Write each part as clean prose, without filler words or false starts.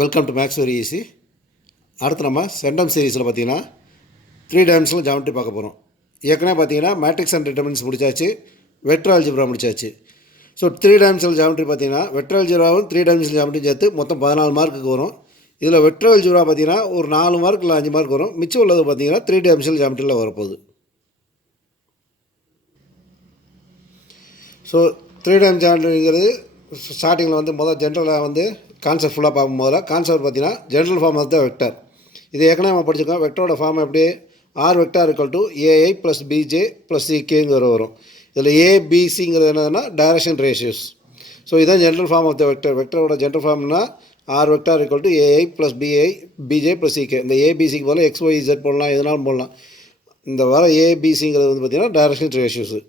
Welcome to maths very easy. அடுத்து நம்ம centum சீரீஸில் பார்த்தீங்கன்னா 3 டைமென்ஷனல் ஜாமெட்ரி பார்க்க போகிறோம். ஏற்கனவே பார்த்தீங்கன்னா மேட்ரிக்ஸ் அண்ட் டிட்டர்மினன்ட்ஸ் முடிச்சாச்சு, வெக்டர் அல்ஜிப்ரா முடிச்சாச்சு. ஸோ 3 டைமென்ஷனல் ஜாமெட்ரி பார்த்தீங்கன்னா வெக்டர் அல்ஜிப்ராவும் 3 டைமென்ஷனல் ஜாமெட்ரி சேர்த்து மொத்தம் 14 மார்க்குக்கு வரும். இதில் வெக்டர் அல்ஜிப்ரா பார்த்தீங்கன்னா ஒரு 4 மார்க் இல்லை 5 மார்க் வரும். மிச்சம் உள்ளது பார்த்தீங்கன்னா 3 டைமென்ஷனல் ஜாமெட்ரியில் வரப்போகுது. ஸோ 3 டைமென்ஷனல் ஜாமெட்ரிங்கிறது ஸ்டார்டிங்கில் வந்து முதல் ஜென்ரலாக வந்து கான்செப்ட் ஃபுல்லாக பார்க்கும் போதில் கான்செப்ட் பார்த்தீங்கன்னா general form of the vector. இது ஏற்கனவே நம்ம படிச்சிருக்கோம். வெக்டரோட ஃபார்ம் எப்படி r vector equal to a i plus PJ plus சிகேங்கிற வரும். இதில் ஏபிசிங்கிறது என்னதுன்னா டைரக்ஷன் ரேஷியோஸ். ஸோ இதுதான் general form of the vector. வெக்டரோட ஜென்ரல் ஃபார்ம்னா r vector equal to a i plus b i b j plus c k. இந்த ஏபிசிக்கு போல் XYZ போடலாம், எதுனாலும் போடலாம். இந்த வர ஏபிசிங்கிறது வந்து பார்த்திங்கன்னா டைரக்ஷன் ரேஷியோஸு.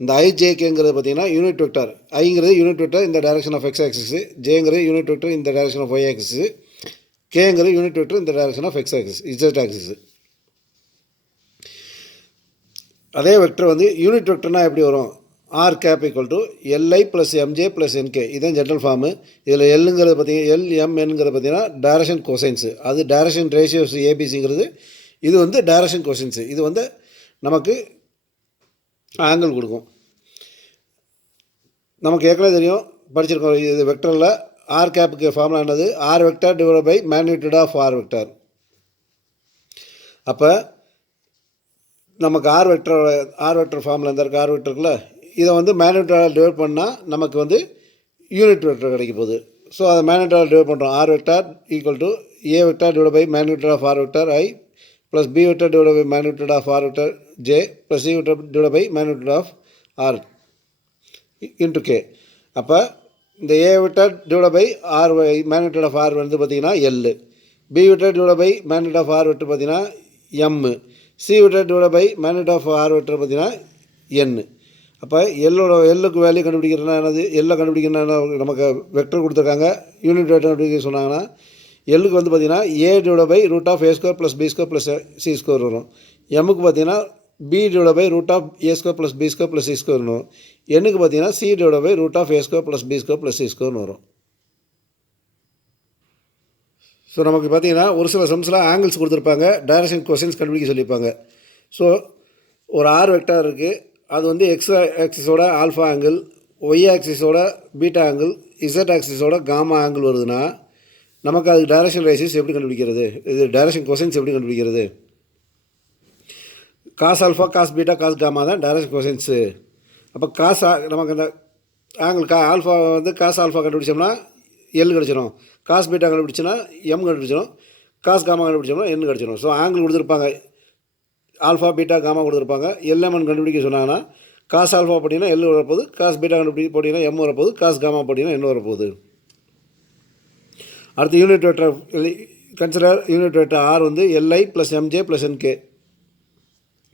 இந்த ஐஜேகேங்கிறது பார்த்தீங்கன்னா யூனிட் வெக்டார். ஐங்கிறது யூனிட் வெக்டார் இந்த டைரக்ஷன் ஆஃப் எக்ஸ் ஆக்சிஸ், ஜேங்கிறது யூனிட் வெக்டர் இந்த டைரக்ஷன் ஆஃப் ஒய் ஆக்சிஸ், கேங்கிறது யூனிட் வெக்டர் இந்த direction of x axis z axis. அதே வெக்டர் வந்து யூனிட் வெக்டர்னால் எப்படி வரும்? R cap equal to l i plus m j plus n k. இதுதான் ஜென்ரல் ஃபார்மு. இதில் எல்லுங்கிறது பார்த்தீங்கன்னா எல்எம்என்ங்கிறது பார்த்தீங்கன்னா டைரக்ஷன் கொசைன்ஸு, அது டைரக்ஷன் ரேஷியோஸ் ஏபிசிங்கிறது. இது வந்து டைரக்ஷன் கொசைன்ஸு. இது வந்து நமக்கு ஆங்கிள் கொடுக்கும். நமக்கு ஏற்கனவே தெரியும், படிச்சிருக்கோம். இது வெக்டரில் ஆர் கேப்புக்கு ஃபார்முலா என்னது? R vector divide by magnitude of R vector. அப்போ நமக்கு ஆர் வெக்டர் ஃபார்முலா எந்த இருக்குது? ஆர் வெக்டருக்குள்ள இதை வந்து மேக்னிடியூடால் டிவைட் பண்ணால் நமக்கு வந்து யூனிட் வெக்டர் கிடைக்க போகுது. ஸோ அதை மேக்னிடியூடால் டிவைட் பண்ணுறோம். R vector equal to A vector divide by magnitude of R vector i plus b vector divide by magnitude of r vector j plus c vector divide by magnitude of r into k. அப்போ இந்த a vector divide by r magnitude of r வந்து பார்த்திங்கன்னா l, b vector divide by magnitude of r vector பார்த்திங்கன்னா m, c vector divide by magnitude of r vector பார்த்திங்கன்னா என். அப்போ எல்லுக்கு value கண்டுபிடிக்கிறதுனா என்னது? எல்லை கண்டுபிடிக்கிறதுனா நமக்கு வெக்டர் கொடுத்துருக்காங்க, யூனிட் வெக்டர் கண்டுபிடிக்க சொன்னாங்கன்னா எல்லுக்கு வந்து பார்த்திங்கன்னா a divide by root of a square plus b square plus c square வரும். எம்முக்கு பார்த்திங்கன்னா b divide by root of a square plus b square plus c square வரும். எண்ணுக்கு பார்த்தீங்கன்னா c divide by root of a square plus b square plus c ஸ்கொயர்னு வரும். So நமக்கு பார்த்தீங்கன்னா ஒரு சில சம்ஸில் ஆங்கிள்ஸ் கொடுத்துருப்பாங்க, டைரக்ஷன் கொஸ்டின்ஸ் கண்டுபிடிக்க சொல்லியிருப்பாங்க. ஸோ ஒரு ஆர் வெக்டார் இருக்குது, அது வந்து எக்ஸ் ஆக்சிஸோட ஆல்ஃபா ஆங்கிள், ஒய் ஆக்சிஸோட பீட்டா ஆங்கிள், இசட் ஆக்சிஸோட காமா ஆங்கிள் வருதுன்னா நமக்கு அதுக்கு டைரக்ஷன் ரேஷியோஸ் எப்படி கண்டுபிடிக்கிறது? இது டைரக்ஷன் கொஸ்டின்ஸ் எப்படி கண்டுபிடிக்கிறது? Cos alpha cos beta cos gamma தான் டைரக்ஷன் கொஸ்டின்ஸு. அப்போ நமக்கு அந்த ஆங்கிள் ஆல்ஃபா வந்து காஸ் ஆல்ஃபா கண்டுபிடிச்சோம்னா எல் கிடச்சிடும், காஸ் பீட்டா கண்டுபிடிச்சோன்னா எம் கண்டுபிடிச்சிடும், காஸ் காமா கண்டுபிடிச்சோம்னா என் கிடச்சிடும். ஸோ ஆங்கிள் கொடுத்துருப்பாங்க, ஆல்ஃபா பீட்டா காமா கொடுத்துருப்பாங்க. எல்எம்என் கண்டுபிடிக்க சொன்னாங்கன்னா காஸ் ஆல்ஃபா போட்டிங்கன்னா எல் வரப்போகுது, காஸ் பீட்டா போட்டிங்கன்னா எம் வரப்போகுது, காஸ் காமா போட்டிங்கன்னா என் வரப்போகுது. அடுத்து unit vector consider unit vector r வந்து l i plus m j plus n k.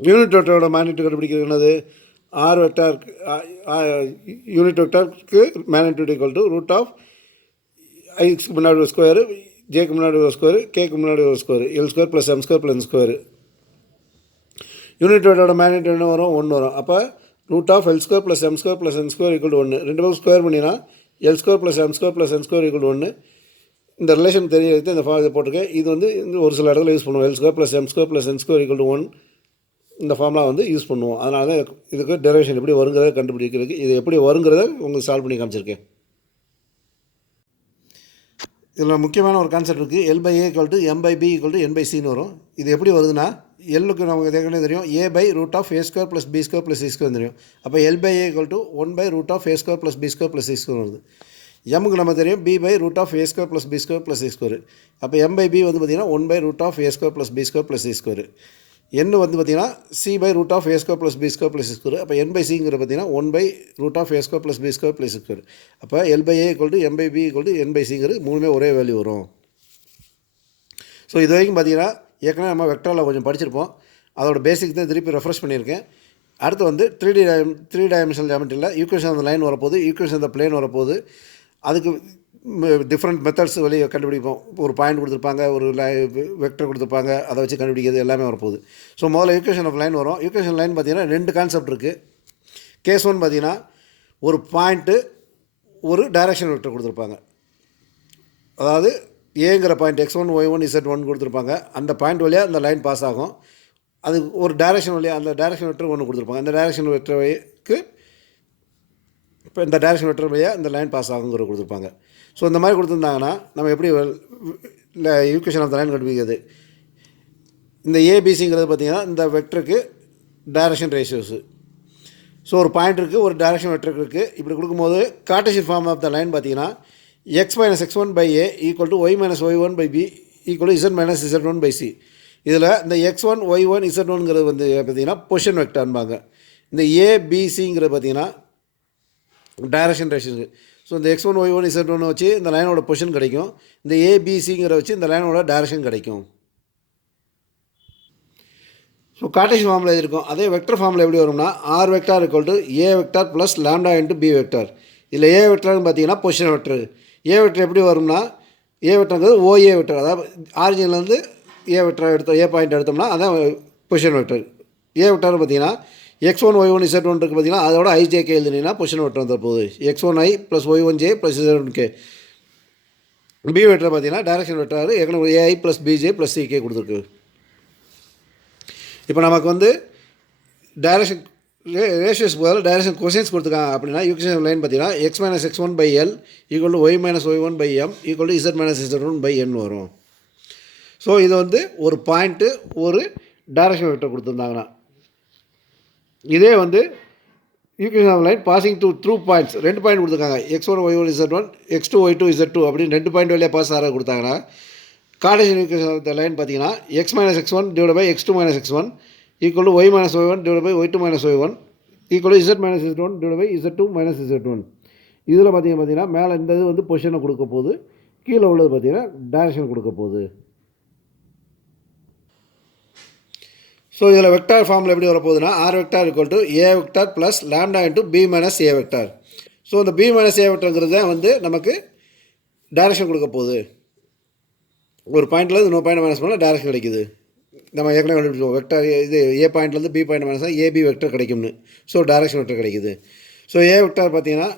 Unit வெக்டரோட மேக்னிடியூட் கண்டுபிடிக்கிறது என்னது? ஆர் வெக்டார் யூனிட் வெக்டருக்கு magnitude equal to root of ஐக்கு முன்னாடி ஒரு ஸ்கொயரு, ஜேக்கு முன்னாடி ஒரு ஸ்கொயரு, கேக்கு முன்னாடி ஒரு square, l square plus m square plus n square. Unit வெக்டரோட மேக்னிடியூட் என்ன வரும்? 1 வரும். அப்போ root of l square plus m square plus n square equal to 1. ரெண்டு பக்கம் ஸ்கொயர் பண்ணினா l square plus m square plus n square equal to 1. இந்த relation தெரியாது, இந்த ஃபார்ம் போட்டிருக்கேன். இது வந்து ஒரு சில இடத்துல யூஸ் பண்ணுவோம். L square plus m square plus n square equal to 1 இந்த ஃபார்முலா வந்து யூஸ் பண்ணுவோம். அதனால தான் இதுக்கு டெரிவேஷன் எப்படி வருங்கிறத கண்டுபிடிக்கிறதுக்கு இது எப்படி வருங்கிறத உங்களுக்கு சால்வ் பண்ணி காமிச்சிருக்கேன். இதில் முக்கியமான ஒரு கான்செப்ட் இருக்குது. L by a equal to m by b equal to n by சின்னு வரும். இது எப்படி வருதுன்னா எல்லுக்கு நமக்கு ஏற்கனவே தெரியும், a by root of a square plus b square plus c square தெரியும். அப்போ l by a equal to 1 by root of a square plus b square plus c square வருது. எம்முக்கு நம்ம தெரியும் b by root of a square plus b square plus c square. அப்போ m by b வந்து பார்த்திங்கன்னா 1 by root of a square plus b square plus c square. N வந்து பார்த்திங்கன்னா c by root of a square plus b square plus c square. அப்போ n by சிங்கிற பார்த்திங்கன்னா 1 by root of a square plus b square plus c square. அப்போ l by a equal to m by b equal to n by சிங்கிறது மூணுமே ஒரே value வரும். So இது வரைக்கும் பார்த்திங்கன்னா ஏற்கனவே நம்ம வெக்டரில் கொஞ்சம் படிச்சிருப்போம், அதோட பேசிக் தான் திருப்பி ரெஃப்ரெஷ் பண்ணியிருக்கேன். அடுத்து வந்து 3 டைமென்ஷனல் ஜாமெட்ரியில் ஈக்குவேஷன் ஆஃப் த லைன் வரப்போகுது, ஈக்குவேஷன் ஆஃப் த பிளேன் வரப்போகுது. அதுக்கு டிஃப்ரெண்ட் மெத்தட்ஸ் வெளியே கண்டுபிடிப்போம். ஒரு பாயிண்ட் கொடுத்துருப்பாங்க, ஒரு வெக்டர் கொடுத்துருப்பாங்க, அதை வச்சு கண்டுபிடிக்கிறது எல்லாமே வரப்போகுது. ஸோ முதல்ல ஈக்குவேஷன் ஆஃப் லைன் வரும். ஈக்குவேஷன் லைன் பார்த்திங்கன்னா 2 கான்செப்ட் இருக்குது. கேஸ் 1 பார்த்திங்கன்னா ஒரு பாயிண்ட்டு ஒரு டைரக்ஷன் வெக்டர் கொடுத்துருப்பாங்க. அதாவது ஏங்கிற பாயிண்ட் x1 y1 z1 கொடுத்துருப்பாங்க. அந்த பாயிண்ட் வழியாக அந்த லைன் பாஸ் ஆகும். அது ஒரு டைரக்ஷன் வழியாக அந்த டைரக்ஷன் வெக்டர் ஒன்று கொடுத்துருப்பாங்க. அந்த டைரக்ஷன் வெக்டருக்கு இப்போ இந்த டைரக்ஷன் வெக்டர் வழியாக இந்த லைன் பாஸ் ஆகுங்கிற கொடுத்துருப்பாங்க. ஸோ இந்த மாதிரி கொடுத்துருந்தாங்கன்னா நம்ம எப்படி இல்லை ஈக்குவேஷன் ஆஃப் த லைன் கண்டுபிடிக்கிறது. இந்த ஏபிசிங்கிறது பார்த்திங்கன்னா இந்த வெக்டருக்கு டைரக்ஷன் ரேஷியோஸு. ஸோ ஒரு பாயிண்ட் இருக்குது, ஒரு டைரக்ஷன் வெக்டர் இருக்குது. இப்படி கொடுக்கும்போது Cartesian form of the line பார்த்திங்கன்னா x minus x1 by a equal to y minus y1 by b equal to z minus z1 by c. இதில் இந்த x1 y1 z1ங்கிறது வந்து பார்த்திங்கன்னா பொசிஷன் வெக்டர்ன்பாங்க. இந்த ஏபிசிங்கிறது பார்த்திங்கன்னா டைரக்ஷன் ரேஷியோஸு. ஸோ இந்த x1 y1 z1 வச்சு இந்த லைனோட பொசிஷன் கிடைக்கும். இந்த ஏபிசிங்கிற வச்சு இந்த லைனோட டைரக்ஷன் கிடைக்கும். ஸோ கார்ட்டீசியன் ஃபார்மில் இருக்கும். அதே வெக்டர் ஃபார்மில் எப்படி வரும்னா R vector equal to A vector plus lambda into B vector. இதில் ஏ வெக்டர்னு பார்த்தீங்கன்னா பொசிஷன் வெக்டர். ஏ வெக்டர் எப்படி வரும்னா ஏ வெக்டர்ங்கிறது ஓஏ வெக்டர், அதாவது ஆரிஜின்லேருந்து ஏ வெக்டர் எடுத்தோம், ஏ பாயிண்ட் எடுத்தோம்னா அதான் பொசிஷன் வெக்டர். ஏ வெக்டர்னு பார்த்தீங்கன்னா x1 y1 z1 இருக்குது பார்த்தீங்கன்னா அதோட ஐஜேகே எழுதுனீங்கன்னா பொசிஷன் வெக்டர் வந்துட போகுது. x1i plus y1j plus z1k. B vector பார்த்தீங்கன்னா டைரக்ஷன் வெக்டர் ஏற்கனவே AI plus PJ plus CK கொடுத்துருக்கு. இப்போ நமக்கு வந்து டைரக்ஷன் ரேஷியோஸ் போதில் டைரக்ஷன் கொஷின்ஸ் கொடுத்துருக்காங்க. அப்படின்னா ஈக்குவேஷன் லைன் பார்த்தீங்கன்னா x minus x1 by l equal to y minus y1 by m equal to z minus z1 by n வரும். ஸோ இது வந்து ஒரு பாயிண்ட்டு ஒரு டைரக்ஷன் வெக்டர் கொடுத்துருந்தாங்கன்னா, இதே வந்து equation of line passing through points ரெண்டு பாயிண்ட் கொடுத்துருக்காங்க. x1 y1 z1 x2 y2 z2 அப்படின்னு ரெண்டு பாயிண்ட் வழியாக பாஸ் ஆக கொடுத்தாங்கன்னா Cartesian equation of the line பார்த்தீங்கன்னா x minus x1 divided by x2 minus x1 equal to y minus y1 divided by y2 minus y1 equal to z minus z1 divided by z2 minus z1. இதில் பார்த்தீங்கன்னா மேலே இந்த இது வந்து பொசிஷனை கொடுக்க போகுது, கீழே உள்ளது பார்த்தீங்கன்னா டைரக்ஷன் கொடுக்க போகுது. ஸோ இதில் வெக்டார் ஃபார்மில் எப்படி வரப்போகுதுன்னா r vector equal to A vector plus lambda into b minus a vector. So இந்த பி மைனஸ் ஏ வெக்டருங்கிறது தான் வந்து நமக்கு டைரக்ஷன் கொடுக்க போகுது. ஒரு பாயிண்ட்டில் இன்னொரு பாயிண்ட் மைனஸ் பண்ணால் டைரக்ஷன் கிடைக்குது. நம்ம ஏற்கனவே கண்டுபிடிச்சோம் வெக்டர் இது ஏ பாயிண்ட்லேருந்து b point minus a b vector கிடைக்கும்னு. ஸோ டைரக்ஷன் வெக்டர் கிடைக்குது. ஸோ ஏ வெக்டார் பார்த்தீங்கன்னா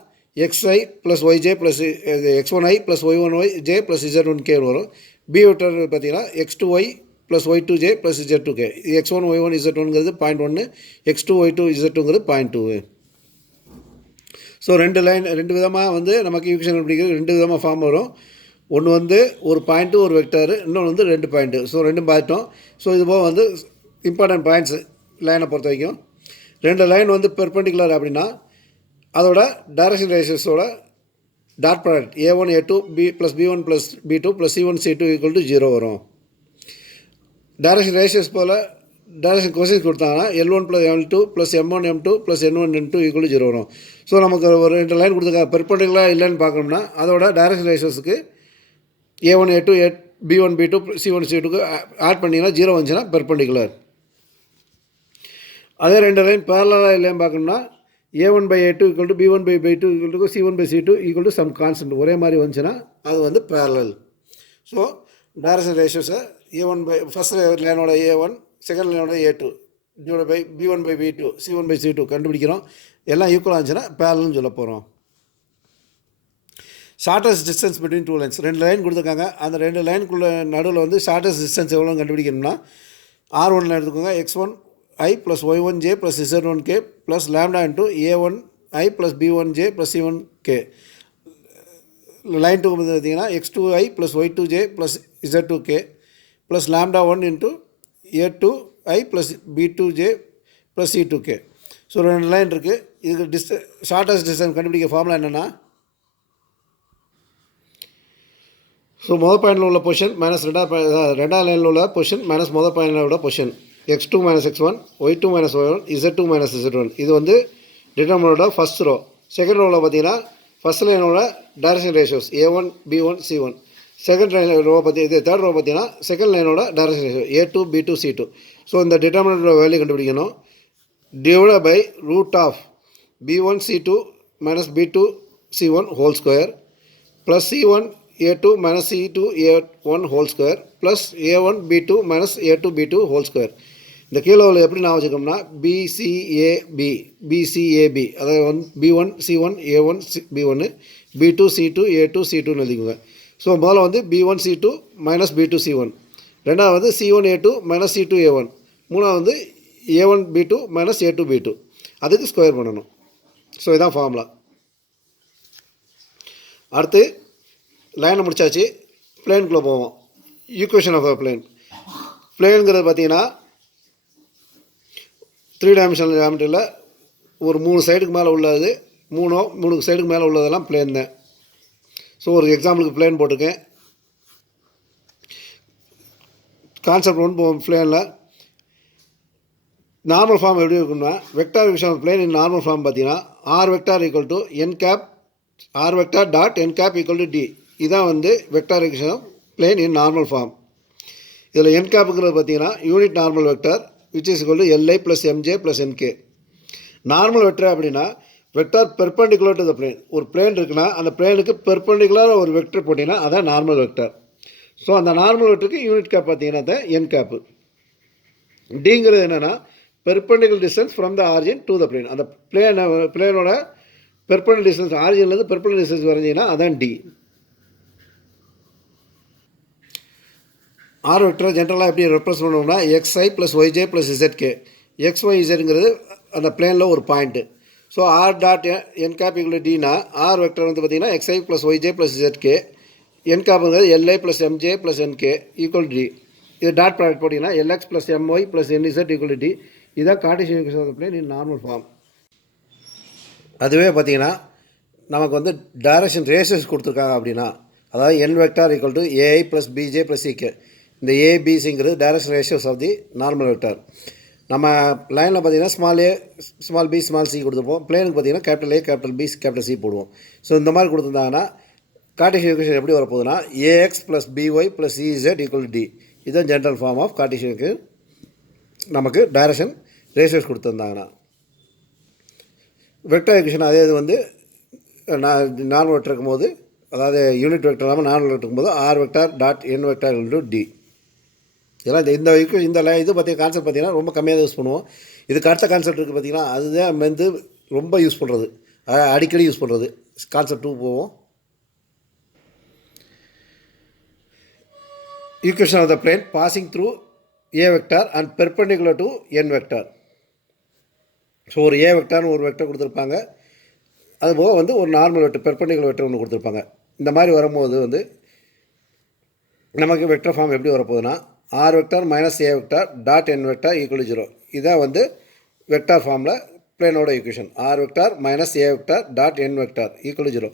xi plus y j plus x1i plus y1y j plus z1k வரும். பி வெக்டர் பார்த்தீங்கன்னா x2y plus y2j plus z2k. x1 y1 z1ங்கிறது point 1, x2 y2 z2ங்கிறது point 2. So ரெண்டு விதமாக வந்து நமக்கு ஈக்குவேஷன் கண்டுபிடிக்கிறது ரெண்டு விதமாக ஃபார்ம் வரும். ஒன்று வந்து ஒரு பாயிண்ட்டு ஒரு வெக்டாரு, இன்னொன்று வந்து ரெண்டு பாயிண்ட்டு. ஸோ ரெண்டும் பார்த்துட்டோம். ஸோ இது போக வந்து இம்பார்ட்டன்ட் பாயிண்ட்ஸு லைனை பொறுத்த வரைக்கும் ரெண்டு லைன் வந்து பெர்பெண்டிகுலர் அப்படின்னா அதோட டைரக்ஷன் ரேஷியோஸோட dot product a1 a2 b plus b1 plus b2 plus c1 c2 equal to 0 வரும். டைரக்ஷன் ரேஷியோஸ் போல் டைரக்ஷன் கொஷின்ஸ் கொடுத்தாங்கன்னா l1 plus l2 plus m1 m2 plus n1 n2 equal to 0 வரும். So நமக்கு ஒரு ரெண்டு line கொடுத்துருக்காங்க perpendicular இல்லைன்னு பார்க்கணும்னா அதோட direction ரேஷியோஸுக்கு a1 a2 b1 b2 c1 c2க்கு add பண்ணிங்கன்னா 0 வந்துச்சுன்னா பெர்பெண்டிகுலர். அதே ரெண்டு லைன் பேரலாக இல்லைன்னு பார்க்கணும்னா a1 by a2 equal to b1 by b2 equal to c1 by c2 equal to some constant ஒரே மாதிரி வந்துச்சுன்னா அது வந்து பேரலல். ஸோ டைரக்ஷன் ரேஷியோஸை a1 by ஃபஸ்ட் லைனோட a1 செகண்ட் லைனோட a2 divide by b1 by b2 c1 by c2 கண்டுபிடிக்கிறோம். எல்லாம் ஈக்குவலாக இருந்துச்சுன்னா பேரலல்னு சொல்ல போகிறோம். Shortest distance between two lines ரெண்டு லைன் கொடுத்துருக்காங்க. அந்த ரெண்டு லைனுக்குள்ளே நடுவில் வந்து ஷார்ட்டஸ்ட் டிஸ்டன்ஸ் எவ்வளோ கண்டுபிடிக்கணும்னா R1 எடுத்துக்கோங்க. x1i plus y1j plus z1k plus lambda into a1i plus b1j plus c1k. Line 2 வந்து பார்த்தீங்கன்னா x2i plus y2j plus z2k plus lambda 1 into a2i plus b2j plus c2k. So ரெண்டு line இருக்குது. இதுக்கு shortest distance கண்டுபிடிக்க formula என்னென்னா so மொதல் பாயிண்டில் உள்ள பொசிஷன் மைனஸ் ரெண்டாவது லைனில் உள்ள பொசிஷன் மைனஸ் மொதல் பாயிண்டில் உள்ள position x2 minus x1 y2 minus y1 z2 minus z1. இது வந்து டிட்டர்மினோட ஃபஸ்ட் ரோ. செகண்ட் ரோவில் பார்த்தீங்கன்னா ஃபஸ்ட் லைனோட direction ratios a1 b1 c1. Second line row பற்றி இது தேர்ட் ரோ பார்த்தீங்கன்னா செகண்ட் லைனோட direction ratio a2 b2 c2. So இந்த டிட்டர்மினோட வேல்யூ கண்டுபிடிக்கணும். Divide by root of b1 c2 minus b2 c1 whole square plus c1 a2 minus c2 a1 whole square plus a1 b2 minus a2 b2 whole square. இந்த கீழே எப்படி நான் வச்சுக்கோம்னா BCAB அதாவது b1 c1 a1 b1 b2 c2 a2 c2ன்னு எழுதிக்கோங்க. So முதல்ல வந்து B1C2 minus B2C1, ரெண்டாவது வந்து C1A2 மைனஸ் C2A1, மூணாவது வந்து A1B2 மைனஸ் A2B2, அதுக்கு ஸ்கொயர் பண்ணணும். ஸோ இதான் ஃபார்முலா. அடுத்து லைனை முடிச்சாச்சு, பிளேனுக்குள்ளே போவோம். Equation of a plane. பிளேனுங்கிறது பார்த்தீங்கன்னா 3 டைமென்ஷனல் ஜியாமெட்ரியில் ஒரு 3 சைடுக்கு மேலே உள்ளது, 3 சைடுக்கு மேலே உள்ளதெல்லாம் பிளேன் தான். ஸோ ஒரு எக்ஸாம்பிளுக்கு பிளேன் போட்டிருக்கேன். கான்செப்ட் 1 பிளேனில் நார்மல் ஃபார்ம் எப்படி இருக்குன்னா, vector equation of plane in normal form பார்த்தீங்கன்னா r vector equal to n cap r vector dot n cap equal to d. இதான் வந்து vector equation of plane in normal form. இதில் n கேப்புங்கிறது பார்த்தீங்கன்னா unit normal vector which is equal to l i plus m j plus n k. Normal vector அப்படின்னா vector perpendicular to the plane. ஒரு plane இருக்குன்னா அந்த பிளேனுக்கு பெர்பெண்டிகுலர் ஒரு வெக்டர் போட்டிங்கன்னா அதான் நார்மல் வெக்டர். ஸோ அந்த நார்மல் வெக்டருக்கு யூனிட் கேப் பார்த்தீங்கன்னா தான் என் கேப்பு. டிங்கிறது என்னென்னா perpendicular distance from the origin to the plane. அந்த பிளேனோட பெர்பெண்டிகுலர் டிஸ்டன்ஸ், ஆரிஜின்லேருந்து பெர்பெண்டிகுலர் டிஸ்டன்ஸ் வரைஞ்சிங்கன்னா அதான் டி. ஆர் வெக்டரை ஜென்ரலாக எப்படி ரெப்ரசன்ட் பண்ணுவோம்னா x i plus y j plus z k. எக்ஸ்ஒய்இசட்ங்கிறது அந்த பிளேனில் ஒரு point. So r dot n cap equal டினா ஆர் வெக்டர் வந்து பார்த்திங்கன்னா x i plus y j plus z k, n கேப்புங்கிறது l i plus m j plus என்கே equal d. இது டாட் ப்ராடக்ட் போட்டிங்கன்னா l x plus m y plus n z equal d. இதான் Cartesian equation of the plane in normal form. அதுவே பார்த்திங்கன்னா நமக்கு வந்து டைரக்ஷன் ரேஷியோஸ் கொடுத்துருக்காங்க அப்படின்னா, அதாவது n vector equal to a i plus PJ plus c k. இந்த ஏபிசிங்கிறது direction ratios of the normal vector. நம்ம லைனில் பார்த்தீங்கன்னா small a small b small c கொடுத்துருப்போம். பிளேனுக்கு பார்த்தீங்கன்னா capital A capital B capital C போடுவோம். ஸோ இந்த மாதிரி கொடுத்துருந்தாங்கன்னா கார்ட்டீசியன் ஈக்குவேஷன் எப்படி வரப்போகுதுன்னா a x plus b y plus z equal d. இதுதான் general form of Cartesian equation. நமக்கு டைரக்ஷன் ரேஷியோஸ் கொடுத்துருந்தாங்கன்னா வெக்டர் ஈக்குவேஷன் அதே இது வந்து நார்மல் வெக்டர் இருக்கும்போது, அதாவது யூனிட் வெக்டர் இல்லாமல் நார்மல் வெக்டர் இருக்கும்போது r vector dot n vector equal to d. இதெல்லாம் இந்த இது பார்த்தீங்கன்னா கான்செப்ட் பார்த்தீங்கன்னா ரொம்ப கம்மியாக தான் யூஸ் பண்ணுவோம். இதுக்கு அடுத்த கான்செப்ட் இருக்குது பார்த்தீங்கன்னா அதுதான் வந்து ரொம்ப யூஸ் பண்ணுறது, அடிக்கடி யூஸ் பண்ணுறது. கான்செப்ட் 2 போவோம். Equation of the plane passing through a vector and perpendicular to n vector. So ஒரு ஏ வெக்டார்னு ஒரு வெக்டர் கொடுத்துருப்பாங்க, அதுபோக வந்து ஒரு நார்மல் வெக்டர் பெர்பெண்டிகுலர் வெக்டர் ஒன்று கொடுத்துருப்பாங்க. இந்த மாதிரி வரும்போது வந்து நமக்கு வெக்டர் ஃபார்ம் எப்படி வரப்போகுதுன்னா r vector minus a vector dot n vector equal 0. இதான் வந்து வெக்டார் ஃபார்மில் பிளேனோட equation. R vector minus a vector dot n vector equal 0.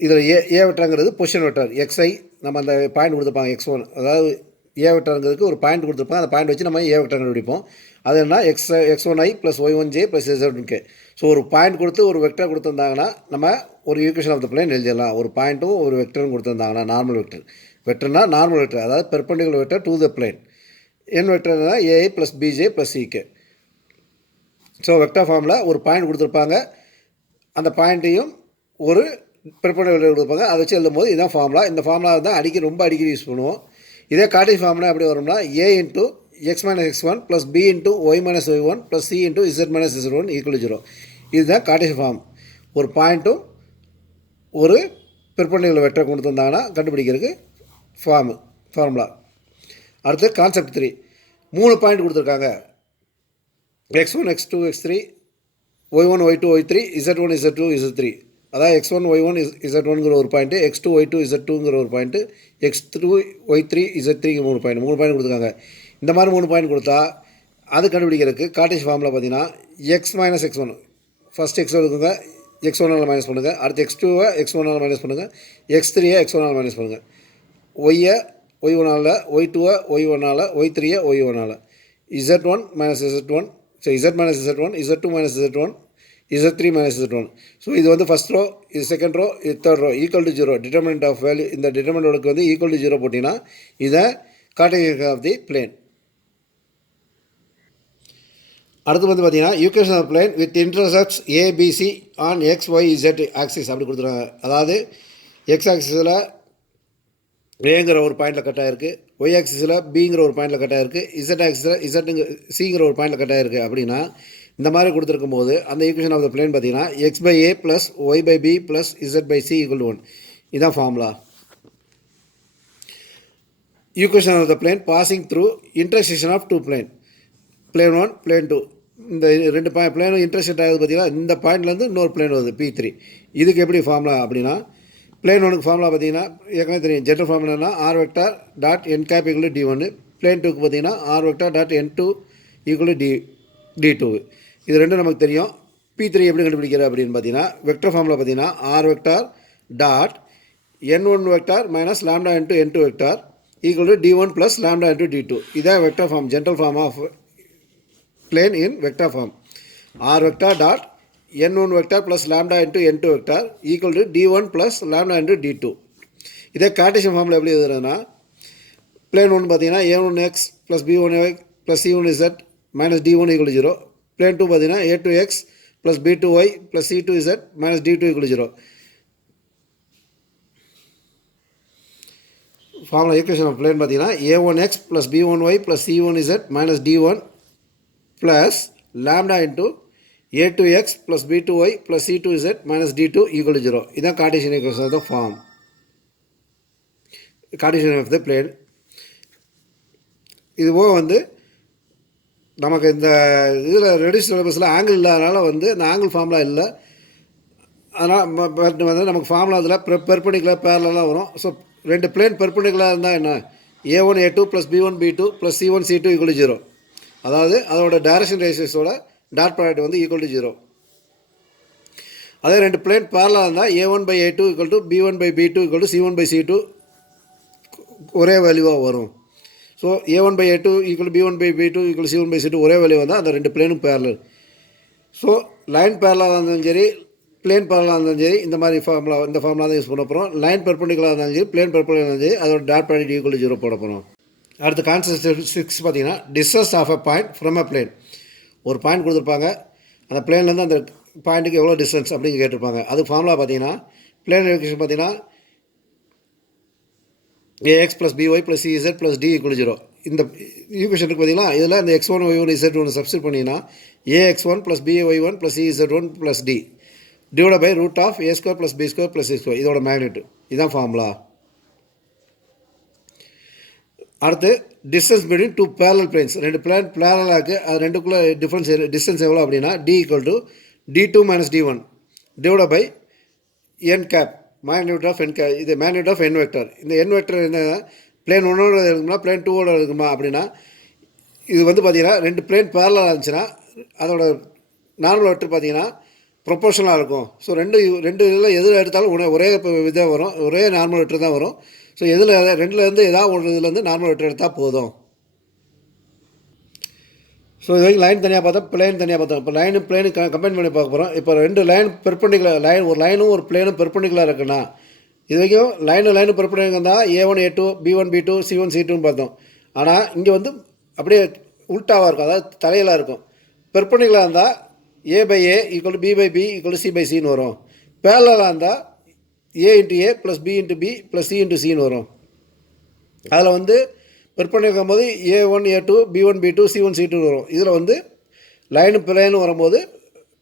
இதில் ஏ வெக்டாருங்கிறது பொசிஷன் வெக்டார். எக்ஸ்ஐ நம்ம அந்த பாயிண்ட் கொடுத்துருப்பாங்க x1, அதாவது ஏ வெக்டாருங்கிறதுக்கு ஒரு பாயிண்ட் கொடுத்துருப்பாங்க. அந்த பாயிண்ட் வச்சு நம்ம ஏ வெக்டார் கண்டுபிடிப்போம். அது என்ன x1i plus y1j plus z1k. So ஒரு பாயிண்ட் கொடுத்து ஒரு வெக்டர் கொடுத்துருந்தாங்கன்னா நம்ம ஒரு ஈக்குவேஷன் ஆஃப் த பிளேன் எழுதிடலாம். ஒரு பாயிண்ட்டும் ஒரு வெக்டரும் கொடுத்துருந்தாங்கன்னா நார்மல் வெக்டர். வெக்டர்னா நார்மல் வெக்டர், அதாவது perpendicular vector to the plane. N வெக்டர்னா a i plus PJ plus c k. So vector ஃபார்மில் ஒரு பாயிண்ட் கொடுத்துருப்பாங்க, அந்த பாயிண்ட்டையும் ஒரு பெர்பெண்டிகுலர் கொடுத்துருப்பாங்க. அதை வச்சு எழுதும்போது இதுதான் ஃபார்முலா. இந்த ஃபார்முலா தான் ரொம்ப அடிக்கடி யூஸ் பண்ணுவோம். இதே கார்ட்டீசியன் ஃபார்முலா எப்படி வரும்னா a into x minus x one plus b into y minus y one plus c into z minus z one equal 0. இதுதான் கார்ட்டீசியன் ஃபார்ம். ஒரு பாயிண்ட்டும் ஒரு பெர்பெண்டிகுலர் வெக்டர் கொடுத்துருந்தாங்கன்னா கண்டுபிடிக்கிறதுக்கு ஃபார்முலா. அடுத்து கான்செப்ட் 3. 3 பாயிண்ட் கொடுத்துருக்காங்க, x1 x2 x3 y1 y2 y3 z1 z2 z3. அதாவது x1 y1 z1ங்கிற ஒரு பாயிண்ட்டு, x2 y2 z2ங்கிற ஒரு பாயிண்ட்டு, x3 y3 z3ங்கிற ஒரு பாயிண்ட். 3 பாயிண்ட் கொடுத்துருக்காங்க. இந்த மாதிரி 3 பாயிண்ட் கொடுத்தா அது கண்டுபிடிக்கிறதுக்கு கார்ட்டீசியன் ஃபார்மில் பார்த்தீங்கன்னா X minus x one, first X இருக்குங்க, x1ஆல் மைனஸ் பண்ணுங்கள். அடுத்து x2வை x1ஆல் மைனஸ் பண்ணுங்கள், x3யை x1ஆல் மைனஸ் பண்ணுங்கள், ஒய்யை y1ஆல், y2வை y1ஆல், y3யை y1ஆல், z1 minus z1, so z minus z1, z2 minus z1, z3 minus z1. So இது வந்து ஃபஸ்ட் ரோ, இது செகண்ட் ரோ, இது third row equal to 0. Determinant of value, இந்த டிட்டர்மினன்ட்டுக்கு வந்து ஈக்குவல் டு 0 போட்டிங்கன்னா இதை கார்ட்டீசியன் ஆஃப் தி பிளேன். அடுத்து வந்து பார்த்தீங்கன்னா equation of plane with intersects ABC on x y z axis அப்படி கொடுத்துருக்காங்க. அதாவது எக்ஸ் ஆக்சிஸில் ஏங்கிற ஒரு பாயிண்டில் கட் ஆகிருக்கு, ஒய் ஆக்சிஸில் பிங்கிற ஒரு பாயிண்டில் கட் ஆகிருக்கு, இசட் ஆக்சிஸில் இசட்டுங்க சிங்கிற ஒரு பாயிண்டில் கட் ஆகிருக்கு. அப்படின்னா இந்த மாதிரி கொடுத்துருக்கும் போது அந்த ஈக்குவேஷன் ஆஃப் த பிளேன் பார்த்தீங்கன்னா x by a plus y by b plus z by c equal to 1. இதுதான் formula. equation of the plane passing through intersection of two plane, plane 1 plane 2. இந்த ரெண்டு பிளேனும் இன்டர்செக்ட் ஆகுது பார்த்தீங்கன்னா, இந்த பாயிண்ட்லேருந்து இன்னொரு plane வருது P3. இதுக்கு எப்படி ஃபார்முலா அப்படின்னா, பிளேன் 1க்கு ஃபார்முலா பார்த்தீங்கன்னா ஏற்கனவே தெரியும். General ஃபார்முலானா R vector dot n cap equal D1, plane 2க்கு பார்த்தீங்கன்னா r vector dot N2 equal D2. இது ரெண்டும் நமக்கு தெரியும். P3 எப்படி கண்டுபிடிக்கிறது அப்படின்னு பார்த்தீங்கன்னா, வெக்டர் ஃபார்முலா பார்த்தீங்கன்னா r vector dot N1 vector minus lambda into N2 vector equal to D1 plus lambda into D2. இதான் vector form, general form of plane in vector form. R vector dot n1 vector plus lambda into n2 vector equal to d1 plus lambda into d2. இதே Cartesian ஃபார்மில் எப்படி எழுதுறதுன்னா, plane 1 பார்த்தீங்கன்னா a1x plus b1y plus c1z minus d1 equal to 0. Plane 2 பார்த்தீங்கன்னா a2x plus b2y plus c2z minus d2 equal to 0. Formula equation of plane பார்த்தீங்கன்னா a1x plus b1y plus c1z minus d1 plus lambda into a2x plus b2y plus c2z minus d2 equal to 0. இதுதான் Cartesian equation of the form, Cartesian of the plane. இதுபோக வந்து நமக்கு இந்த இதில் reduce சிலபஸில் angle இல்லாதனால வந்து இந்த ஆங்கிள் ஃபார்முலா இல்லை. அதனால் வந்து நமக்கு ஃபார்முலா இதில் பெர்பெண்டிகுலர் பேரலாம் வரும். ஸோ ரெண்டு பிளேன் பெர்பெண்டிகுலர் இருந்தால் என்ன, a1 a2 plus b1 b2 plus c1 c2 equal to 0. அதாவது அதோட டைரக்ஷன் ரேஷியோஸோட டாட் ப்ராடக்ட் வந்து ஈக்குவல் டு 0. அதே ரெண்டு பிளேன் பேரலாக இருந்தால் a1 by a2 equal to b1 by b2 equal to c1 by c2 ஒரே வேல்யூவாக வரும். So a1 by a2 equal b1 by b2 equal c1 by c2 ஒரே வேல்யூ வந்தால் அந்த ரெண்டு பிளேனும் பேரலல். ஸோ லைன் பேரலாக இருந்தாலும் சரி, பிளேன் பேரலாக இருந்தாலும் சரி, இந்த மாதிரி ஃபார்முலா, இந்த ஃபார்முலா தான் யூஸ் பண்ண போகிறோம். லைன் பெர்பெண்டிகுலராக இருந்தாலும் சரி, பிளேன் பெர்பெண்டிகுலராக இருந்தாலும் சரி, அதோட டாட் ப்ராடக்ட் ஈக்குவல் டு 0 போட போகிறோம். அடுத்த கான்செப்ட் 6 பார்த்தீங்கன்னா, distance of a point from a plane. ஒரு பாயிண்ட் கொடுத்துருப்பாங்க, அந்த பிளேன்லேருந்து அந்த பாயிண்ட்டுக்கு எவ்வளோ டிஸ்டன்ஸ் அப்படின்னு கேட்டிருப்பாங்க. அதுக்கு ஃபார்முலா பார்த்தீங்கன்னா, பிளேன் ஈக்குவேஷன் பார்த்தீங்கன்னா ax plus by plus cz plus d equal 0. இந்த ஈக்குவேஷனுக்கு பார்த்தீங்கன்னா இதில் இந்த x1 y1 z1 சப்ஸ்டிட் பண்ணிங்கன்னா ax1 plus by1 plus cz1 plus d divide by root of a square plus b square plus c square. இதோட magnitude இதுதான் formula. அடுத்து distance between two parallel planes. ரெண்டு plane பேரலாக அது ரெண்டுக்குள்ளே distance எவ்வளோ அப்படின்னா d equal to d2 minus d1 divide by n cap magnitude of n cap. இது மேக்னிட்யூட் ஆஃப் n வெக்டர். இந்த n வெக்டர் என்ன, பிளேன் 1ஓட இருக்குமா பிளேன் 2ஓட இருக்குமா அப்படின்னா, இது வந்து பார்த்தீங்கன்னா ரெண்டு பிளேன் பேரலாக இருந்துச்சுன்னா அதோட நார்மல் வெக்டர் பார்த்தீங்கன்னா ப்ரொபோர்ஷனலாக இருக்கும். ஸோ ரெண்டு இதில் எதில் எடுத்தாலும் ஒரே இதாக வரும், ஒரே நார்மல் வெக்டர் தான் வரும். ஸோ எதில் ரெண்டுலேருந்து ஏதாவது ஒரு இதுலேருந்து நார்மல் வெக்டர் எடுத்தால் போதும். ஸோ இது வரைக்கும் லைன் தனியாக பார்த்தோம், பிளேன் தனியாக பார்த்தோம். இப்போ லைனு பிளேனு கம்பைன் பண்ணி பார்க்க போகிறோம். இப்போ ரெண்டு லைன் பெர்பெண்டிகுலர், ஒரு லைனும் ஒரு பிளேனும் பெர்பெண்டிகுலர் இருக்குன்னா, இது வரைக்கும் லைனும் பெர்பெண்டிகுலர் இருந்தால் a1 a2 b1 b2 c1 c2ன்னு பார்த்தோம். ஆனால் இங்கே வந்து அப்படியே உல்ட்டாவாக இருக்கும், அதாவது தலையெல்லாம் இருக்கும். பெர்பெண்டிகுலர் இருந்தால் a by a equal to b by b equal to c by cன்னு வரும். பேரலாக இருந்தால் a into a plus b into b plus c into cன்னு வரும். அதில் வந்து பெர்பெண்டிகுலர் போது a1 a2 b1 b2 c1 c2 வரும். இதில் வந்து லைனு பிளேனு வரும்போது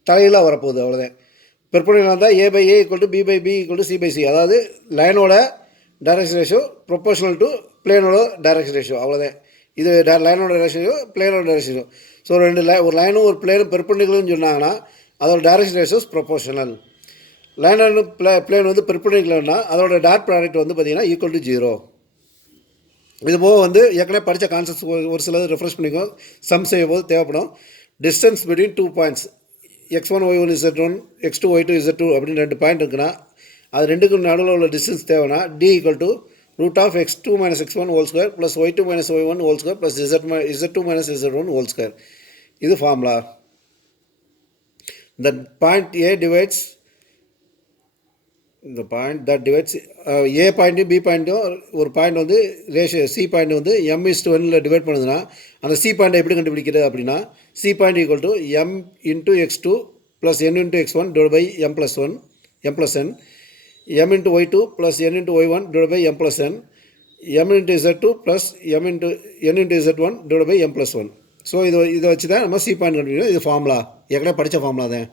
தலையிலாக வரப்போகுது, அவ்வளோதான். பெர்பெண்டிகுலர் இருந்தால் a by a equal to b by b equal to c by c. அதாவது லைனோட டைரக்ஷன் ரேஷியோ ப்ரொபோர்ஷனல் டு பிளேனோட டைரக்ஷன் ரேஷியோ, அவ்வளோதான். இது லைனோட டைரக்ஷன் ரேஷியோ, பிளேனோட டைரக்ஷன் ரேஷியோ. ஸோ ஒரு லைனும் ஒரு பிளேனும் பெர்பெண்டிகுலர்னு சொன்னாங்கன்னா அதோட direction ratios proportional. Line and plane வந்து பெர்பெண்டிகுலர்னா அதோட டாட் ப்ராடக்ட் வந்து பார்த்தீங்கன்னா ஈக்குவல் டு 0. இது போக வந்து ஏற்கனவே படித்த கான்செப்ட்ஸ் ஒரு சிலது ரெஃப்ரெஷ் பண்ணிக்கோ. சம் செய்யும் போது தேவைப்படும். Distance between two points x1 y1 z1 x2 y2 z2 அப்படின்னு ரெண்டு பாயிண்ட் இருக்குன்னா, அது ரெண்டுக்கும் நடுவில் உள்ள டிஸ்டன்ஸ் தேவைன்னா d equal to root of x2 minus x1 whole square plus y2 minus y1 whole square plus z2 minus z1 whole square. இது formula. The point A divides the point that divides A point B பாயிண்ட்டும் ஒரு point வந்து ratio C point வந்து m/1 divide பண்ணுதுன்னா, அந்த C பாயிண்ட்டை எப்படி கண்டுபிடிக்கிறது அப்படின்னா, C point equal to m into x2 plus n into x1 divide by m plus n m into y2 plus n into y1 divide by m plus n m into z2 plus n into z1 divide by m plus 1. So இதை வச்சு தான் நம்ம C point கண்டுபிடிக்கணும். இது formula, ஏற்கனவே படித்த formula தான்.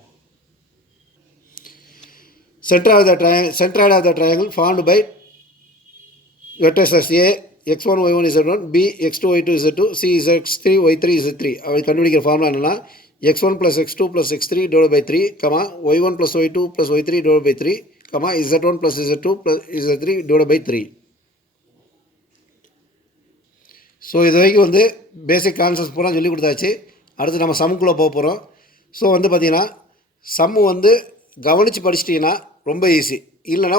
Centroid of the triangle formed by vertices A, x1 y1 z1 b x2 y2 z2 c z3 y3 z3 அப்படி கண்டுபிடிக்கிற ஃபார்முலா என்னன்னா x1 plus x2 plus x3 divided by 3 y1 plus y2 plus y3 divided by 3 z1 plus z2 plus z3 divided by 3. So இது வரைக்கும் வந்து பேசிக் concepts பூரா சொல்லி கொடுத்தாச்சு. அடுத்து நம்ம சம்முக்குள்ளே போக போகிறோம். ஸோ வந்து பார்த்திங்கன்னா சம்மு வந்து கவனித்து படிச்சிட்டிங்கன்னா ரொம்ப ஈஸி. இல்லைனா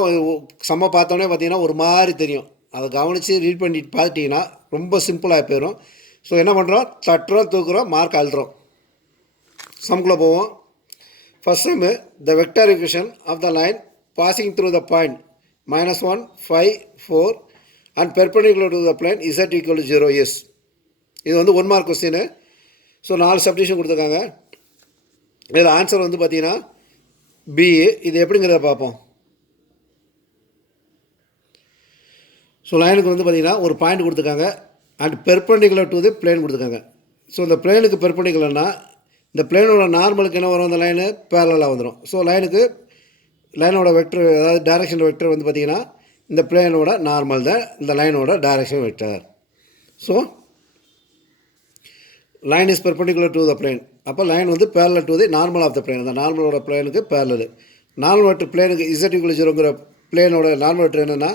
சம்மை பார்த்தோன்னே பார்த்திங்கன்னா ஒரு மாதிரி தெரியும். அதை கவனித்து ரீட் பண்ணிட்டு பார்த்துட்டிங்கன்னா ரொம்ப சிம்பிளாக போயிடும். ஸோ என்ன பண்ணுறோம், தட்டுறோம், தூக்குறோம், மார்க் அழுத்துறோம். சம்குள்ளே போவோம். First sum, the vector equation of the line passing through the point -1 5 4 and perpendicular to the plane z equal to 0 is. இது வந்து 1 மார்க் கொஸ்டின். ஸோ 4 சப்டிஷன் கொடுத்துருக்காங்க. இதில் ஆன்சர் வந்து பார்த்தீங்கன்னா பி. இது எப்படிங்கிறத பார்ப்போம். ஸோ லைனுக்கு வந்து பார்த்திங்கன்னா ஒரு பாயிண்ட் கொடுத்துருக்காங்க and perpendicular to the plane கொடுத்துருக்காங்க. ஸோ இந்த பிளேனுக்கு பெர்பெண்டிகுலர்னா இந்த பிளேனோட நார்மலுக்கு என்ன வரும், அந்த லைனு பேரலாக வந்துடும். ஸோ லைனோட வெக்டர், அதாவது டைரக்ஷன் வெக்டர் வந்து பார்த்திங்கன்னா இந்த பிளேனோட நார்மல் தான் இந்த லைனோட direction vector. So line is perpendicular to the plane. அப்போ லைன் வந்து parallel to the normal of the plane. அந்த நார்மலோட பிளேனுக்கு பேரலல். நார்மல் வெக்டர் பிளேனுக்கு z ஈக்குவல் 0ங்கிற பிளேனோட நார்மல் வெக்டர் என்னென்னா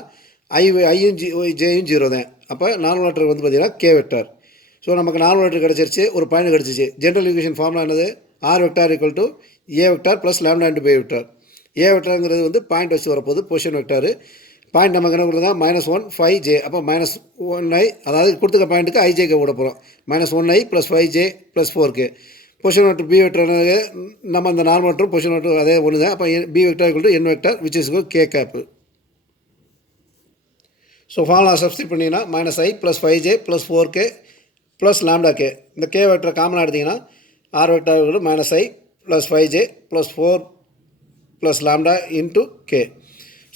ஐயும் ஜேயும் 0 தான். அப்போ நார்மல் வெக்டர் வந்து பார்த்திங்கன்னா கே வெக்டர். ஸோ நமக்கு நார்மல் வெக்டர் கிடச்சிருச்சு, ஒரு பாயிண்ட் கிடச்சிச்சு. ஜென்ரல் ஈக்குவேஷன் ஃபார்முலா என்னது, R vector equal to A vector plus lambda into b vector. A வெக்டாருங்கிறது வந்து பாயிண்ட் வச்சு வரப்போகுது, பொசிஷன் வெக்டார். பாயிண்ட் நமக்கு என்ன கொடுத்தா -1 5j. அப்போ -1i, அதாவது கொடுத்துக்க பாயிண்ட்டுக்கு ijக்கு விட போகிறோம். -1i plus 5j plus 4k. Position vector b vector நம்ம அந்த நார்மல் வெக்டர் பொசிஷன் வெக்டர் அதே ஒன்று தான். அப்போ b vector equal to n vector which is k cap. So formula substitute பண்ணிங்கன்னா -i plus 5j plus 4k plus lambda k. இந்த k vector காமனாக எடுத்திங்கன்னா r vector -i plus 5j plus 4 plus lambda into k.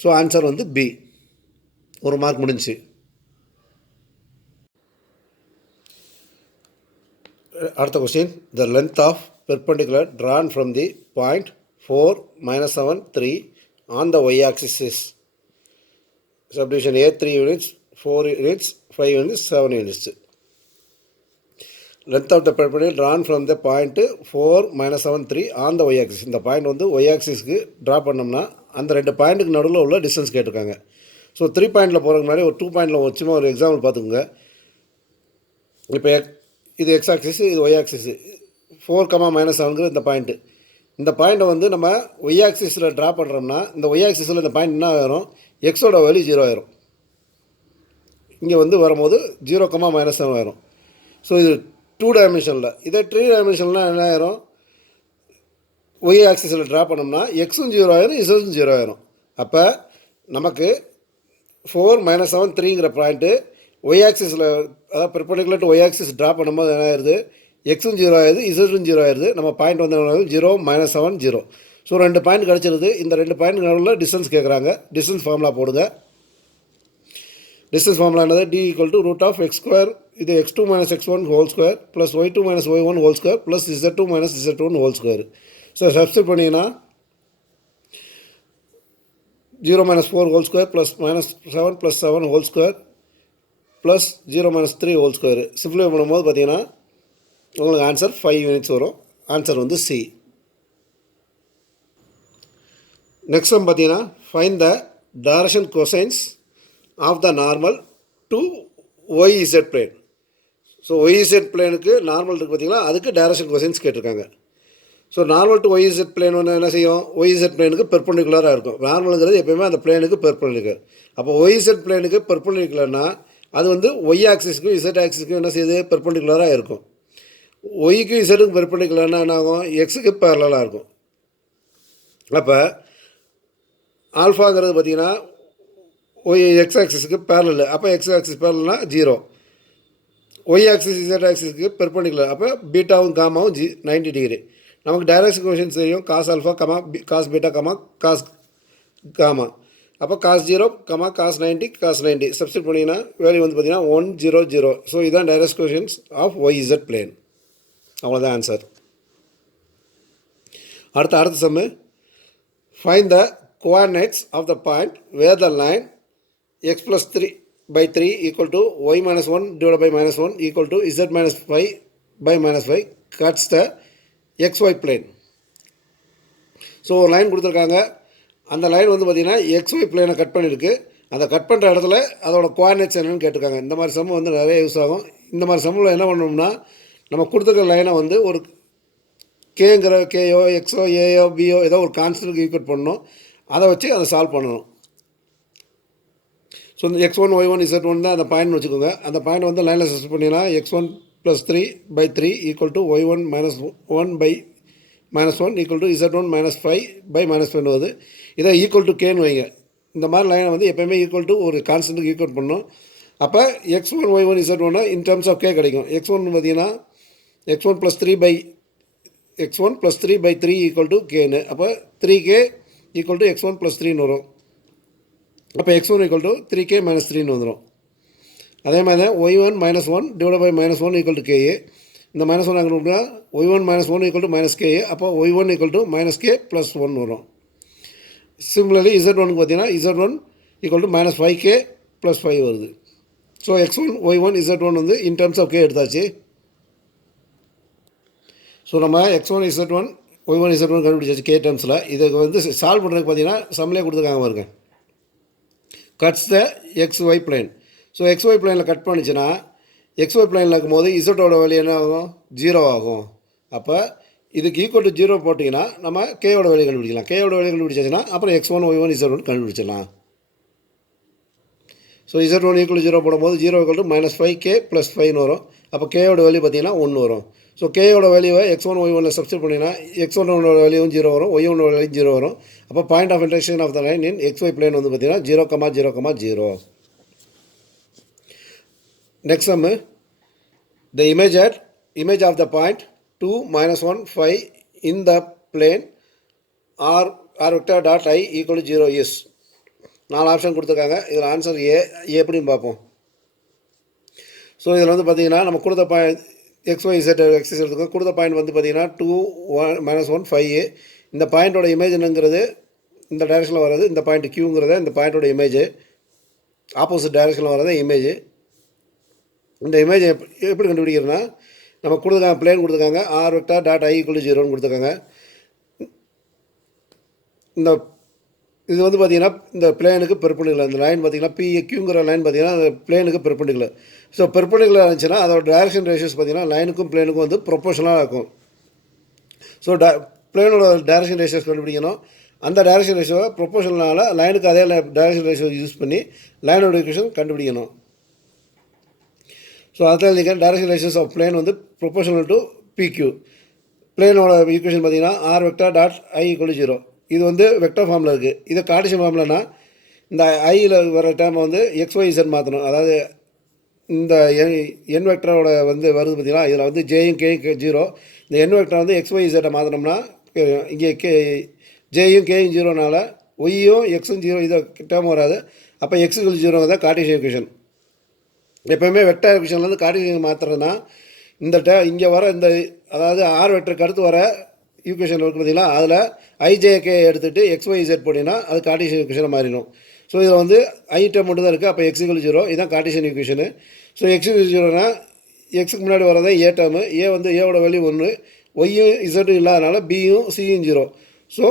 So answer வந்து b. ஒரு mark முடிஞ்சு. அடுத்த question, the length of perpendicular drawn from the point 4 -7 3 on the y axis is subdivision A 3 units, 4 units, 5 units, 7 units. Length of the perpendicular drawn from the point 4 -7 3 on the y axis. இந்த point வந்து y axisக்கு draw பண்ணோம்னா அந்த ரெண்டு பாயிண்ட்டுக்கு நடுவில் உள்ள distance கேட்டிருக்காங்க. So 3 பாயிண்டில் போகிறதுக்கு முன்னாடி ஒரு 2 பாயிண்டில் வச்சுமா ஒரு எக்ஸாம்பிள் பார்த்துக்கோங்க. இப்போ இது x ஆக்சிஸ், இது y ஆக்சிஸ். 4, -7ங்கிற இந்த பாயிண்ட்டு. இந்த பாயிண்ட்டை வந்து நம்ம y ஆக்சிஸில் ட்ரா பண்ணுறோம்னா இந்த y ஆக்சிஸில் இந்த பாயிண்ட் என்ன ஆகிரும், எக்ஸோட வேல்யூ 0 ஆயிரும். இங்கே வந்து வரும்போது 0, -7 ஆயிரும். ஸோ இது 2 டைமென்ஷனில். இதே 3 டைமென்ஷன்லாம் என்ன ஆயிரும், ஒய் ஆக்சிஸில் ட்ரா பண்ணோம்னா எக்ஸும் 0 ஆயிரும், இசஸும் 0 ஆயிரும். அப்போ நமக்கு 4 -7 3ங்கிற பாயிண்ட்டு ஒய் ஆக்சிஸில், அதாவது perpendicular to y axis draw பண்ணும்போது என்ன ஆயிடுது, எக்ஸும் 0 ஆயிடுது, இசஸும் 0 ஆயிடுது. நம்ம பாயிண்ட் வந்து 0 -7 0. ஸோ 2 பாயிண்ட் கிடச்சிருது. இந்த 2 பாயிண்ட் நடுவில் டிஸ்டன்ஸ் கேட்குறாங்க. டிஸ்டன்ஸ் ஃபார்முலா போடுங்க. டிஸ்டன்ஸ் ஃபார்முலா என்னது, d ஈக்குவல் டு √(x²), இது x2 - x1 whole square plus y2 - y1 whole square plus z2 - z1 whole square. So substitute பண்ணிங்கன்னா 0 - 4 whole square plus -7 + 7 whole square plus 0 - 3 whole square. Simplify பண்ணும்போது பார்த்தீங்கன்னா உங்களுக்கு answer 5 units வரும். Answer வந்து C. Next sum பார்த்தீங்கன்னா, find the direction cosines of the normal to y z plane. So y z பிளேனுக்கு normal இருக்குது பார்த்தீங்களா, அதுக்கு டைரக்ஷன் கொசைன்ஸ் கேட்டிருக்காங்க. So normal to y z plane வந்து என்ன செய்யும், ஒய்இசட் பிளேனுக்கு பெர்பெண்டிகுலராக இருக்கும். நார்மலுங்கிறது எப்பயுமே அந்த பிளேனுக்கு பெர்பெண்டிகுலர். அப்போ ஒய்இசட் பிளேனுக்கு பெர்பெண்டிகுலர்னா அது வந்து ஒய் ஆக்சிஸ்க்கும் இசட் ஆக்சிஸ்க்கும் என்ன செய்யுது, பெர்பெண்டிகுலராக இருக்கும். ஒய்க்கும் இசட்டுக்கும் பெர்பெண்டிகுலர்னா என்ன ஆகும், எக்ஸுக்கு பேரலாக இருக்கும். அப்போ ஆல்ஃபாங்கிறது பார்த்திங்கன்னா ஒய் எக்ஸ் ஆக்சிஸுக்கு பேரலல். அப்போ எக்ஸ் ஆக்சிஸ் பேரலல்னா 0. ஒய் ஆக்சிஸ் இசட் ஆக்சிஸுக்கு பெர்பெண்டிகுலர். அப்போ பீட்டாவும் காமாவும் 90 டிகிரி. நமக்கு டைரக்ஷன் கொஷின்ஸ் தெரியும், cos alpha cos beta cos gamma. அப்போ காஸ் 0 காஸ் 90 காஸ் 90 சப்ஸ்டிட் பண்ணிங்கன்னா வேல்யூ வந்து பார்த்திங்கன்னா 1 0 0. ஸோ இதுதான் direct cosines of y z plane. அவ்வளோதான் ஆன்சர். அடுத்த sum, find the coordinates of the point where the line x + 3 by 3 equal to y minus 1 divided by minus 1 equal to z minus 5 by minus 5 cuts the xy plane. So ஒரு line கொடுத்துருக்காங்க. அந்த line வந்து பார்த்திங்கன்னா XY பிளேனை cut பண்ணியிருக்கு. அந்த cut பண்ணுற இடத்துல அதோட கோஆர்டினேட்ஸ் என்னென்னு கேட்டிருக்காங்க. இந்த மாதிரி சம் வந்து நிறைய யூஸ் ஆகும். இந்த மாதிரி சம்மில் என்ன பண்ணணும்னா நம்ம கொடுத்துருக்க லைனை வந்து ஒரு கேங்கிற கேயோ எக்ஸோ ஏயோ பியோ ஏதோ ஒரு கான்ஸ்டன்ட்டுக்கு ஈக்குவேட் பண்ணணும். அதை வச்சு அதை சால்வ் பண்ணணும். ஸோ இந்த x1 y1 z1 தான் அந்த பாயிண்ட் வச்சுக்கோங்க. அந்த பாயிண்ட் வந்து லைனில் சப்ஸ்டிட் பண்ணிங்கன்னா x1 + 3 by 3 equal to y1 - 1 by -1 equal to z1 - 5 by -5 வருது. இதை ஈக்குவல் டு கேன்னு வைங்க. இந்த மாதிரி லைனை வந்து எப்போயுமே ஈக்குவல் டு ஒரு கான்ஸ்டன்ட்டுக்கு ஈக்குவல் பண்ணணும். அப்போ x1 y1 z1 in terms of K கிடைக்கும். x1 பார்த்தீங்கன்னா x1 + 3 by 3 equal to கேன்னு. அப்போ 3k equal to x1 + 3ன்னு வரும். அப்போ x1 equal to 3k - 3ன்னு வந்துடும். அதே மாதிரி தான் y1 - 1 divided by -1 equal to ka. இந்த -1 அங்கே கொடுத்தா y1 - 1 equal to -ka. அப்போ y1 equal to -k + 1 வரும். சிமிலர்லி z1க்கு பார்த்தீங்கன்னா z1 equal to -5k + 5 வருது. ஸோ x1 y1 z1 வந்து இன் டர்ம்ஸ் ஆஃப் k எடுத்தாச்சு. ஸோ நம்ம x1 z1 y1 z1 கண்டுபிடிச்சாச்சு கே டர்ம்ஸில். இதுக்கு வந்து சால்வ் பண்ணுறதுக்கு பார்த்தீங்கன்னா சம்லேயே கொடுத்துருக்காங்க பாருங்க. Cuts the XY plane. So XY பிளேனில் கட் பண்ணிச்சுன்னா XY பிளேனில் இருக்கும்போது இசட்டோட வேல்யூ என்ன ஆகும்? 0 ஆகும். அப்போ இதுக்கு ஈக்குவல் டு 0 போட்டிங்கன்னா நம்ம கேயோட வேல்யூ கண்டுபிடிக்கலாம். கேயோட வேல்யூ கண்டுபிடிச்சாச்சுன்னா அப்புறம் x1 y1 z1 கண்டுபிடிச்சிடலாம். ஸோ z1 ஈக்குவல் டு 0 போடும்போது 0 ஈக்குவல் டு -5k + 5 வரும். அப்போ கேயோட வேல்யூ பார்த்தீங்கன்னா 1 வரும். ஸோ கேயோட வேல்யூவை x1 y1 சப்ஸ்டிட் பண்ணிங்கன்னா x1 வேல்யூவும் 0 வரும், y1 வேல்யூ 0 வரும். அப்போ point of intersection of the line in XY plane வந்து பார்த்தீங்கன்னா 0,0,0. Next sum, the image of the point 2 - 1 5 in the plane r vector dot I equal to 0 is. 4 option கொடுத்துருக்காங்க. இதில் answer எப்படின்னு பார்ப்போம். ஸோ இதில் வந்து பார்த்தீங்கன்னா நம்ம கொடுத்த பாயிண்ட் XYZ எக்ஸஸ் எடுத்துக்கோங்க. கொடுத்த பாயிண்ட் வந்து பார்த்தீங்கன்னா 2 - 1 5. இந்த பாயிண்டோட இமேஜ் என்னங்கிறது இந்த டைரெக்ஷனில் வர்றது. இந்த பாயிண்ட் Qங்கிறத இந்த பாயிண்டோட இமேஜ், ஆப்போசிட் டைரெக்ஷனில் வர்றத இமேஜ். இந்த இமேஜ் எப்படி கண்டுபிடிக்கிறதுனா நம்ம கொடுத்துருக்காங்க பிளேன் கொடுத்துருக்காங்க r vector dot I equal to 0ன்னு கொடுத்துருக்காங்க. இந்த இது வந்து பார்த்திங்கன்னா இந்த பிளேனுக்கு பெர்பெண்டிகுலர். இந்த லைன் பார்த்திங்கன்னா PQங்கிற லைன் பார்த்திங்கன்னா அந்த பிளேனுக்கு பெர்பெண்டிகுலர். ஸோ பெர்பெண்டிகுலர் இருந்துச்சுன்னா அதோட டைரக்ஷன் ரேஷியோஸ் பார்த்திங்கன்னா லைனுக்கும் பிளேனுக்கும் வந்து ப்ரொபோஷனலாக இருக்கும். ஸோ பிளேனோட டைரக்ஷன் ரேஷியோஸ் கண்டுபிடிக்கணும். அந்த டைரக்ஷன் ரேஷியோவை ப்ரொபோஷனலால் லைனுக்கு அதே டைரக்ஷன் ரேஷியோ யூஸ் பண்ணி லைனோட ஈக்குவேஷன் கண்டுபிடிக்கணும். ஸோ அதில் நீங்கள் டைரக்ஷன் ரேஷியோஸ் ஆஃப் பிளேன் வந்து ப்ரொபோஷனல் டு PQ. பிளேனோட ஈக்குவேஷன் பார்த்தீங்கன்னா r vector dot I equal to 0. இது வந்து வெக்டர் ஃபார்மில் இருக்குது. இது கார்ட்டீசியன் ஃபார்ம்லனா இந்த ஐயில் வர டேர்மை வந்து XYZ மாற்றணும். அதாவது இந்த என் வெக்டரோட வந்து வருது பார்த்தீங்கன்னா இதில் வந்து ஜேயும் கேயும் 0. இந்த என் வெக்டர் வந்து XYZ மாற்றினோம்னா இங்கே ஜேயும் கேயும் 0னால ஒய்யும் எக்ஸும் 0 இதை டேர்ம் வராது. அப்போ x 0 தான் கார்ட்டீசியன் ஈக்குவேஷன். எப்போயுமே வெக்டர் ஈக்குவேஷன்லேருந்து கார்ட்டீசியன் மாற்றுறதுனா இந்த இங்கே வர இந்த அதாவது ஆர் வெக்டருக்கு அடுத்து வர ஈக்குவேஷன் இருக்குது பார்த்தீங்களா, அதில் IJK எடுத்துகிட்டு XYZ போட்டிங்கன்னா அது கார்ட்டீசியன் ஈக்குவேஷனை மாறிடும். ஸோ இதில் வந்து ஐ டேர்ம் மட்டும் தான் இருக்குது. அப்போ x 0 இதுதான் கார்ட்டீசியன் ஈக்குவேஷனு. ஸோ x 0னா எக்ஸுக்கு முன்னாடி வரதே ஏ டேர்மு. ஏ வந்து ஏவோட வேல்யூ 1, ஒய்யும் இசட்டும் இல்லாதனால பியும் சியும் 0. ஸோ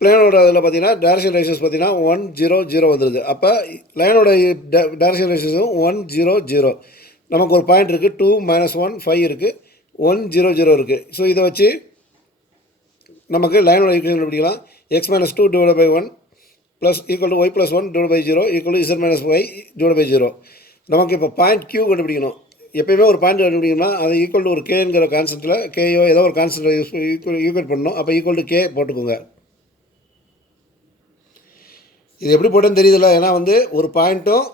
பிளேனோட இதில் பார்த்தீங்கன்னா டைரக்ஷன் ரேஷியோஸ் பார்த்தீங்கன்னா 1 0 0 வந்துடுது. அப்போ லைனோட டைரக்ஷன் ரேஷியோஸும் 1 0 0. நமக்கு ஒரு பாயிண்ட் இருக்குது 2 - 1 5 இருக்குது, 1 0 0 இருக்குது. ஸோ இதை வச்சு நமக்கு லைனோட ஈக்குவேஷன் கண்டுபிடிக்கலாம். x - 2 divided by 1 plus equal to y + 1 divided by 0 equal to z - y divided by 0. நமக்கு இப்போ பாயிண்ட் Q கண்டுபிடிக்கணும். எப்போயுமே ஒரு பாயிண்ட் கண்டுபிடிக்கணும்னா அது ஈக்குவல் டு ஒரு கேங்கிற கான்செப்ட்டில் கேயோ ஏதோ ஒரு கான்செப்டை ஈக்குவல் பண்ணணும். அப்போ ஈக்குவல் டு கே போட்டுக்கோங்க. இது எப்படி போட்டேன்னு தெரியுதுல்ல. ஏன்னா வந்து ஒரு பாயிண்ட்டும்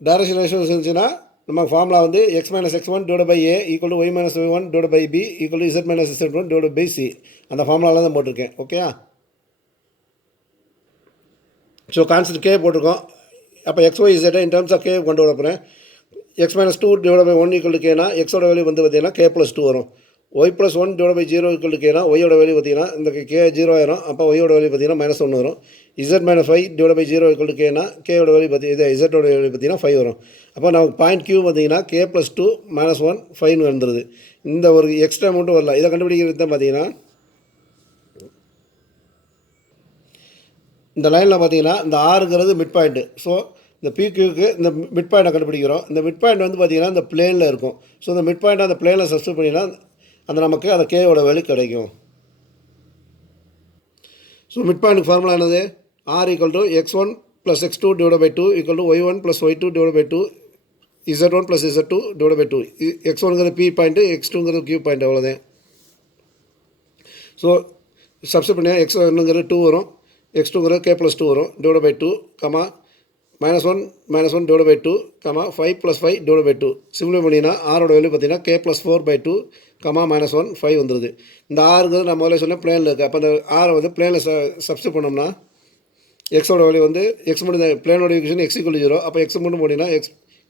டைரக்ஷன் ரேஷியோஸ் இருந்துச்சுன்னா நம்ம ஃபார்முலா வந்து x - x1 divided by a equal to y - y1 divided by b equal to z - z1 divided by c. அந்த ஃபார்முலாவில் தான் போட்டிருக்கேன். ஓகேயா? ஸோ கான்ஸ்டன்ட் கே போட்டிருக்கோம். அப்போ XYZ in terms of k கொண்டு வர போகிறேன். x - 2 divided by 1 equal to கேனா எக்ஸோட வேல்யூ வந்து பார்த்தீங்கன்னா k + 2 வரும். Y plus one divide by zero equal to கேனா ஒய்யோட வேல்யூ பார்த்தீங்கன்னா இந்த கே 0 ஆயிரும். அப்போ ஒய்யோட வேல்யூ பார்த்தீங்கன்னா -1 வரும். Z -5 divide by zero equal to கேனா கேயோட வேல்யூ இது இசட்டோட வேல்யூ பார்த்தீங்கன்னா 5 வரும். அப்போ நமக்கு பாயிண்ட் கியூ பார்த்தீங்கன்னா கே +2 -1 5 வந்துடுது. இந்த ஒரு எக்ஸ்ட்ரா அமௌண்ட்டும் வரல. இதை கண்டுபிடிக்கிறது தான் பார்த்தீங்கன்னா இந்த லைனில் பார்த்தீங்கன்னா இந்த ஆறுங்கிறது மிட் பாயிண்ட்டு. ஸோ இந்த பிக்யூக்கு இந்த மிட் பாயிண்ட்டை கண்டுபிடிக்கிறோம். இந்த மிட் பாயிண்ட் வந்து பார்த்தீங்கன்னா இந்த பிளேனில் இருக்கும். ஸோ இந்த மிட் பாயிண்ட்டை அந்த பிளேனில் சப்ஸ்டியூட் பண்ணினா அந்த நமக்கு அந்த கேயோட வேல்யூ கிடைக்கும். ஸோ மிட் பாயிண்ட் ஃபார்முலா என்னது? R = x1 + x2 / 2 = y1 + y2 / 2 z1 + z2 / 2. x1ங்கிறது பி பாயிண்ட்டு, x2ங்கிறது கியூ பாயிண்ட், அவ்வளோதான். ஸோ சப்ஸ்டியூட் பண்ணி x1ங்கிறது 2 வரும், x2ங்கிறது k + 2 வரும் /2, -1 -1 /2, 5 + 5 /2. சிம்பிளிஃபை பண்ணினா ஆரோட வேல்யூ பார்த்தீங்கன்னா k + 4/2, -1 5 வந்துடுது. இந்த ஆறுங்கிறது நான் முதல்ல சொன்னேன் பிளேனில் இருக்குது. அப்போ அந்த ஆரை வந்து பிளேனில் சப்ஸ்டியூட் பண்ணோம்னா எக்ஸோட வேல்யூ வந்து எக்ஸ் மட்டும் பிளேனோட ஈக்குவேஷன் x = 0. அப்போ எக்ஸ் மட்டும் போனீங்கன்னா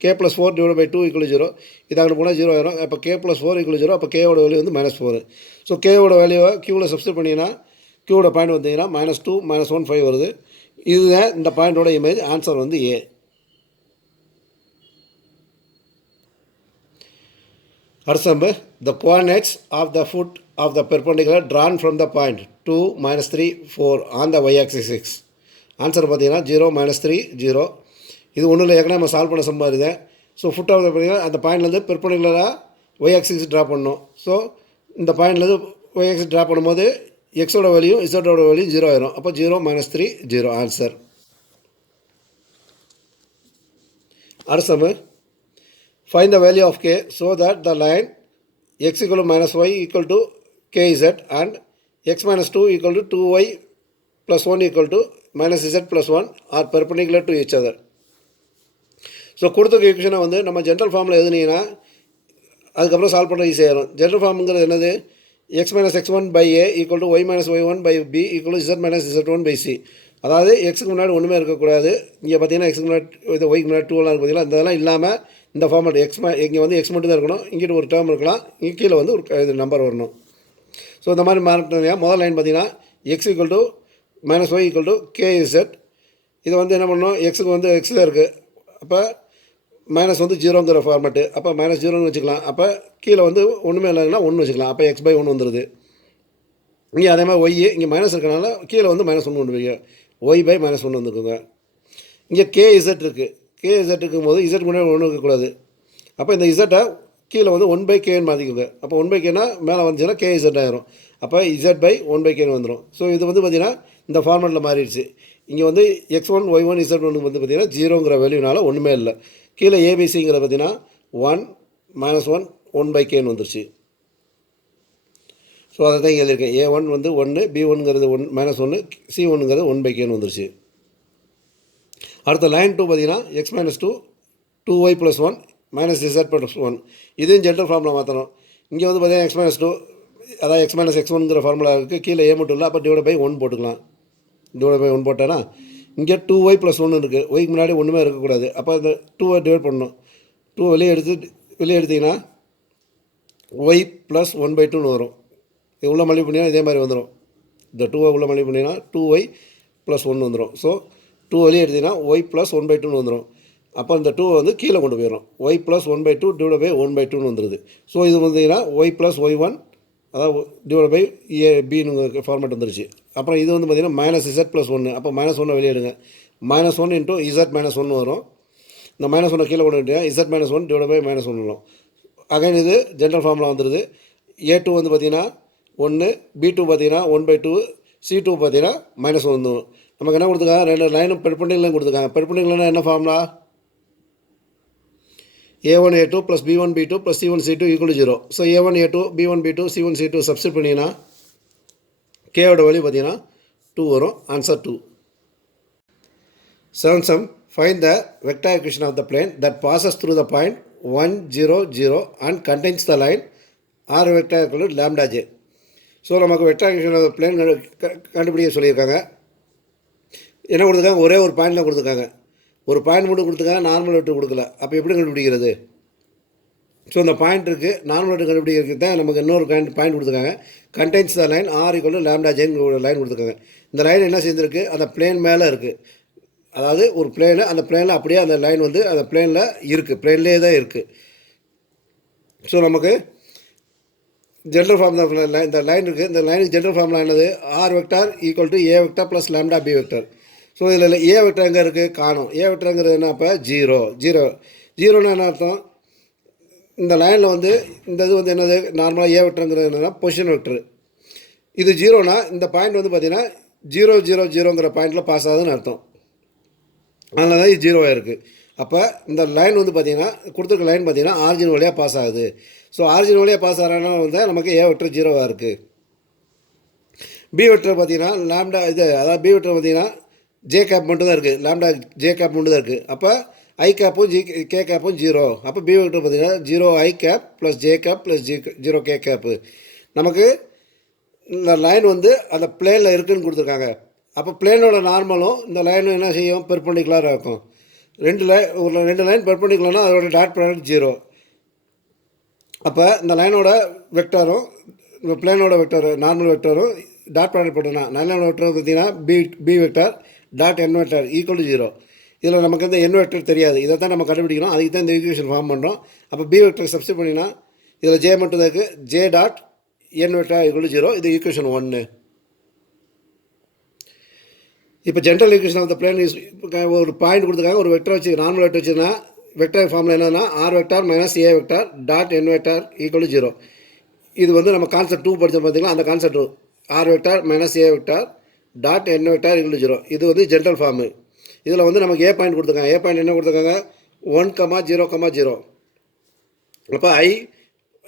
k + 4 /2 = 0. இதாகிட்டு போனால் 0 ஆயிரும். அப்போ k + 4 = 0. அப்போ கேவோட வேல்யூ வந்து -4. ஸோ கேவோட வேல்யூவை கியூவில் சப்ஸ்டியூட் பண்ணிங்கன்னா கியூவோட பாயிண்ட் வந்தீங்கன்னா -2 -1 5 வருது. இதுதான் இந்த பாயிண்டோட இமேஜ். ஆன்சர் வந்து ஏ. அடுத்த சம்பு, the coordinates of the foot of the perpendicular drawn from the point 2 -3 4 on the y-axis 6. Answer பார்த்தீங்கன்னா 0 -3 0. இது ஒன்றும் இல்லை, ஏற்கனவே நம்ம சால்வ் பண்ண சம்பாதிதேன். ஸோ ஃபுட் ஆஃப் பார்த்தீங்கன்னா அந்த பாயிண்ட்லேருந்து பெர்பெண்டிகுலராக y-axis ட்ரா பண்ணணும். ஸோ இந்த பாயிண்ட்லேருந்து y-axis ட்ரா பண்ணும்போது எக்ஸோட வேல்யூ இசட்டோட வேல்யூ 0 ஆயிரும். அப்போ 0 -3 0 ஆன்சர். அடுத்த சம்மு, find the value of k so that the line x = -y = kz and x - 2 = 2y + 1 = -z + 1 are perpendicular to each other. So கொடுத்த ஈக்குவேஷனை வந்து நம்ம ஜென்ரல் ஃபார்மில் எழுதுனீங்கன்னா அதுக்கப்புறம் சால்வ் பண்ணுறது ஈஸியாகிடும். ஜென்ரல் ஃபார்முங்கிறது என்னது? x - x1/a = y - y1/b = z - z1/c. அதாவது எக்ஸுக்கு முன்னாடி ஒன்றுமே இருக்கக்கூடாது. இங்கே பார்த்தீங்கன்னா எக்ஸுக்கு முன்னாடி இது ஒய்க்கு முன்னாடி 2எல்லாம் இருக்குது பார்த்தீங்களா? இதெல்லாம் இல்லாமல் இந்த ஃபார்மேட் இங்கே வந்து எக்ஸ் மட்டும் தான் இருக்கணும். இங்கிட்டு ஒரு டேர்ம் இருக்கலாம், இங்கே கீழே வந்து ஒரு இது நம்பர் வரணும். ஸோ இந்த மாதிரி மாறினா முதல் லைன் பார்த்தீங்கன்னா x = -y = kz. இதை வந்து என்ன பண்ணணும்? எக்ஸுக்கு வந்து எக்ஸ் தான் இருக்குது. அப்போ மைனஸ் வந்து 0ங்கிற ஃபார்மேட்டு. அப்போ -0ன்னு வச்சுக்கலாம். அப்போ கீழே வந்து ஒன்றுமே இல்லைன்னா 1 வச்சுக்கலாம். அப்போ x/1 வந்துடுது. இங்கே அதே மாதிரி ஒய் இங்கே மைனஸ் இருக்கனால கீழே வந்து -1 கொண்டு போய் y/-1 வந்துருக்குங்க. இங்கே kz இருக்குது. kz இருக்கும்போது z முன்னாடி 1 இருக்கக்கூடாது. அப்போ இந்த z கீழே வந்து 1/kன்னு மாற்றிக்கோங்க. அப்போ 1/kனா மேலே வந்துச்சுன்னா kz ஆயிரும். அப்போ z/1/kன்னு வந்துடும். ஸோ இது வந்து பார்த்திங்கன்னா இந்த ஃபார்மேட்டில் மாறிடுச்சு. இங்கே வந்து x1 y1 z1 வந்து பார்த்திங்கன்னா 0ங்கிற வேல்யூனால ஒன்றுமே இல்லை. கீழே ஏபிசிங்கிற பார்த்தீங்கன்னா 1 -1 1/kன்னு வந்துருச்சு. ஸோ அதை தான் இங்கே எழுதியிருக்கேன். A1 வந்து 1, B1ங்கிறது -1, C1ங்கிறது 1/kன்னு வந்துருச்சு. அடுத்த லைன் 2 பார்த்தீங்கன்னா x - 2 2y + 1 - z + 1. இதையும் ஜென்ரல் ஃபார்முலா மாற்றணும். இங்கே வந்து பார்த்தீங்கன்னா x - 2 அதாவது x - x1ங்கிற ஃபார்முலா இருக்குது. கீழே a மட்டும் இல்லை. அப்போ /1 போட்டுக்கலாம். /1 போட்டேன்னா இங்கே 2y + 1 இருக்குது. ஒய்க்கு முன்னாடி ஒன்றுமே இருக்கக்கூடாது. அப்போ இந்த 2 டிவைட் பண்ணணும். 2 வெளியே எடுத்திங்கன்னா y + 1/2ன்னு வரும். இது உள்ள மல்டிப்ளை பண்ணிங்கன்னா இதே மாதிரி வந்துடும். இந்த 2 உள்ள மல்டிப்ளை பண்ணிங்கன்னா 2y + 1 வந்துடும். ஸோ 2 வெளியே எடுத்திங்கன்னா y + 1/2ன்னு வந்துடும். அப்போ இந்த 2 வந்து கீழே கொண்டு போயிடும். y + 1/2 / 1/2ன்னு வந்துடுது. ஸோ இது வந்தீங்கன்னா y + y1 அதாவது /b ஃபார்மேட் வந்துருச்சு. அப்புறம் இது வந்து பார்த்திங்கன்னா -z + 1. அப்போ -1 வெளியே எடுங்க. -1 × z - 1 வரும். இந்த -1 கீழே கொண்டு வந்துட்டீங்கன்னா z - 1 / -1 வரும். அகைன் இது ஜென்ரல் ஃபார்முலா வந்துடுது. a2 வந்து பார்த்திங்கன்னா 1, b2 பார்த்தீங்கன்னா 1/2, c2 பார்த்தீங்கன்னா -1. நமக்கு என்ன கொடுத்துருக்காங்க? 2 லைனும் பெர்பெண்டிகுலர் கொடுத்துருக்காங்க. பெர்பெண்டிகுலர்னா என்ன formula? a1 a2 + b1 b2 + c1 c2 = 0. So a1 a2 b1 b2 c1 c2 substitute பண்ணிங்கன்னா கேவோட வேல்யூ பார்த்தீங்கன்னா 2 வரும். Answer 2. 7th sum, find the vector equation of the plane that passes through the point 1 0 0 and contains the line r vector = λj. So நமக்கு vector equation of plane கண்டுபிடிக்க சொல்லியிருக்காங்க. என்ன கொடுத்துருக்காங்க? ஒரே ஒரு பாயிண்ட் தான் கொடுத்துருக்காங்க. ஒரு பாயிண்ட் மட்டும் கொடுத்துருக்காங்க, நார்மல் வெக்டர் கொடுக்கல. அப்போ எப்படி கண்டுபிடிக்கிறது? ஸோ இந்த பாயிண்ட் இருக்குது, நார்மல் வெக்டர் கண்டுபிடிக்கிறதுக்கு தான் நமக்கு இன்னொரு பாயிண்ட் கொடுத்துருக்காங்க. Contains the line r equal to lambda ஜேன்னு ஒரு லைன் கொடுத்துருக்காங்க. இந்த லைன் என்ன செஞ்சுருக்கு, அந்த பிளேன் மேலே இருக்குது. அதாவது ஒரு பிளேனு, அந்த பிளேனில் அப்படியே அந்த லைன் வந்து அந்த பிளேனில் இருக்குது, பிளேன்லேயே தான் இருக்குது. ஸோ நமக்கு ஜென்ரல் ஃபார்ம் தான் இந்த லைன் இருக்குது. இந்த லைனுக்கு ஜென்ரல் ஃபார்ம்லாம் என்னது, R vector equal to A vector plus lambda b vector. So இதில் ஏ வெக்டர் எங்கே இருக்குது, காணும். ஏ வெக்டருங்கிறது என்ன, அப்போ ஜீரோன்னா என்ன அர்த்தம், இந்த லைனில் வந்து இந்த இது வந்து என்னது, நார்மலாக ஏ வெக்டருங்கிறது என்னென்னா பொசிஷன் வெக்டர். இது ஜீரோனா இந்த பாயிண்ட் வந்து பார்த்திங்கன்னா 0 பாயிண்டில் பாஸ் ஆகுதுன்னு அர்த்தம். அதனால தான் இது ஜீரோவாக இருக்குது. அப்போ இந்த லைன் வந்து பார்த்திங்கன்னா கொடுத்துருக்க லைன் பார்த்திங்கன்னா ஆரிஜின் வழியாக பாஸ் ஆகுது. ஸோ ஆரிஜின் வழியாக பாஸ் ஆகிறனால வந்து நமக்கு ஏ வெக்டர் ஜீரோவாக இருக்குது. பி வெக்டர் பார்த்திங்கன்னா லாம்டா இது, அதாவது பி வெக்டர் பார்த்திங்கன்னா ஜே கேப் மட்டும் தான் இருக்குது, லாம்டா ஜே கேப் மட்டும் தான் இருக்குது. அப்போ ஐ கேப்பும் கே கேப்பும் ஜீரோ. அப்போ பி வெக்டர் பார்த்திங்கன்னா 0 i cap plus j cap plus 0 k cap. நமக்கு இந்த லைன் வந்து அந்த பிளேனில் இருக்குதுன்னு கொடுத்துருக்காங்க. அப்போ பிளேனோட நார்மலும் இந்த லைனும் என்ன செய்யும், பெர்பெண்டிகுலராக இருக்கும். ரெண்டு லைன் பெர்பெண்டிகுலர்னால் அதோட டாட் ப்ராடக்ட் 0. அப்போ இந்த லைனோட வெக்டரும் இந்த பிளேனோட வெக்டரும் நார்மல் வெக்டரும் டாட் ப்ராடக்ட் போட்டோன்னா லைனோட வெக்டர் பார்த்தீங்கன்னா b vector dot n vector equal to 0. இதில் நமக்கு இந்த என் வெக்டர் தெரியாது, இதை தான் நம்ம கண்டுபிடிக்கணும். அதுக்கு தான் இந்த ஈக்குவேஷன் ஃபார்ம் பண்ணுறோம். அப்போ பி வெக்டர் சப்ஸ்டிட் பண்ணிங்கன்னா இதில் ஜே மட்டும் தான் இருக்குது, j dot n vector equal to 0. இது ஈக்குவேஷன் 1. இப்போ general equation of the plane ஒரு பாயிண்ட் கொடுத்துருக்காங்க, ஒரு வெக்டர் வச்சு நார்மல் வெக்டர் வச்சுன்னா வெக்டர் ஃபார்மில் என்னென்னா r vector minus a vector dot n vector equal to 0. இது வந்து நம்ம கான்செப்ட் 2 படித்தோம் பார்த்தீங்கன்னா, அந்த concept 2 r vector minus a vector dot n vector equal to 0. இது வந்து ஜென்ரல் ஃபார்மு. இதில் வந்து நமக்கு ஏ பாயிண்ட் கொடுத்துருக்காங்க. ஏ பாயிண்ட் என்ன கொடுத்துருக்காங்க, 1,0,0. அப்போ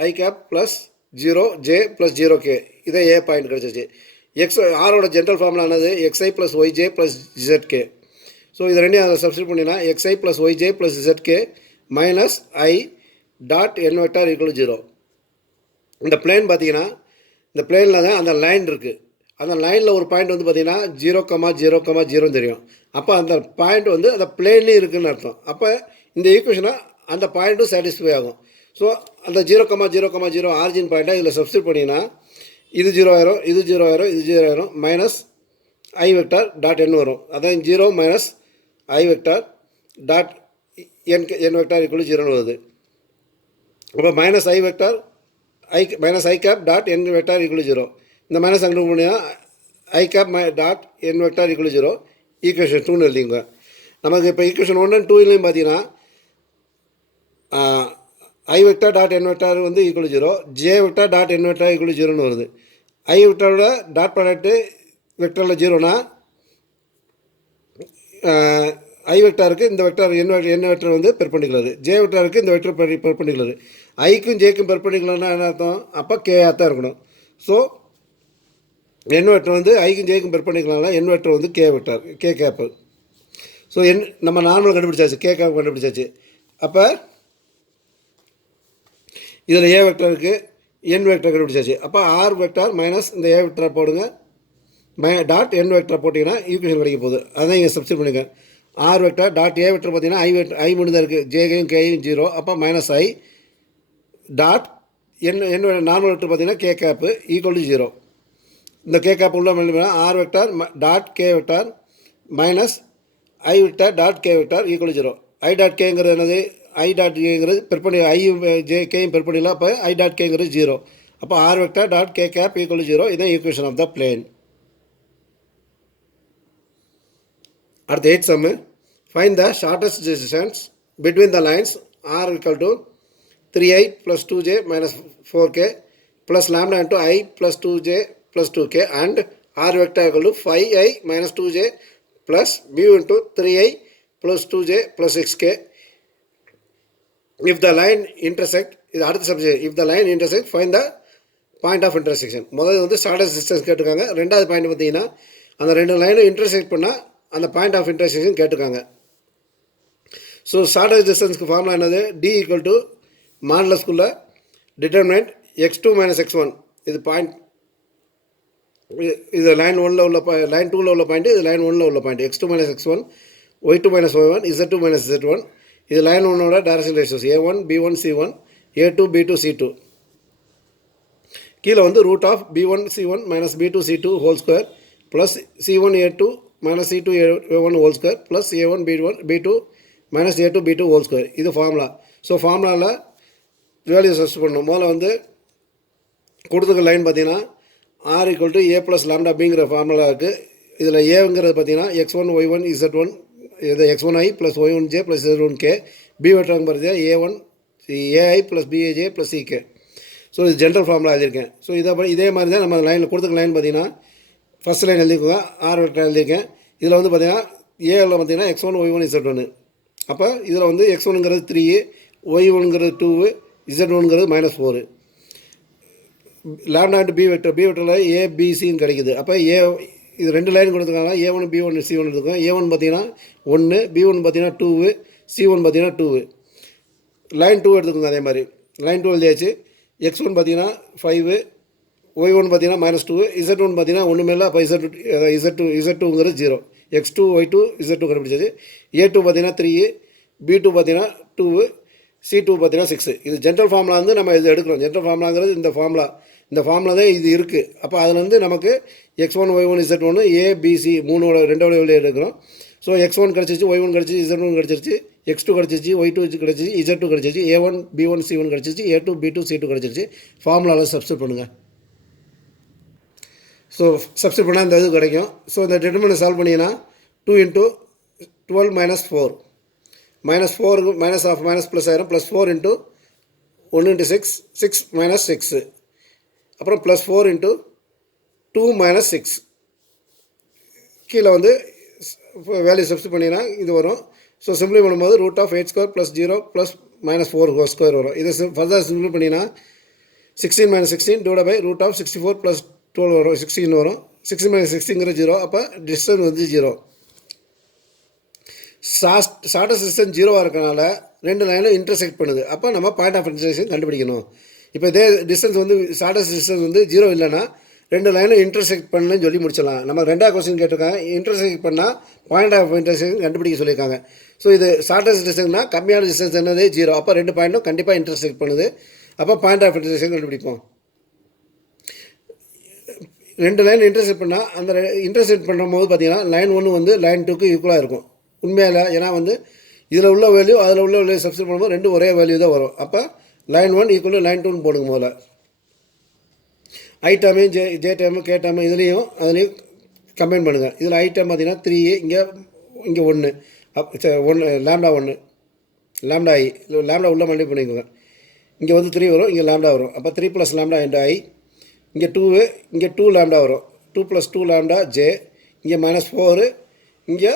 i cap plus 0 j plus 0 k, இதை ஏ பாயிண்ட் கிடச்சிச்சு. ஆரோட ஜென்ரல் ஃபார்முலா என்னது, x i plus y j plus z k. So இது ரெண்டையும் அதை சப்ஸ்டிட் பண்ணினா x i plus y j plus z k minus i dot n vector equal to 0. இந்த பிளேன் பார்த்தீங்கன்னா இந்த பிளேனில் தான் அந்த லைன் இருக்குது. அந்த லைனில் ஒரு பாயிண்ட் வந்து பார்த்திங்கன்னா 0,0,0 தெரியும். அப்போ அந்த பாயிண்ட் வந்து அந்த பிளேன்லேயும் இருக்குதுன்னு அர்த்தம். அப்போ இந்த ஈக்குவேஷனாக அந்த பாயிண்ட்டும் சாட்டிஸ்ஃபை ஆகும். ஸோ அந்த 0,0,0 ஆரிஜின் பாயிண்ட்டாக இதில் சப்ஸ்டிட் பண்ணிங்கன்னா இது 0 ஆயிரும், இது 0 ஆயிரும், இது 0 ஆயிரும், மைனஸ் ஐ வெக்டார் டாட் என் வரும். அதான் 0 minus i vector dot n vector equal 0 வருது. அப்போ minus i vector minus I gap dot n vector equal 0. இந்த மைனஸ் அங்கே பண்ணிங்கன்னா ஐ gap dot n vector equal 0 equation 2ன்னு எழுதிங்க. நமக்கு இப்போ ஈக்குவேஷன் 1 and 2லையும் பார்த்தீங்கன்னா ஐ வெக்டார் டாட் என் வெக்டார் வந்து equal 0, J vector dot n vector equal 0ன்னு வருது. ஐ வெக்டாரோட டாட் ப்ராடக்ட்டு வெக்டரில் 0னா ஐ வெக்டாருக்கு இந்த வெக்டார் என் வெக்டர் வந்து பெர்பெண்டிகுலர், ஜே வெக்டாருக்கு இந்த வெக்டர் பெர்பெண்டிகுலர். ஐக்கும் ஜேக்கும் பெர்பெண்டிகுலர்னா என்ன அர்த்தம், அப்போ கேஆ தான் இருக்கணும். ஸோ என் வெக்டர் வந்து ஐக்கும் ஜேக்கும் பெர்பெண்டிகுலர்னா என் வெக்டர் வந்து k vector, k cap. So நம்ம நார்மல் கண்டுபிடிச்சாச்சு, கே கேப் கண்டுபிடிச்சாச்சு. அப்போ இதில் ஏ வெக்டருக்கு என் வெக்டர் கண்டுபிடிச்சாச்சு. அப்போ ஆர் வெக்டார் மைனஸ் இந்த ஏ வெக்டர் போடுங்க, டாட் என் வெக்டர் போட்டிங்கன்னா ஈக்குவேஷன் கிடைக்க போகுது. அதான் இங்கே சப்ஸ்டிட் பண்ணிங்க. R vector dot a vector பார்த்தீங்கன்னா ஐ மட்டும் தான் இருக்குது, ஜேகையும் கேயும் 0. அப்போ minus i dot n normal vector பார்த்தீங்கன்னா கே கேப்பு ஈக்குவல் டு 0. இந்த கே கேப் உள்ள r vector dot k vector minus i vector dot k vector equal to 0. I dot கேங்கிறது என்னது, ஐ டாட் கேங்கிறது பெர்பெண்டிகுலர், ஐயும் ஜே கேயும் perpendicular. அப்போ i dot கேங்கிறது 0. அப்போ r vector dot k cap equal to 0. இதான் ஈக்குவேஷன் ஆஃப் த பிளேன். அடுத்த 8th sum, find the shortest distance between the lines r equal to 3i plus 2j minus 4k plus lambda into I plus 2j plus 2k and r vector equal to 5i minus 2j plus mu into 3i plus 2j plus 6k. If the line intersect, இது அடுத்த subject. If the line intersect, find the point of intersection. முதல்ல வந்து shortest distance கேட்டிருக்காங்க. ரெண்டாவது point பார்த்தீங்கன்னா அந்த ரெண்டு லைனும் இன்டர்செக்ட் பண்ணால் அந்த பாயிண்ட் ஆஃப் இன்டர்செக்ஷன் கேட்டிருக்காங்க. ஸோ ஷார்டஸ்ட் டிஸ்டன்ஸ்க்கு ஃபார்முலா என்னது, டி ஈக்குவல் டு மாடலஸ்குள்ள டிட்டர்மினன்ட் x2 மைனஸ் x1. இது பாயிண்ட், இது லைன் 1ல் உள்ள லைன் 2ல் உள்ள பாயிண்ட், இது லைன் 1ல் உள்ள point. x2 minus x1, y2 minus y1, z2 minus z1. இது line 1ஓட direction ratios a1 b1 c1, A2 B2 C2. கீழே வந்து root of B1 C1 minus B2 C2 whole square plus C1 A2 minus C2 A1 whole square plus A1 B1 B2 minus A2 B2 whole square. இது formula. So ஃபார்முலாவில் value substitute பண்ணணும். முதல்ல வந்து கொடுத்துருக்க line பார்த்தீங்கன்னா R equal to A plus lambda பிங்கிற formula இருக்குது. இதில் ஏங்கிறது பார்த்தீங்கன்னா X1 Y1 Z1 இது X1I plus Y1J plus Z1K. B வெட்டுறாங்க பார்த்தீங்கன்னா A1 AI plus BAJ plus CK. So இது ஜென்ரல் ஃபார்முலா எழுதியிருக்கேன். ஸோ இதே மாதிரி தான் நம்ம லைனில் கொடுத்துருக்க லைன் பார்த்தீங்கன்னா ஃபஸ்ட் லைன் எழுதிக்கோங்க, R வெக்டர் எழுதியிருக்கேன். இதில் வந்து பார்த்தீங்கன்னா ஏவில் பார்த்தீங்கன்னா X1 Y1 Z1. அப்போ இதில் வந்து X1ங்கிறது 3, Y1ங்கிறது 2, Z1ங்கிறது -4. லாம்டா இன்ட்டு பி வெக்டரில் ஏபிசின்னு கிடைக்குது. அப்போ இது ரெண்டு லைன் கொடுத்துருக்காங்க. A1 B1 C1 இருக்கும். A1 பார்த்தீங்கன்னா 1, B1 பார்த்தீங்கன்னா 2, C1 பார்த்தீங்கன்னா 2. லைன் 2 எடுத்துக்கோங்க. அதே மாதிரி லைன் 2 எழுதியாச்சு. X1 பார்த்தீங்கன்னா 5, Y1 பார்த்தீங்கன்னா -2, Z1 பார்த்தீங்கன்னா ஒன்றுமே இல்லை. அப்போ Z2ங்கிறது 0. X2 Y2 Z2 கண்டுபிடிச்சாச்சு. A2 பார்த்தீங்கன்னா 3, B2 பார்த்தீங்கன்னா 2, C2 பார்த்தீங்கன்னா 6. இது ஜென்ரல் ஃபார்முலா வந்து நம்ம இது எடுக்கிறோம். ஜென்ரல் ஃபார்முலாங்கிறது இந்த ஃபார்முலா தான் இது இருக்குது. அப்போ அதில் வந்து நமக்கு X1 Y1 Z1 ABC ரெண்டோட வெளியே எடுக்கிறோம். ஸோ X1 கிடச்சிச்சு, Y1 கிடச்சிச்சு, Z1 கிடச்சிருச்சு, X2 கிடச்சிச்சு, Y2 கிடச்சிச்சு, Z2 கிடச்சிச்சு, A1 B1 C1 கிடச்சிச்சு, A2 B2 C2 கிடச்சிருச்சு. ஃபார்முலாவில் சப்ஸ்டிட் பண்ணுங்கள். ஸோ சப்ஸ்டிட் பண்ணால் இந்த இது கிடைக்கும். ஸோ இந்த டிட்டர்மினன்ட் சால்வ் பண்ணிங்கன்னா 2 × 12 - 4 -4 மைனஸ் ஆஃப் மைனஸ் ப்ளஸ் ஆயிரும். +4 × 1 × 6 6 - 6. அப்புறம் +4 × 2 - 6. கீழே வந்து வேல்யூ சப்ஸ்டிட் பண்ணிங்கன்னா இது வரும். ஸோ சிம்பிளை பண்ணும்போது √8² + 0 + -4 ஹோல் ஸ்கொயர் வரும். இதை ஃபர்தர் சிம்பிளை பண்ணிங்கன்னா 16 - 16 / √64 + 12 வரும். 16 வரும். 16 - 16ங்கிறது 0. அப்போ டிஸ்டன்ஸ் வந்து 0. ஷார்ட்டஸ்ட் டிஸ்டன்ஸ் 0வாக இருக்கனால ரெண்டு லைனும் இன்டர்செக்ட் பண்ணுது. அப்போ நம்ம பாயிண்ட் ஆஃப் இன்டர்செக்ஷன் கண்டுபிடிக்கணும். இப்போ இதே டிஸ்டன்ஸ் வந்து ஷார்ட்டஸ்ட் டிஸ்டன்ஸ் வந்து 0 இல்லைன்னா ரெண்டு லைனும் இன்டர்செக்ட் பண்ணலன்னு சொல்லி முடிச்சிடலாம். நம்ம ரெண்டாவது கொஸ்டின் கேட்டிருக்காங்க. இன்டர்செக்ட் பண்ணால் பாயிண்ட் ஆஃப் இன்டர்செக்ஷன் கண்டுபிடிக்க சொல்லியிருக்காங்க. ஸோ இது ஷார்ட்டஸ்ட் டிஸ்டன்ஸ்னால் கம்மியான டிஸ்டன்ஸ் என்னது 0. அப்போ ரெண்டு பாயிண்ட்டும் கண்டிப்பாக இன்டர்செக்ட் பண்ணுது. அப்போ பாயிண்ட் ஆஃப் இன்டர்செக்ஷன் கண்டுபிடிப்போம். ரெண்டு லைன் இன்டர்செக்ட் பண்ணால் அந்த இன்டர்செக்ட் பண்ணும்போது பார்த்தீங்கன்னா லைன் 1 வந்து லைன் 2க்கு ஈக்குவலாக இருக்கும். உண்மையில ஏன்னா வந்து இதில் உள்ள வேல்யூ அதில் உள்ள வேல்யூ சப்ஸ்டிட் பண்ணும்போது ரெண்டு ஒரே வேல்யூ தான் வரும். அப்போ லைன் 1 ஈக்குவல் லைன் 2ன்னு போடுங்க. முதல்ல ஐ டேர்மையும் ஜே டேர்மு கே டேர்மு அதுலேயும் கம்பைன் பண்ணுங்கள். இதில் ஐ டேர்ம் பார்த்தீங்கன்னா 3, இங்கே 1 லாம்டா 1 லாம்டா ஐ லாம்டா உள்ள மல்டிப்ளை பண்ணிக்கோங்க. இங்கே வந்து 3 வரும், இங்கே லாம்டா வரும். அப்போ 3 + லாம்டா × ஐ. இங்கே 2, இங்கே 2 லாம்டா வரும். 2 + 2 லாம்டா ஜே. இங்கே -4, இங்கே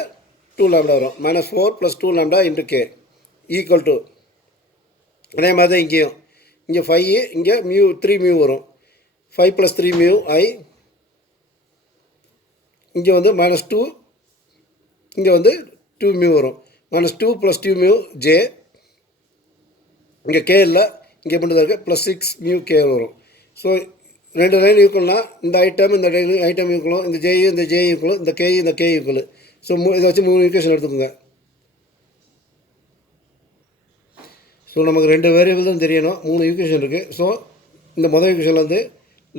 2 லாம்டா வரும். -4 + 2 லாம்டா × கே ஈக்குவல் டு அதே மாதிரி தான் இங்கேயும். இங்கே 5, இங்கே 3 வரும். 5 + 3 ஐ. இங்கே வந்து -2, இங்கே வந்து 2 வரும். -2 + 2 ஜே. இங்கே கே இல்லை, இங்கே மட்டும் தான் இருக்குது. +6 கே வரும். ஸோ ரெண்டு லைன் ஈக்குவல்னா இந்த ஐட்டம் இந்த ஐட்டம் ஈக்குவலும், இந்த ஜேயும் இந்த ஜே ஈக்குவலும், இந்த கேயும் இந்த கே ஈக்குவல். ஸோ இதை வச்சு 3 ஈக்குவேஷன் எடுத்துக்கோங்க. ஸோ நமக்கு ரெண்டு வேரியபிள் தான் தெரியணும். 3 ஈக்குவேஷன் இருக்குது. ஸோ இந்த முதல் ஈக்குவேஷனில் வந்து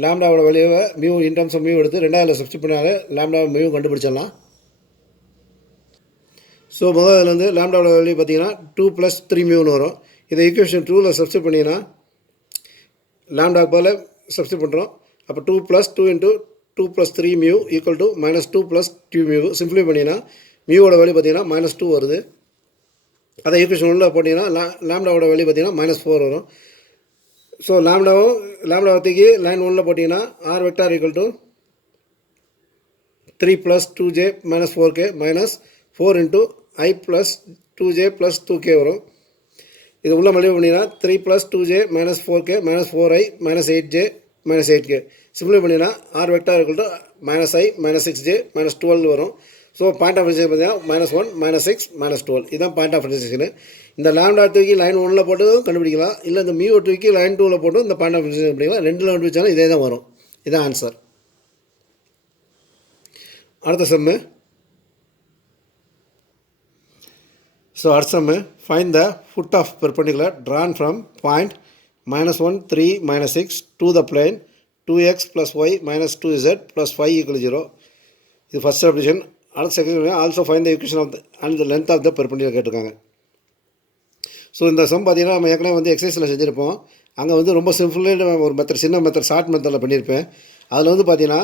லாம்டாவோட வேல்யூவை இன் டர்ம்ஸ் ஆஃப் எடுத்து ரெண்டாவது சப்ஸ்டிட் பண்ணாலே லாம்டா கண்டுபிடிச்சிடலாம். ஸோ முதல்ல வந்து லாம்டாவோட வேல்யூ பார்த்தீங்கன்னா 2 + 3 வரும். இதை ஈக்குவேஷன் 2ல் சப்ஸ்டிட் பண்ணிங்கன்னா லாம்டாக்கு போல் சப்ஸ்டிட் பண்ணுறோம். அப்போ 2 + 2 × 2 + 3 ஈக்குவல் டு -2 + 2 சிம்பிளை பண்ணிங்கன்னா மியூவோட வேல்யூ பார்த்தீங்கன்னா -2 வருது. அதை ஈக்குவேஷன் 1ல் போட்டிங்கன்னா லாம்டாவோட வேல்யூ பார்த்தீங்கன்னா -4 வரும். ஸோ லாம்டாவை தூக்கி லைன் 1ல் போட்டிங்கன்னா R vector equal to 3 + 2j - 4k -4 × I + 2j + 2k வரும். இது உள்ள மல்டிப்ளை பண்ணிங்கன்னா 3 + 2j - 4k -4i -8j -8k சிம்பிளை பண்ணிங்கன்னா R vector equal to -i -6j -12 வரும். ஸோ பாயிண்ட் ஆஃப் இன்டர்செக்ஷன் பார்த்தீங்கன்னா -1 -6 -12 இதுதான் பாயிண்ட் ஆஃப் இன்டர்செக்ஷன். இந்த லாம்டா தூக்கி லைன் 1ல் போட்டு கண்டுபிடிக்கலாம். இல்லை இந்த மியூ தூக்கி லைன் 2ல் போட்டு இந்த பாயிண்ட் ஆஃப் இன்டர்செக்ஷன் கண்டுபிடிக்கலாம். ரெண்டில் கண்டுபிடிச்சாலும் இதே தான் வரும். இதுதான் ஆன்சர். அடுத்த சம்மு. ஸோ அடுத்த sum find the foot of perpendicular drawn from point -1 3 -6 to the plane 2x plus y minus 2z plus 5 equal 0. இது ஃபஸ்ட் சப்டிஷன். அடுத்த second also find the equation of and the length of the perpendicular கேட்டிருக்காங்க. ஸோ இந்த sum பார்த்தீங்கன்னா நம்ம ஏற்கனவே வந்து எக்ஸசைஸில் செஞ்சுருப்போம். அங்கே வந்து ரொம்ப சிம்பிளான ஒரு மெத்தட், சின்ன மெத்தட், ஷார்ட் மெத்தடில் பண்ணியிருப்பேன். அதில் வந்து பார்த்தீங்கன்னா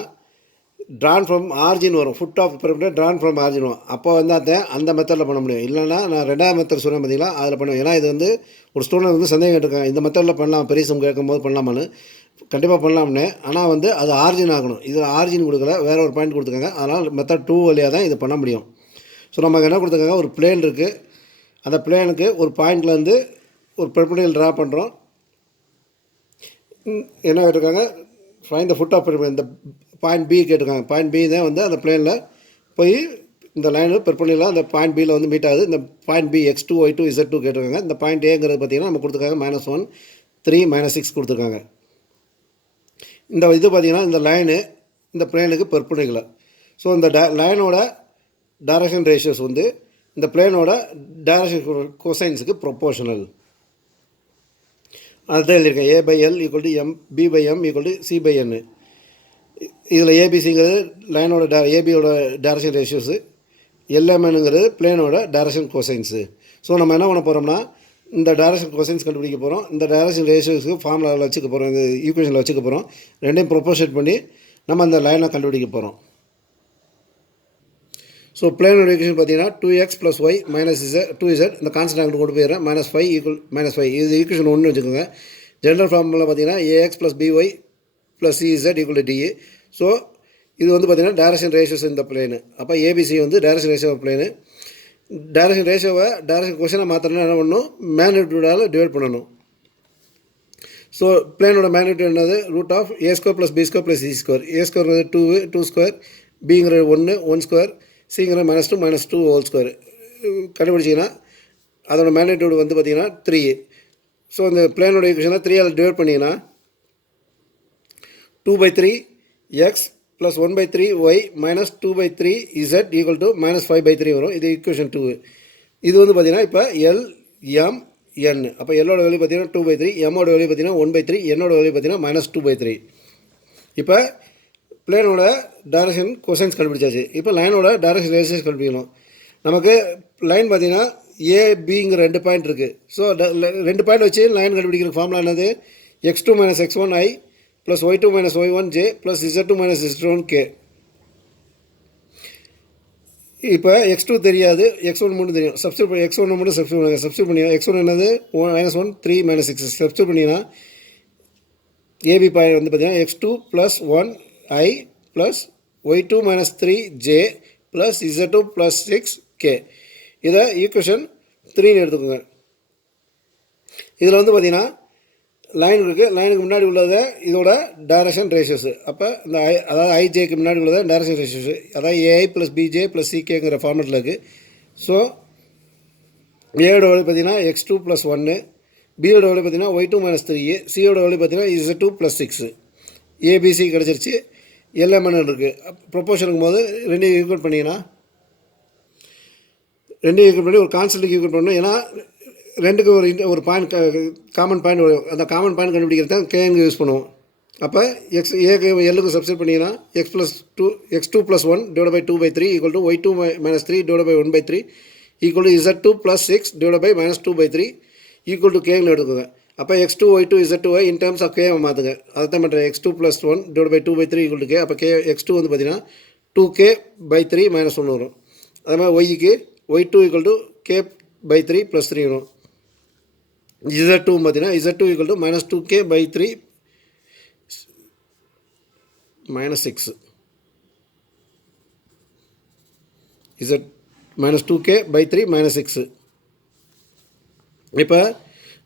ட்ரான் ஃப்ரம் ஆர்ஜின் வரும், foot of perpendicular drawn from origin வரும். அப்போ வந்து அந்த மெத்தடில் பண்ண முடியும். இல்லைனா நான் ரெண்டாவது மெத்தட் சொன்னேன் பார்த்தீங்களா, அதில் பண்ணுவேன். ஏன்னா இது வந்து ஒரு ஸ்டூடெண்ட் வந்து சந்தேகம் கேட்டிருக்காங்க, இந்த மெத்தடில் பண்ணலாம், பெரிய சம் கேட்கும்போது பண்ணலாமான்னு. கண்டிப்பாக பண்ணலாம்னு. ஆனால் வந்து அது ஆர்ஜின் ஆகணும். இது ஆர்ஜின் கொடுக்கல, வேறு ஒரு பாயிண்ட் கொடுத்துருக்காங்க. அதனால் மெத்தட் 2 வழியாக தான் இது பண்ண முடியும். ஸோ நமக்கு என்ன கொடுத்துருக்காங்க, ஒரு பிளேன் இருக்குது. அந்த பிளேனுக்கு ஒரு பாயிண்ட்லேருந்து ஒரு பெர்பெண்டிகுலர் ட்ரா பண்ணுறோம். என்ன கேட்டிருக்காங்க, find the foot of perpendicular. இந்த பாயிண்ட் பி கேட்டிருக்காங்க. பாயிண்ட் பி தான் வந்து அந்த பிளேனில் போய் இந்த லைனு பெர்பெண்டிகுலர் அந்த பாயிண்ட் பியில் வந்து மீட் ஆகுது. இந்த point B x2 y2 z2 கேட்டிருக்காங்க. இந்த பாயிண்ட் ஏங்கிறது பார்த்திங்கன்னா நம்ம கொடுத்துருக்காங்க -1 3 -6 கொடுத்துருக்காங்க. இந்த இது பார்த்திங்கன்னா இந்த லைனு இந்த பிளேனுக்கு பெர்பெண்டிகுலர். ஸோ இந்த லைனோட டைரக்ஷன் ரேஷியோஸ் வந்து இந்த பிளேனோட டைரக்ஷன் கோசைன்ஸுக்கு ப்ரொப்போர்ஷனல். அதுதான் எழுதியிருக்கேன். a/l = m, b/m = c/n. இதில் ஏபிசிங்கிறது லைனோட ஏபியோட டைரக்ஷன் ரேஷியோஸு, எல்எம்எனுங்கிறது பிளேனோட டைரக்ஷன் கோசைன்ஸு. ஸோ நம்ம என்ன பண்ண போகிறோம்னா இந்த டைரக்ஷன் கோசைன்ஸ் கண்டுபிடிக்க போகிறோம். இந்த டைரக்ஷன் ரேஷியோஸுக்கு ஃபார்முலாவில் வச்சுக்க போகிறோம், இந்த ஈக்குவேஷனில் வச்சுக்க போகிறோம். ரெண்டையும் ப்ரொப்போர்ஷேட் பண்ணி நம்ம அந்த லைனை கண்டுபிடிக்க போகிறோம். ஸோ பிளேனோட ஈக்குவேஷன் பார்த்தீங்கன்னா 2x + y minus 2z, இந்த கான்ஸ்டன்ட் அங்கே கொண்டு போயிடுறேன். -5 இது ஈக்குவேஷன் 1 வச்சுக்கோங்க. ஜென்ரல் ஃபார்முலா பார்த்தீங்கன்னா ax + by + cz = de. So இது வந்து பார்த்திங்கன்னா டைரக்ஷன் ரேஷியோஸ் இந்த பிளேனு. அப்போ ஏபிசி வந்து டைரக்ஷன் ரேஷியோ பிளேனு. டைரக்ஷன் ரேஷியோவை டைரக்ஷன் கொஷனை மாற்றணும்னா என்ன பண்ணணும், மேக்னிடியூடால் டிவைட் பண்ணணும். ஸோ பிளேனோட மேக்னிடியூட் என்னது, √a² + b² + c². a² 2² பிங்கிறது 1 சிங்கிறது -2 ஹோல் ஸ்கொயர் கண்டுபிடிச்சிங்கன்னா அதோட மேக்னிடியூட் வந்து பார்த்திங்கன்னா 3. ஸோ இந்த பிளேனோட ஈக்குவேஷனை 3ஆல் டிவைட் பண்ணிங்கன்னா 2/3x + 1/3y - 2/3z = -5/3 வரும். இது ஈக்குவேஷன் 2. இது வந்து பார்த்திங்கன்னா இப்போ LMN. அப்போ எல்லோட வேல்யூ பார்த்திங்கன்னா 2/3, எம்மோட வேல்யூ பார்த்திங்கன்னா 1/3, என்னோட வேல்யூ பார்த்திங்கன்னா -2/3. இப்போ பிளேனோட டைரக்ஷன் கொசைன்ஸ் கண்டுபிடிச்சாச்சு. இப்போ லைனோட டைரக்ஷன் ரேஷியோஸ் கண்டுபிடிக்கணும். நமக்கு லைன் பார்த்திங்கன்னா ஏபிங்கிற 2 பாயிண்ட் இருக்குது. ஸோ 2 பாயிண்ட் வச்சு லைன் கண்டுபிடிக்கிற ஃபார்முலா என்னது, x2 - x1i + y2 - y1j + z2 - z1k. இப்போ x2 தெரியாது, x1 மட்டும் தெரியும். x1 மட்டும் சப்ஸ்டியூட் பண்ணி x1 என்னது -1 3 -6 சப்ஸ்டியூட் பண்ணிங்கன்னா ஏபி பாயிண்ட் வந்து பார்த்திங்கன்னா x2 + 1i + y2 - 3j + z2 + 6k. இதை ஈக்குவேஷன் 3ன்னு எடுத்துக்கோங்க. இதில் வந்து பார்த்திங்கன்னா லைன் இருக்குது. லைனுக்கு முன்னாடி உள்ளதை இதோட டைரக்ஷன் ரேஷியோஸு. அப்போ இந்த அதாவது ஐஜேக்கு முன்னாடி உள்ளதை டைரக்ஷன் ரேஷியோஸு, அதாவது ஏஐ + பிஜே + சிகேங்கிற ஃபார்மெட்டில் இருக்குது. ஸோ ஏயோட வேல்யூ பார்த்திங்கன்னா x2 + 1, பியோட வேல்யூ பார்த்திங்கன்னா y2 - 3, சியோட வேல்யூ பார்த்திங்கன்னா z2 + 6. ஏபிசி கிடச்சிருச்சு. எல்எம்என் இருக்குது. ப்ரொப்போர்ஷனுக்கும் போது ரெண்டையும் ஈக்குவல் பண்ணிங்கன்னா ஒரு கான்ஸ்டன்ட்டுக்கு ஈக்குவல் பண்ணணும். ஏன்னா ரெண்டுக்கு ஒரு பாயிண்ட் காமன் பாயிண்ட் வரும். அந்த காமன் பாயிண்ட் கண்டுபிடிக்கிறது தான் கேங்க யூஸ் பண்ணுவோம். அப்போ ஏக்கு எல்லுக்கு சப்ஸ்டிட் பண்ணிங்கன்னா x2 + 1 / 2/3 = y2 - 3 / 1/3 = z2 + 6 / -2/3 = கேன்னு எடுத்துக்கோங்க. அப்போ x2 y2 z2 in terms of கேவை மாற்றுங்க. அதை தான் பண்ணுறேன். x2 + 1 / 2/3 = k. அப்போ x2 வந்து பார்த்திங்கன்னா 2k/3 - 1 வரும். அது மாதிரி y2 k/3 + 3 வரும். z2 பார்த்தீங்கன்னா z2 = -2k/3 -6 -2k/3 -6. இப்போ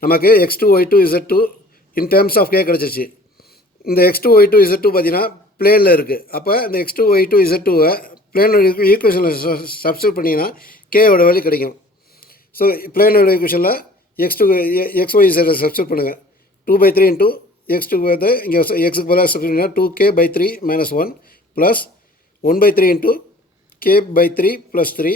நமக்கு x2 y2 z2 in terms of K கிடச்சிருச்சு. இந்த x2 y2 z2 பார்த்தீங்கன்னா பிளேனில் இருக்குது. அப்போ இந்த x2 y2 z2வை பிளேனோட ஈக்குவேஷனில் சப்ஸ்டியூட் பண்ணிங்கன்னா கேயோட வேல்யூ கிடைக்கும். ஸோ பிளேனோட ஈக்குவேஷனில் xy z சப்ஸ்டியூட் பண்ணுங்கள். 2/3 × x2 வந்து இங்கே எக்ஸுக்கு பதிலாக சப்ஸ்டியூட் பண்ணிங்கன்னா 2k/3 - 1 plus 1/3 × k/3 + 3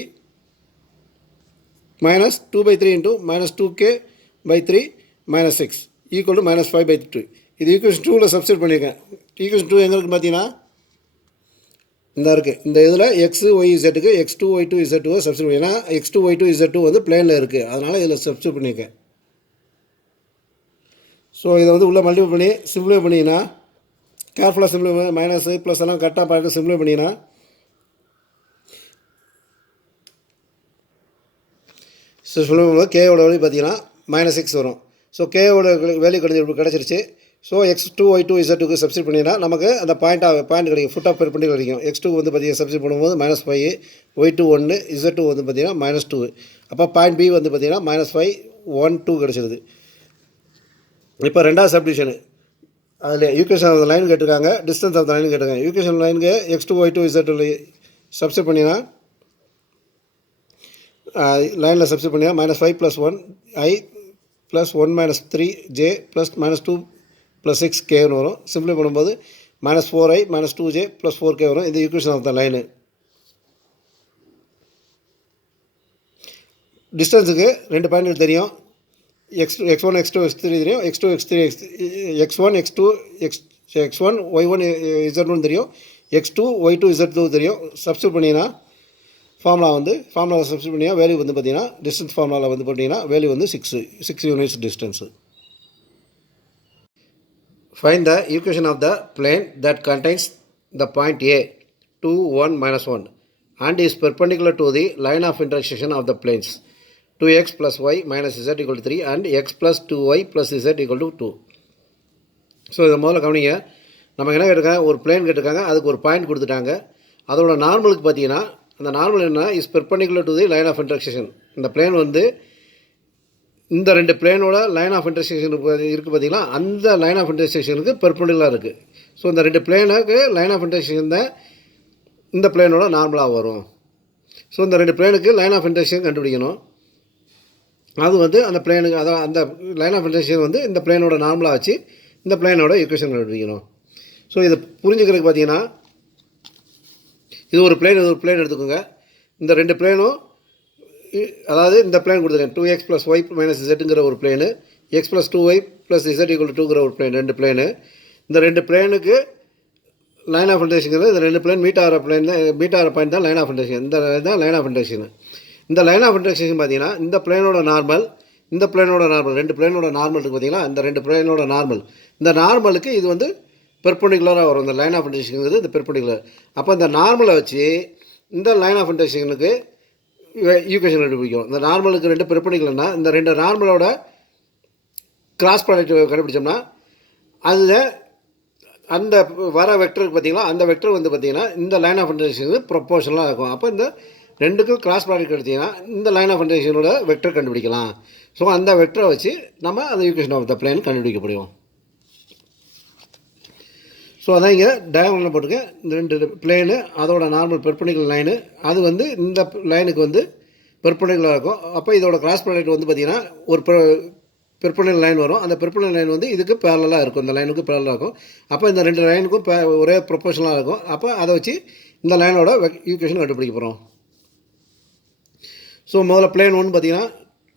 -2/3 × -2k/3 - 6 equal to -5/2. இது ஈக்குவேஷன் 2ல் சப்ஸ்டிட் பண்ணியிருக்கேன். ஈக்குவேஷன் 2 எங்கே இருக்குன்னு பார்த்தீங்கன்னா இந்த இருக்குது. இந்த இதில் X y இசட்டுக்கு x2 y2 z2 substitute பண்ணி, ஏன்னா x2 y2 z2 வந்து பிளேனில் இருக்குது, அதனால் இதில் சப்ஸ்டிட் பண்ணியிருக்கேன். ஸோ இதை வந்து உள்ளே மல்டிபிள் பண்ணி சிம்பிளை பண்ணிங்கன்னா கேர்ஃபுல்லாக சிம்பிளை மைனஸ் ப்ளஸ் எல்லாம் கரெக்டாக பார்த்து சிம்பிளை பண்ணிங்கன்னா சிம்பிளை பண்ணும்போது கேயோட வேல்யூ பார்த்தீங்கன்னா -6 வரும். ஸோ கேயோட வேல்யூ கிடச்சிருச்சு. ஸோ x2 y2 z2க்கு சப்ஸ்டிட் பண்ணிங்கன்னா நமக்கு அந்த பாயிண்ட் கிடைக்கும், ஃபுட் ஆஃப் பெர்பெண்டிகுலர் கிடைக்கும். x2 வந்து பார்த்தீங்கன்னா சப்ஸ்டிட் பண்ணும்போது -5, y2 1, z2 வந்து பார்த்தீங்கன்னா -2. அப்போ பாயிண்ட் B வந்து பார்த்தீங்கன்னா -5 1 2 கிடச்சிருது. இப்போ ரெண்டாவது சப்டிவிஷனு, அதில் ஈக்குவேஷன் ஆஃப் த லைன் கேட்டிருக்காங்க, டிஸ்டன்ஸ் ஆஃப் த லைன் கேட்டிருக்காங்க. ஈக்குவேஷன் லைனுக்கு x2 y2 z2 சப்ஸ்டிட் பண்ணிங்கன்னா லைனில் சப்ஸ்டிட் பண்ணிங்கன்னா -5 + 1 I + 1 - 3j + -2 + 6k வரும். சிம்பிளை பண்ணும்போது -4i - 2j + 4k வரும். இது ஈக்குவேஷன் ஆஃப் த லைனு. டிஸ்டன்ஸுக்கு 2 பாயிண்ட் தெரியும், x1 x2 x3 தெரியும், x2 x3 x1 x2 x1 y1 z1 தெரியும், x2 y2 z2 தெரியும். சப்ஸ்டிட் பண்ணிங்கன்னா ஃபார்முலாவை சப்ஸ்டிட் பண்ணிங்கன்னா வேல்யூ வந்து பார்த்தீங்கன்னா டிஸ்டன்ஸ் ஃபார்முலாவில் வந்து பார்த்தீங்கன்னா வேல்யூ வந்து 6 units distance. Find the equation of the plane that contains the point A 2 1 - 1 and is perpendicular to the line of intersection of the planes 2x + y - z = 3 and x + 2y + z = 2. So இதை முதல்ல கவனிங்க. நம்ம என்ன கேட்டிருக்காங்க, ஒரு plane கேட்டிருக்காங்க, அதுக்கு ஒரு பாயிண்ட் கொடுத்துட்டாங்க. அதோட நார்மலுக்கு பார்த்தீங்கன்னா அந்த நார்மல் என்ன, is perpendicular to the line of intersection. இந்த பிளேன் வந்து இந்த ரெண்டு பிளேனோட லைன் ஆஃப் இன்டர்செக்ஷன் இருக்குது பார்த்தீங்களா, அந்த லைன் ஆஃப் இன்டர்செக்ஷனுக்கு பெர்பெண்டிகுலராக இருக்குது. ஸோ இந்த ரெண்டு பிளேனுக்கு லைன் ஆஃப் இன்டர்செக்ஷன் தான் இந்த பிளேனோட நார்மலாக வரும். ஸோ இந்த ரெண்டு பிளேனுக்கு லைன் ஆஃப் இன்டர்செக்ஷன் கண்டுபிடிக்கணும். அது வந்து அந்த பிளேனுக்கு அதான் அந்த லைன் ஆஃப் இன்டர்செக்ஷன் வந்து இந்த பிளேனோட நார்மலாக வச்சு இந்த பிளேனோட ஈக்குவேஷன் கண்டுபிடிக்கணும். ஸோ இதை புரிஞ்சுக்கிறதுக்கு பார்த்தீங்கன்னா இது ஒரு பிளேன் எடுத்துக்கோங்க. இந்த ரெண்டு பிளேனும், அதாவது இந்த பிளேன் கொடுத்துருக்கேன் 2x + y - zங்கிற ஒரு பிளேனு, x + 2y + z = 2ங்கிற ஒரு பிளேன், ரெண்டு பிளேனு. இந்த ரெண்டு பிளேனுக்கு லைன் ஆஃப் இன்டர்செக்ஷன், இந்த ரெண்டு பிளேன் மீட் ஆகிற பாயிண்ட் தான் லைன் ஆஃப் இன்டர்செக்ஷன். இந்த தான் லைன் ஆஃப் இன்டர்செக்ஷன். இந்த லைன் ஆஃப் இன்டர்செக்ஷன் பார்த்தீங்கன்னா இந்த பிளேனோட நார்மல், இந்த பிளேனோட நார்மல், ரெண்டு பிளேனோட நார்மல் இருக்குது பார்த்தீங்களா, இந்த ரெண்டு பிளேனோட நார்மல், இந்த நார்மலுக்கு இது வந்து பெர்பெண்டிகுலராக வரும். இந்த லைன் ஆஃப் இன்டர்செக்ஷன் இந்த பெர்பெண்டிகுலர். அப்போ இந்த நார்மலை வச்சு இந்த லைன் ஆஃப் இன்டர்செக்ஷனுக்கு ஈக்குவேஷன் கண்டுபிடிக்கும். இந்த நார்மலுக்கு ரெண்டு பெர்பெண்டிகுலர்னா இந்த ரெண்டு நார்மலோட கிராஸ் ப்ராடக்ட் கண்டுபிடிச்சோம்னா அதில் அந்த வர வெக்டருக்கு பார்த்தீங்களா, அந்த வெக்டர் வந்து பார்த்தீங்கன்னா இந்த லைன் ஆஃப் இன்டர்செக்ஷனுக்கு ப்ரொப்போர்ஷனலாக இருக்கும். அப்போ இந்த ரெண்டுக்கும் கிராஸ் ப்ராடக்ட் எடுத்திங்கன்னா இந்த லைன் ஆஃப் இன்டர்செக்ஷனோட வெக்டர் கண்டுபிடிக்கலாம். ஸோ அந்த வெக்டரை வச்சு நம்ம அந்த ஈக்குவேஷன் ஆஃப் த பிளேன் கண்டுபிடிக்க முடியும். ஸோ அதான் இங்கே டயக்ராமில் போட்டிருக்கேன். இந்த ரெண்டு பிளேனு அதோட நார்மல் பெர்பெண்டிகுலர் லைனு, அது வந்து இந்த லைனுக்கு வந்து பெர்பெண்டிகுலராக இருக்கும். அப்போ இதோட கிராஸ் ப்ராடக்ட் வந்து பார்த்திங்கன்னா ஒரு பெர்பெண்டிகுலர் லைன் வரும். அந்த பெர்பெண்டிகுலர் லைன் வந்து இதுக்கு பேரலாக இருக்கும், இந்த லைனுக்கு பேரலாக இருக்கும். அப்போ இந்த ரெண்டு லைனுக்கும் ஒரே ப்ரொபோர்ஷனலாக இருக்கும். அப்போ அதை வச்சு இந்த லைனோட ஈக்குவேஷன் கண்டுபிடிக்க போகிறோம். ஸோ முதல்ல பிளேன் 1 பார்த்தீங்கன்னா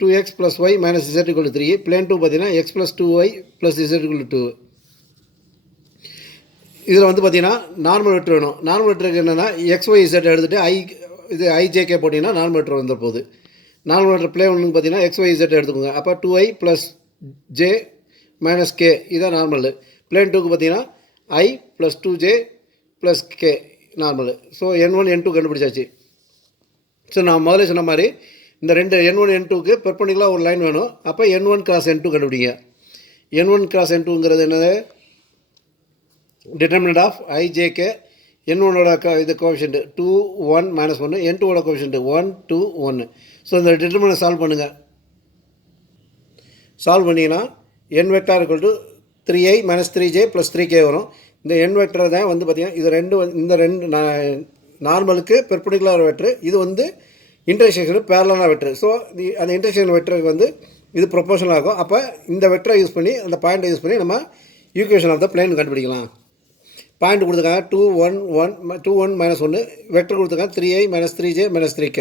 2x + y - z = 3. பிளேன் 2 பார்த்தீங்கன்னா x + 2y + z = 2. இதில் வந்து பார்த்தீங்கன்னா நார்மல் வெக்டர் வேணும். நார்மல் வெக்டருக்கு என்னென்னா XY Z எடுத்துகிட்டு IJK போட்டிங்கன்னா நார்மல் வெக்டர் வந்துட போகுது. நார்மல் வெக்டர் பிளேன் 1 பார்த்தீங்கன்னா XY Z எடுத்துக்கோங்க. அப்போ 2i + j - k இதுதான் நார்மல். பிளேன் 2க்கு பார்த்தீங்கன்னா I + 2j + k normal. So N1 N2 கண்டுபிடிச்சாச்சு. ஸோ நான் முதல்ல சொன்ன மாதிரி இந்த ரெண்டு N1 N2க்கு பெர்பெண்டிகுலராக ஒரு லைன் வேணும். அப்போ N1 × N2 கண்டுபிடிங்க. N1 × N2ங்கிறது என்னது, டிட்டர்மினன்ட் ஆஃப் IJK. N1ஓட இது கோஎஃபிஷியன்ட் 2 1 - 1, N2ஓட கோஎஃபிஷியன்ட் 1 2 1. ஸோ இந்த டிட்டர்மினன்ட் சால்வ் பண்ணுங்கள். சால்வ் பண்ணிங்கன்னா n vector = 3i - 3j + 3k வரும். இந்த n வெக்டர் தான் வந்து பார்த்திங்கன்னா இது ரெண்டு இந்த ரெண்டு நார்மலுக்கு பெர்பெண்டிகுலர் வெக்டர், இது வந்து இன்டர்செக்ஷனுக்கு பேரலான வெக்டர். ஸோ அந்த இன்டர்செக்ஷன் வெக்டருக்கு வந்து இது ப்ரொபோர்ஷனலாக இருக்கும். அப்போ இந்த வெக்டரை யூஸ் பண்ணி, அந்த பாயிண்ட்டை யூஸ் பண்ணி நம்ம ஈக்குவேஷன் ஆஃப் த பிளேன் கண்டுபிடிக்கலாம். பாயிண்ட் கொடுத்துருக்காங்க 2 1 1 2 1 - 1, வெக்டர் கொடுத்துருக்காங்க 3i - 3j - 3k.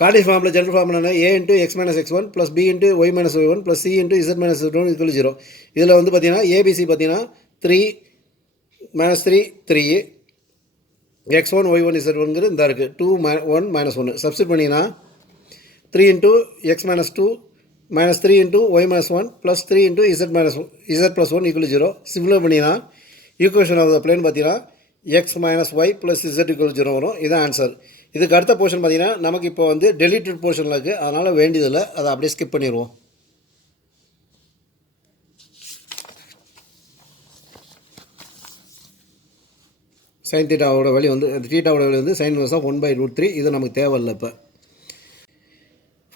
கார்டீசியன் ஃபார்மில் ஜெனரல் ஃபார்முலா என்ன a into x minus x one plus b into y minus y one plus c into z minus z one equal 0. இதில் வந்து பார்த்தீங்கன்னா ABC பார்த்தீங்கன்னா 3 minus 3 3 x1 y1 z1ங்கிறது இந்த இருக்குது 2 1 minus 1 substitute பண்ணிங்கன்னா 3 into x minus 2 minus 3 into y minus 1 plus 3 into z plus 1 equal to 0. Simplify பண்ணினா equation of the plane பார்த்தீங்கன்னா x minus y plus z equal to 0 வரும். இதுதான் answer. இதுக்கு அடுத்த portion பார்த்தீங்கன்னா நமக்கு இப்போ வந்து டெலிட்டட் போர்ஷனில் இருக்குது, அதனால் வேண்டியதில்லை, அதை அப்படியே ஸ்கிப் பண்ணிடுவோம். சைன் தீட்டாவோட வேல்யூ வந்து தீட்டாவோட வேல்யூ வந்து சைன் இன்வர்ஸ் ஆஃப் 1/√3. இது நமக்கு தேவையில்லை. இப்போ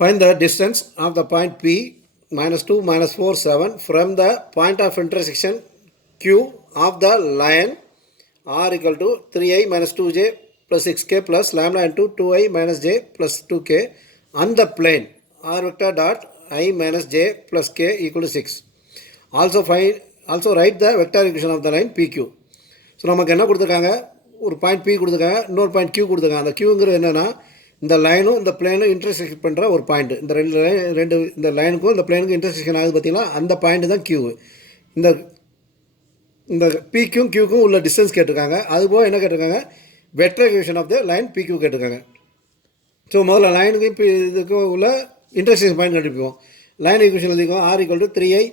find the distance of the point P minus 2 minus 4 7 from the point of intersection Q of the line R equal to 3i minus 2j plus 6k plus lambda into 2i minus j plus 2k on the plane R vector dot I minus j plus k equal to 6. Also write the vector equation of the line PQ. So நமக்கு என்ன கொடுத்துருக்காங்க, ஒரு point P கொடுத்துருக்காங்க, இன்னொரு point Q கொடுத்துருக்காங்க. அந்த Qங்கிறது என்னென்னா இந்த லைனும் இந்த பிளேனும் இன்டர்செக்ட் பண்ணுற ஒரு பாயிண்ட். இந்த ரெண்டு இந்த லைனுக்கும் இந்த பிளேனுக்கும் இன்டர்செக்ஷன் ஆகுது பார்த்தீங்கன்னா அந்த பாயிண்ட் தான் Q. இந்த பிக்கும் கியூக்கும் உள்ள டிஸ்டன்ஸ் கேட்டிருக்காங்க. அதுபோக என்ன கேட்டிருக்காங்க, vector equation of the line PQ கேட்டிருக்காங்க. ஸோ முதல்ல லைனுக்கு இப்போ இதுக்கும் உள்ள இன்டர்செக்ஷன் பாயிண்ட் கண்டுபிடிப்போம். லைன் ஈக்குவேஷன் எழுதிக்கும் R equal to 3i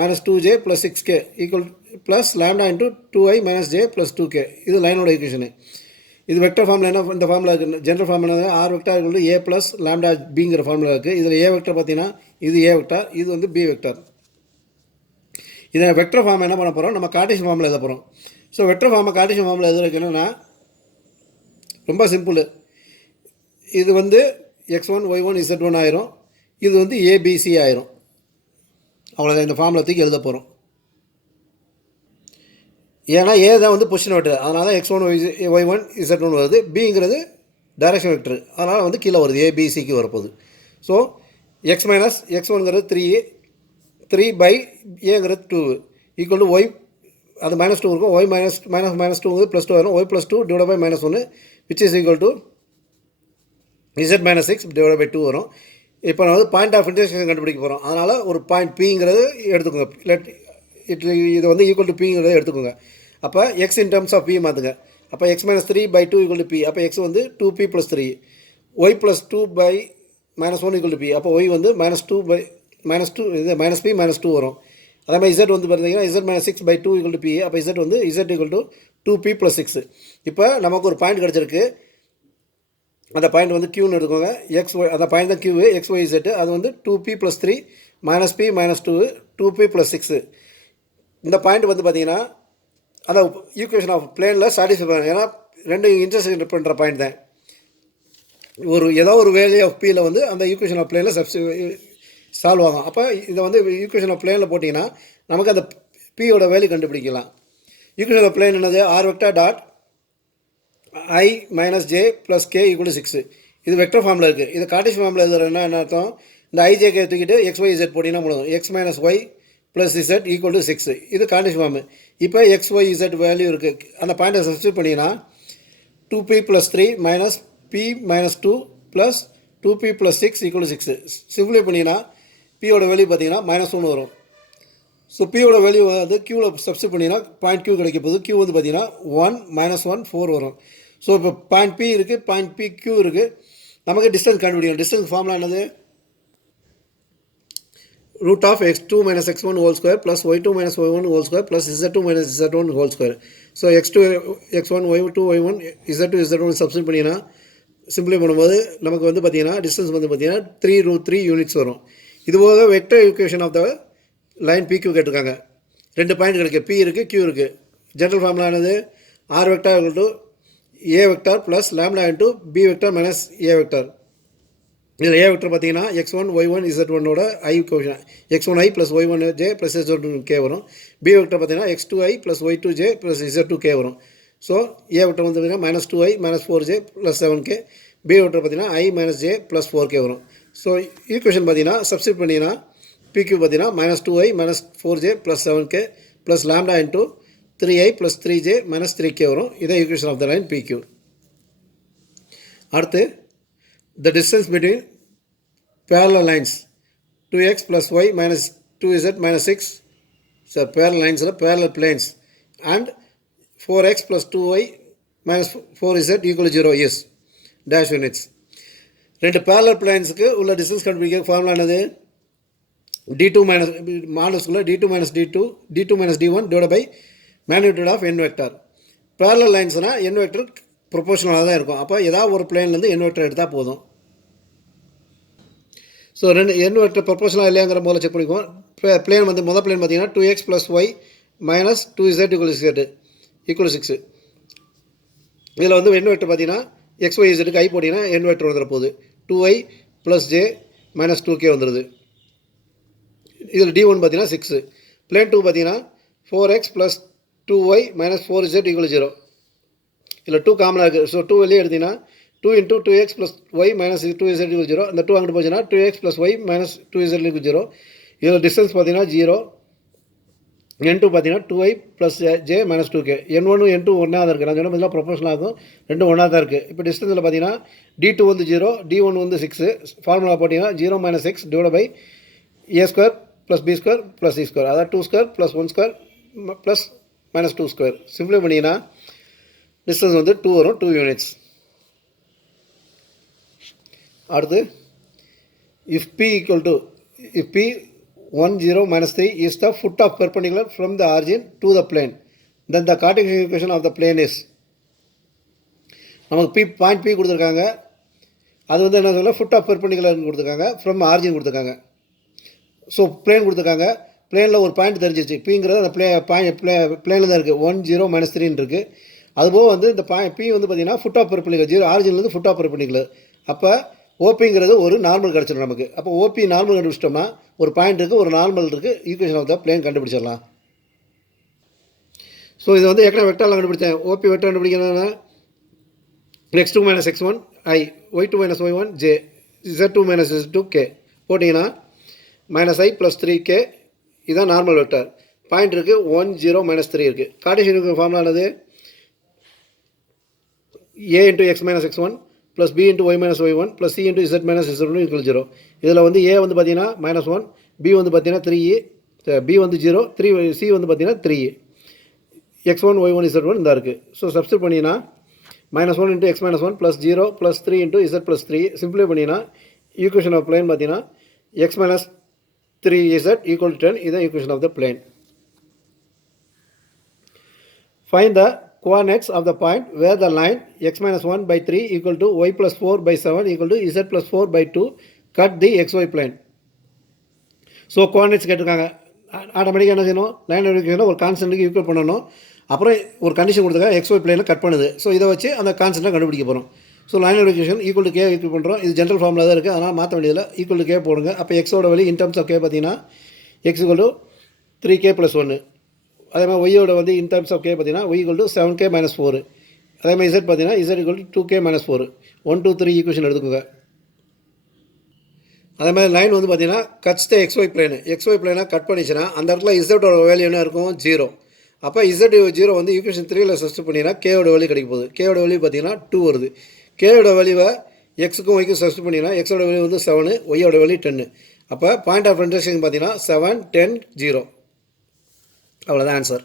minus 2j plus 6k equal plus lambda into 2i minus j plus 2k. இது லைனோட ஈக்குவேஷனு. இது வெக்டர் ஃபார்மில் என்ன, இந்த ஃபார்முலா இருக்குது, ஜென்ரல் ஃபார்முலா ஆர் வெக்டார் வந்து ஏ ப்ளஸ் லாம்டா பிங்கிற ஃபார்முலா இருக்குது. இதில் ஏ வெக்டர் பார்த்தீங்கன்னா இது ஏ வெக்டார், இது வந்து பி வெக்டார். இதை வெக்டர் ஃபார்ம் என்ன பண்ண போகிறோம், நம்ம கார்ட்டீசியன் ஃபார்மில் எழுத போகிறோம். ஸோ வெக்டர் ஃபார்மை கார்ட்டீசியன் ஃபார்மில் எழுதுறதுக்கு என்னென்னா ரொம்ப சிம்பிள். இது வந்து x1 y1 z1 ஆயிரும், இது வந்து ஏபிசி ஆயிரும். அவ்வளோதான், இந்த ஃபார்முலா தூக்கி எழுத போகிறோம். ஏன்னா ஏ தான் வந்து பொசிஷன் வெக்டர், அதனால தான் x1 y1 z1 வருது. பிங்கிறது டைரக்ஷன் வெக்டர், அதனால் வந்து கீழே வருது, ஏபிசிக்கு வரப்போகுது. ஸோ எக்ஸ் மைனஸ் x1ங்கிறது 3 பை ஏங்கிறது 2 ஈக்குவல் டு ஒய், அது -2 இருக்கும். ஒய் -2ங்கிறது +2 வரும். Y +2 divide by -1 which is equal to z - 6 divide by 2 வரும். இப்போ நான் வந்து பாயிண்ட் ஆஃப் இன்டர்செக்ஷன் கண்டுபிடிக்க போகிறோம். அதனால் ஒரு பாயிண்ட் பிங்கிறது எடுத்துக்கோங்க. இது வந்து ஈக்குவல் டு பிங்கிறத எடுத்துக்கோங்க. அப்போ x in terms of p மாற்றுங்க. அப்போ x - 3/2 ஈக்குவல் டு பி. அப்போ எக்ஸ் வந்து 2p + 3. Y +2 by -1 equal to p. அப்போ ஒய் வந்து -2 பை -2 இது -p -2 வரும். அதே மாதிரி z வந்து பார்த்தீங்கன்னா z - 6/2 ஈக்குவல் டு பி. அப்போ z வந்து z ஈக்குவல் டு 2p + 6. இப்போ நமக்கு ஒரு பாயிண்ட் கிடச்சிருக்கு. அந்த பாயிண்ட் வந்து க்யூன்னு எடுத்துக்கோங்க. அந்த பாயிண்ட் தான் க்யூ, XYZ. அது வந்து 2p + 3 -p -2 2p + 6. இந்த பாயிண்ட் வந்து பார்த்தீங்கன்னா அந்த ஈக்குவேஷன் ஆஃப் பிளேனில் சாட்டிஸ்ஃபை பண்ணணும். ஏன்னா ரெண்டு இன்டர்செக்ட் பண்ணுற பாயிண்ட் தான். ஏதோ ஒரு வேல்யூ ஆஃப் பியில் வந்து அந்த ஈக்குவேஷன் ஆஃப் பிளேனில் சால்வ் ஆகும். அப்போ இதை வந்து ஈக்குவேஷன் ஆஃப் பிளேனில் போட்டிங்கன்னா நமக்கு அந்த பியோட வேல்யூ கண்டுபிடிக்கலாம். ஈக்குவேஷன் ஆஃப் பிளேன் என்னது, R vector dot I minus j plus k equal to 6. இது வெக்டர் ஃபார்மில் இருக்குது. இது கார்ட்டீசியன் ஃபார்மில் எழுதுறதுனா என்ன அர்த்தம், இந்த ijk தூக்கிட்டு xyz போட்டிங்கன்னா முடியும். x minus y plus z equal to 6. இது கார்ட்டீசியன் ஃபார்மு. இப்போ xyz வேல்யூ இருக்குது, அந்த பாயிண்ட்டை சப்ஸ்டியூட் பண்ணிங்கன்னா 2p + 3 minus p minus 2 plus 2p plus 6 equal to 6. சிம்பிளை பண்ணிங்கன்னா பியோட வேல்யூ பார்த்தீங்கன்னா -1 வரும். ஸோ பியோட வேல்யூ வந்து க்யூவில் சப்ஸ்டியூட் பண்ணிங்கன்னா பாயிண்ட் க்யூ கிடைக்க போகுது. க்யூ வந்து பார்த்தீங்கன்னா 1 -1 4 வரும். ஸோ இப்போ பாயிண்ட் பி இருக்குது, பாயிண்ட் பி க்யூ இருக்குது. நமக்கு டிஸ்டன்ஸ் கண்டுபிடிக்கணும். டிஸ்டன்ஸ் ஃபார்முலா என்னது, √(x2 - x1) whole square plus y2 - y1 whole square plus z2 - z1 whole square. So x2 x1 y2 y1 z2 z1 substitute பண்ணிங்கன்னா சிம்பிளை பண்ணும்போது நமக்கு வந்து பார்த்தீங்கன்னா டிஸ்டன்ஸ் வந்து பார்த்தீங்கன்னா 3√3 யூனிட்ஸ் வரும். இதுபோக vector equation of the line PQ கேட்டிருக்காங்க. ரெண்டு பாயிண்ட் கிடைக்கும், P இருக்குது Q இருக்குது. ஜென்ரல் ஃபார்முலா என்னது, R vector equal to A vector plus lambda into B vector minus a vector. இதில் ஏ வெக்டர் பார்த்தீங்கன்னா x1 y1 z1ஓட ஐ ஈக்குவேஷன், x1i + y1j + z1k வரும். B vector பார்த்தீங்கன்னா x2i + y2j + z2k வரும். So ஏ vector வந்து பார்த்தீங்கன்னா -2i -4j + 7k. B vector பார்த்தீங்கன்னா i - j + 4k வரும். So equation பார்த்தீங்கன்னா சப்ஸ்டியூட் பண்ணிங்கன்னா PQ பார்த்தீங்கன்னா -2i -4j + 7k plus lambda into 3i + 3j - 3k வரும். இதான் equation of the line PQ. அடுத்து the distance between parallel lines 2x plus y minus 2z minus 6, so parallel lines are parallel planes, and 4x plus 2y minus 4z equal to 0 is dash units. ரெண்டு parallel planesக்கு உள்ள distance கண்டுபிடிக்க formula என்னது? d2 minus மாடல்ஸ்குள்ள d2 minus d2 d2 minus d1 divided by magnitude of n vector. parallel linesனால் n vector ப்ரொபோஷனலாக தான் இருக்கும். அப்போ ஏதாவது ஒரு பிளேன்லேருந்து n vector எடுத்தால் போதும். ஸோ ரெண்டு n vector ப்ரொபோஷனலாக இல்லையாங்கிற போல செக் பண்ணிக்குவோம். பிளேன் வந்து மொதல் பிளேன் பார்த்தீங்கன்னா 2x + y minus 2z equal 6. இதில் வந்து n vector பார்த்தீங்கன்னா x y zக்கு ஐ போட்டிங்கன்னா n vector வந்துட போகுது. 2y + j minus 2k வந்துடுது. இதில் d1 பார்த்தீங்கன்னா 6. பிளேன் 2 பார்த்தீங்கன்னா 4x + 2y minus 4z equal 0. இதில் 2 காமனாக இருக்குது. ஸோ 2 வெளியே எடுத்தீங்கன்னா 2 × 2x + y minus 2z equal 0. அந்த 2 அங்கிட்டு போச்சுன்னா 2x + y minus 2z equal 0. இதில் டிஸ்டன்ஸ் பார்த்தீங்கன்னா 0. n2 பார்த்தீங்கன்னா 2y + j minus 2k. n1 n2 ஒன்றா தான் இருக்குது. நான் சொன்ன பதிலாக ப்ரொபோஷனல் ஆகும். ரெண்டும் ஒன்றா தான் இருக்குது. இப்போ டிஸ்டன்ஸில் பார்த்தீங்கன்னா d2 வந்து 0, d1 வந்து 6. ஃபார்முலா போட்டிங்கன்னா 0 - 6 divided by a² + b² + c². அதாவது 2² + 1² + -2². சிம்பிளை பண்ணிங்கன்னா டிஸ்டன்ஸ் வந்து 2 வரும், 2 யூனிட்ஸ். அடுத்து if p 1 0 - 3 is the foot of perpendicular from the origin to the plane, then the Cartesian equation of the plane is, நமக்கு பாயிண்ட் p கொடுத்துருக்காங்க. அது வந்து என்ன சொல்ல ஃபுட் ஆஃப் பெர்பெண்டிகுலர்னு கொடுத்துருக்காங்க, ஃப்ரம் ஆரிஜின் கொடுத்துருக்காங்க. ஸோ பிளேன் கொடுத்துருக்காங்க. பிளேனில் ஒரு பாயிண்ட் தெரிஞ்சிச்சு. பிங்கிறது அந்த பிளேனில் தான் இருக்குது. 1 0 - 3 இருக்குது. அதுபோக வந்து இந்த பி வந்து பார்த்திங்கன்னா ஃபுட் ஆஃப் பெர்பெண்டிகுலர், 0 ஆரிஜின்லேருந்து ஃபுட் ஆஃப் பெர்பெண்டிகுலர். அப்போ ஓபிங்கிறது ஒரு நார்மல் கிடச்சிடும் நமக்கு. அப்போ ஓபி நார்மல் கண்டுபிடிச்சிட்டோம்னா ஒரு பாயிண்ட் இருக்குது, ஒரு நார்மல் இருக்குது, ஈக்குவேஷன் ஆஃப் த பிளேன் கண்டுபிடிச்சிடலாம். ஸோ இது வந்து ஏற்கனவே வெக்டாரில் கண்டுபிடிச்சேன். ஓபி வெக்டார் கண்டுபிடிக்கிறதுனா x2 - x1 i, y2 - y1 j, z2 - z2 k போட்டிங்கன்னா -i + 3k. இதுதான் நார்மல் வெக்டார். பாயிண்ட் இருக்குது 1 0 - 3 இருக்குது. கார்ட்டீசியன் ஃபார்முலா என்னது? a × x - x1 + b × y - y1 + c × z - z1 equal 0. இதில் வந்து a வந்து பார்த்தீங்கன்னா -1, b வந்து பார்த்தீங்கன்னா 3e, b வந்து 0, 3 c வந்து பார்த்தீங்கன்னா 3e, x1 y1 z1 இந்த இருக்குது. ஸோ சப்ஸ்டிட் பண்ணிங்கன்னா -1 × x - 1 + 0 + 3 × z + 3. சிம்பிளை பண்ணிங்கன்னா ஈக்குவேஷன் ஆஃப் பிளேன் பார்த்தீங்கன்னா x - 3z equal 10. இதுதான் equation of the plane. Find the coordinates of the point where the line x - 1/3 equal to y + 4/7 equal to z + 4/2 cut the xy plane. So coordinates கேட்டிருக்காங்க. ஆட்டோமேட்டிக்காக என்ன செய்யணும்? Line எடுக்கணும், ஒரு கான்ஸ்டன்ட்டுக்கு equal பண்ணணும். அப்புறம் ஒரு கண்டிஷன் கொடுத்துருக்காங்க, xy பிளேனில் கட் பண்ணுது. ஸோ இதை வச்சு அந்த கான்ஸ்டன்ட்டை கண்டுபிடிக்க போகிறோம். So line education equal to K equal பண்ணுறோம். இது ஜென்ரல் ஃபார்முலா தான் இருக்குது, அதனால் மாற்ற வேண்டியதில்லை. ஈக்குவல் டு கே போடுங்க. அப்போ எக்ஸோட value in terms of k பார்த்தீங்கன்னா x = 3k + 1. அதே மாதிரி ஒய்யோட வந்து இன் டர்ம்ஸ் ஆஃப் கே பார்த்தீங்கன்னா y = 7k - 4. அதே மாதிரி z பார்த்தீங்கன்னா z = 2k - 4. 1 2 3 ஈக்குவேஷன் எடுத்துக்கோங்க. அதே மாதிரி லைன் வந்து பார்த்தீங்கன்னா cuts the xy plane. xy பிளேனாக கட் பண்ணிச்சுன்னா அந்த இடத்துல இசட்டோட வேல்யூ என்ன இருக்கும்? 0. அப்போ z 0 வந்து ஈக்குவேஷன் 3ல் சப்ஸ்டிட் பண்ணிங்கன்னா கேவோட வேல்யூ கிடைக்க போகுது. கேவோட வேல்யூ பார்த்தீங்கன்னா 2 வருது. கேவோட வேல்யூவை எக்ஸுக்கும் ஒய்க்கும் சப்ஸ்டிட் பண்ணிங்கன்னா எக்ஸோட வேல்யூ வந்து 7, ஒய்யோட வேல்யூ 10. அப்போ பாயிண்ட் ஆஃப் இன்டர்செக்ஷன் பார்த்தீங்கன்னா 7 10 0. அவ்வளோதான் ஆன்சர்.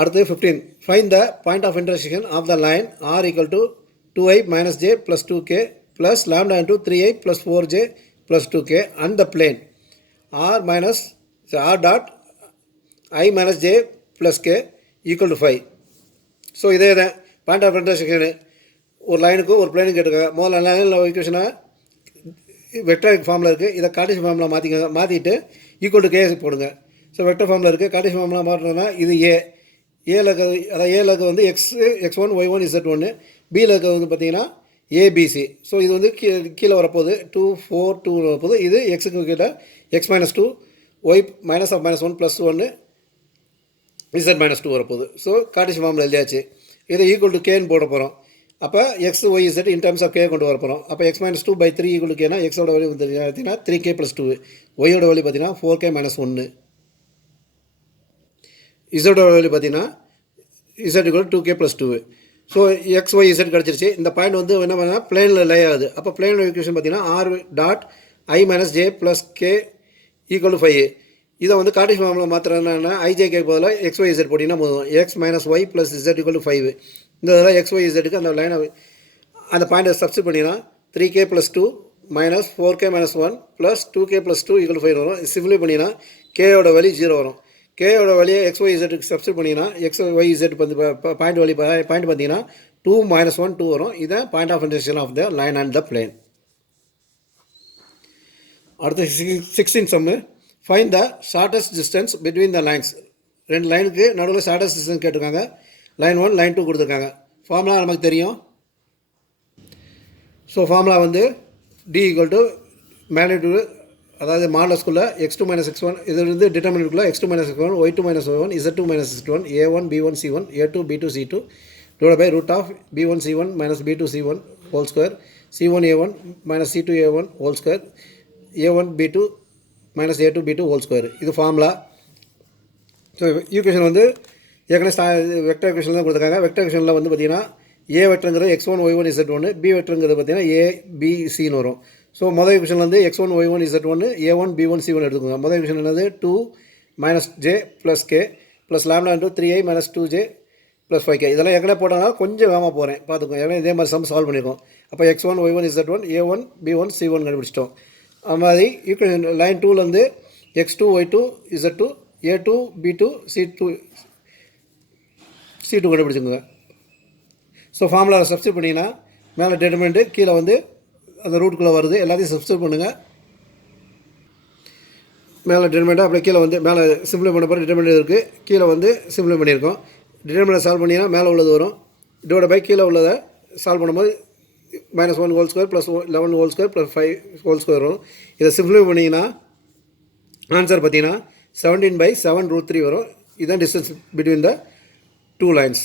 அடுத்து 15. Find the point of intersection of the line r = 2i - j + 2k + λ × 3i + 4j + 2k and the plane r dot I - j + k equal to 5. So இதே தான் point of இன்டர்செக்ஷனு. ஒரு லைனுக்கும் ஒரு பிளேனுக்கு கேட்டுருக்காங்க. முதல்ல லைனில் ஈக்குவேஷனாக வெக்டார் ஃபார்மில் இருக்குது. இதை கார்ட்டீசியன் ஃபார்முலா மாற்றிட்டு ஈக்குவல் டு கே போடுங்க. ஸோ வெக்டர் ஃபார்மில் இருக்குது. கார்ட்டீசியன் ஃபார்முலா மாற்றணும்னா இது ஏல இருக்கிறது, அதாவது ஏல இருக்கிறது வந்து x1 y1 z1, பியில் இருக்கிறது வந்து பார்த்தீங்கன்னா ஏபிசி. ஸோ இது வந்து கீழே வரப்போகுது 2 4 2 வரப்போகுது. இது எக்ஸுக்கு கீழே x - 2 y - (-1 + 1) z - 2 வரப்போகுது. ஸோ கார்ட்டீசியன் ஃபார்முலா எழுதியாச்சு. இதை ஈக்குவல் டு கேன்னு போட போகிறோம். அப்போ x y z in terms of k கொண்டு வர போகிறோம். அப்போ x - 2/3 ஈக்குவல் டு கேனா எக்ஸோட வேல்யூ வந்து பார்த்தீங்கன்னா 3k + 2, ஒய்யோட வேல்யூ பார்த்தீங்கன்னா 4k - 1, இசோட வேல்யூ பார்த்தீங்கன்னா z = 2k + 2. So x y z கிடச்சிருச்சு. இந்த பாயிண்ட் வந்து என்ன பண்ணால் பிளேனில் லே ஆகுது. அப்போ பிளேன் ஈக்குவேஷன் பார்த்தீங்கன்னா r dot i minus j plus k equal to 5. இதை வந்து கார்ட்டீசியன் ஃபார்மில் மாத்திரம்னா ஐஜேக்கு பதிலாக எக்ஸ் ஒய் இசட் போட்டிங்கன்னா போதும். X minus y plus z equal to 5. இந்த இதில் எக்ஸ் ஒய் இசட்டுக்கு அந்த லைனை அந்த பாயிண்ட்டை சப்ஸ்டிட் பண்ணிங்கன்னா 3k + 2 minus 4k minus 1 plus 2k + 2 equal to 5 வரும். சிம்பிளை பண்ணிங்கன்னா கேயோட வேல்யூ 0 வரும். கேயோட வேல்யூ எக்ஸ் ஒய் இசட்டுக்கு சப்ஸ்டிட் பண்ணிங்கன்னா எக்ஸ் ஒய் இசட் வந்து பாயிண்ட் வேல்யூ பாயிண்ட் பார்த்தீங்கன்னா 2 - 1 2 வரும். இதான் point of intersection of the line and the plane. அடுத்து 16 sum. Find the shortest distance between the lines. ரெண்டு லைனுக்கு நடுவில் ஷார்ட்டஸ்ட் டிஸ்டன்ஸ் கேட்டிருக்காங்க. லைன் 1 லைன் 2 கொடுத்துருக்காங்க. ஃபார்முலா நமக்கு தெரியும். ஸோ ஃபார்முலா வந்து டி ஈக்குவல் டு மேக்னிடியூடு, அதாவது மாடலஸ்குள்ளே x2 - x1 இதிலிருந்து டிட்டர்மினன்ட்குள்ளே x2 - x1 y2 - y1 z2 - z1 a1 b1 c1 a2 b2 c2 divided by root of b1 c1 minus b2 c1 whole square c1 a1 minus c2 a1 whole square a1 b2 minus a2 b2 whole square. இது formula. So equation வந்து ஏற்கனவே vector equation தான் கொடுத்துருக்காங்க. Vector ஈக்குவேஷனில் வந்து பார்த்தீங்கன்னா ஏ வெக்டருங்கிறது x1 y1 z1, B வெக்டருங்கிறது பார்த்தீங்கன்னா ஏ B சின்னு வரும். ஸோ மொதல் ஈக்குவேஷன் வந்து x1 y1 z1 a1 b1 c1 எடுத்துக்கோங்க. மொதல் ஈக்குவேஷன் என்னது 2 - j + k + λ × 3i - 2j + 5k. இதெல்லாம் ஏற்கனவே போட்டோம்னா கொஞ்சம் வேகமாக போகிறேன் பார்த்துக்கோங்க. ஏன்னா இதே மாதிரி சம் சால்வ் பண்ணியிருக்கோம். அப்போ x1 y1 z1 a1 b1 c1 கண்டுபிடிச்சிட்டோம். அது மாதிரி ஈக்குவேஷன் லைன் 2லேருந்து x2 y2 z2 a2 b2 c2 கண்டுபிடிச்சுங்க. ஸோ ஃபார்முலாவை சப்ஸ்டிட் பண்ணிங்கன்னா மேலே டிட்டர்மினன்ட், கீழே வந்து அந்த ரூட்டுக்குள்ளே வருது. எல்லாத்தையும் சப்ஸ்டிட் பண்ணுங்கள். மேலே டிட்டர்மினன்ட் அப்படியே கீழே வந்து மேலே சிம்பிளை பண்ண போகிற டிட்டர்மினன்ட் இருக்குது, கீழே வந்து சிம்பிளை பண்ணியிருக்கோம். டிட்டர்மினன்ட் சால்வ் பண்ணிங்கன்னா மேலே உள்ளது வரும். இதோட பை கீழே உள்ளதை சால்வ் பண்ணும்போது -1 whole square plus 11 whole square plus 5 whole square வரும். இதை சிம்பிளை பண்ணிங்கன்னா ஆன்சர் பார்த்தீங்கன்னா 17/7√3 வரும். இதுதான் distance between the two lines.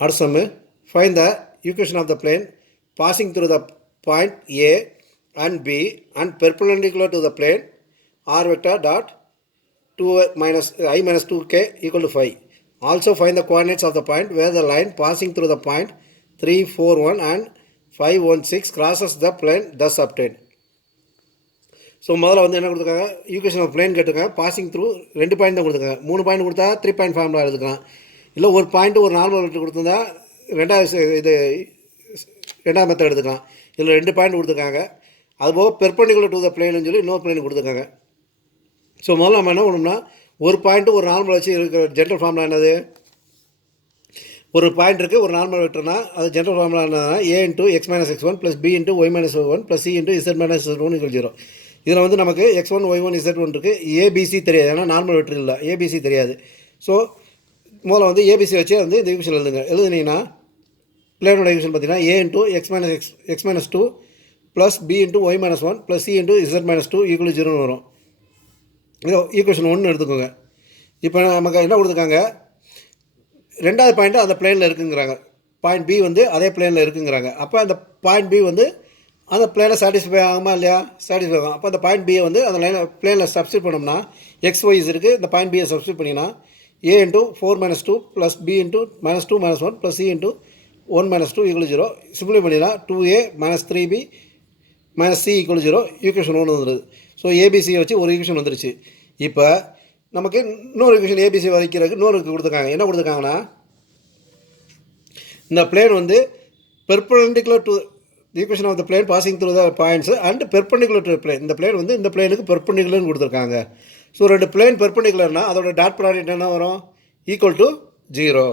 அடுத்த sum. Find the equation of the plane passing through the point A and B and perpendicular to the plane r vector dot 2 - i - 2k equal to 5. Also find the coordinates of the point where the line passing through the point 3, 4, 1 and 5, 1, 6 crosses the plane thus obtained. So முதல்ல வந்து என்ன கொடுத்துருக்காங்க, equation of plane கேட்டிருக்காங்க. Passing through 2 point தான் கொடுத்துருக்காங்க. 3 point கொடுத்தா 3 point formula எடுத்துக்கலாம். இல்லை ஒரு பாயிண்ட்டு ஒரு நார்மல் வெக்டர் கொடுத்துருந்தா ரெண்டாவது மெத்தட் எடுத்துக்கலாம். இதில் 2 பாயிண்ட் கொடுத்துருக்காங்க. அதுபோக பெர்பெண்டிகுலர் டு த பிளேன்னு சொல்லி இன்னொரு பிளேன் கொடுத்துருக்காங்க. ஸோ முதல்ல நம்ம என்ன பண்ணோம்னா ஒரு பாயிண்ட்டு ஒரு நார்மல் வச்சு இருக்கிற ஜென்ரல் ஃபார்முலா என்னது, ஒரு பாயிண்ட் இருக்குது ஒரு நார்மல் வெக்டர்னா அது ஜென்ரல் ஃபார்முலா என்னன்னா a × x - x1 + b × y - y1 + c × z - z1 = 0. இதில் வந்து நமக்கு x1 y1 z1 இருக்குது. ஏபிசி தெரியாது, ஏன்னா நார்மல் வெக்டர் இல்லை, ஏபிசி தெரியாது. ஸோ முதல்ல வந்து ஏபிசி வச்சு வந்து இந்த ஈக்குவேஷன் எழுதுனீங்கன்னா பிளேனோட ஈக்குவேஷன் பார்த்தீங்கன்னா a × x - 2 plus b × y - 1 plus c × z - 2 = 0 வரும். இது ஈக்குவேஷன் 1 எடுத்துக்கோங்க. இப்போ நமக்கு என்ன கொடுத்துருக்காங்க, ரெண்டாவது பாயிண்ட்டு அந்த பிளேனில் இருக்குங்கிறாங்க. பாயிண்ட் பி வந்து அதே பிளேனில் இருக்குங்கிறாங்க. அப்போ அந்த பாயிண்ட் பி வந்து அந்த பிளேனில் சாட்டிஸ்ஃபை ஆகுமா இல்லையா, சாட்டிஸ்ஃபை ஆகும். அப்போ அந்த பாயிண்ட் பியை வந்து அந்த லைனில் பிளேனில் சப்ஸ்டிட் பண்ணோம்னா XY இருக்குது, இந்த பாயிண்ட் பியை சப்ஸ்டிட் பண்ணிங்கன்னா a × 4 - 2 plus b × -2 - 1 plus c × 1 - 2 = 0. சிம்பிளை பண்ணினா 2a - 3b - c = 0. ஈக்குவேஷன் 1 வந்துடுது. ஸோ ஏபிசியை வச்சு ஒரு ஈக்குவேஷன் வந்துருச்சு. இப்போ நமக்கு இன்னொரு ஈக்குவேஷன் ஏபிசி வரைக்கிறதுக்கு இன்னொரு கொடுத்துருக்காங்க. என்ன கொடுத்துருக்காங்கன்னா இந்த பிளேன் வந்து perpendicular to equation of the plane passing through the points and perpendicular to plane. இந்த பிளேன் வந்து இந்த பிளேனுக்கு பெர்பெண்டிகுலர்னு கொடுத்துருக்காங்க. ஸோ 2 பிளேன் பெர்பெண்டிகுலர்னால் அதோட டாட் ப்ராடக்ட் என்ன வரும், = 0.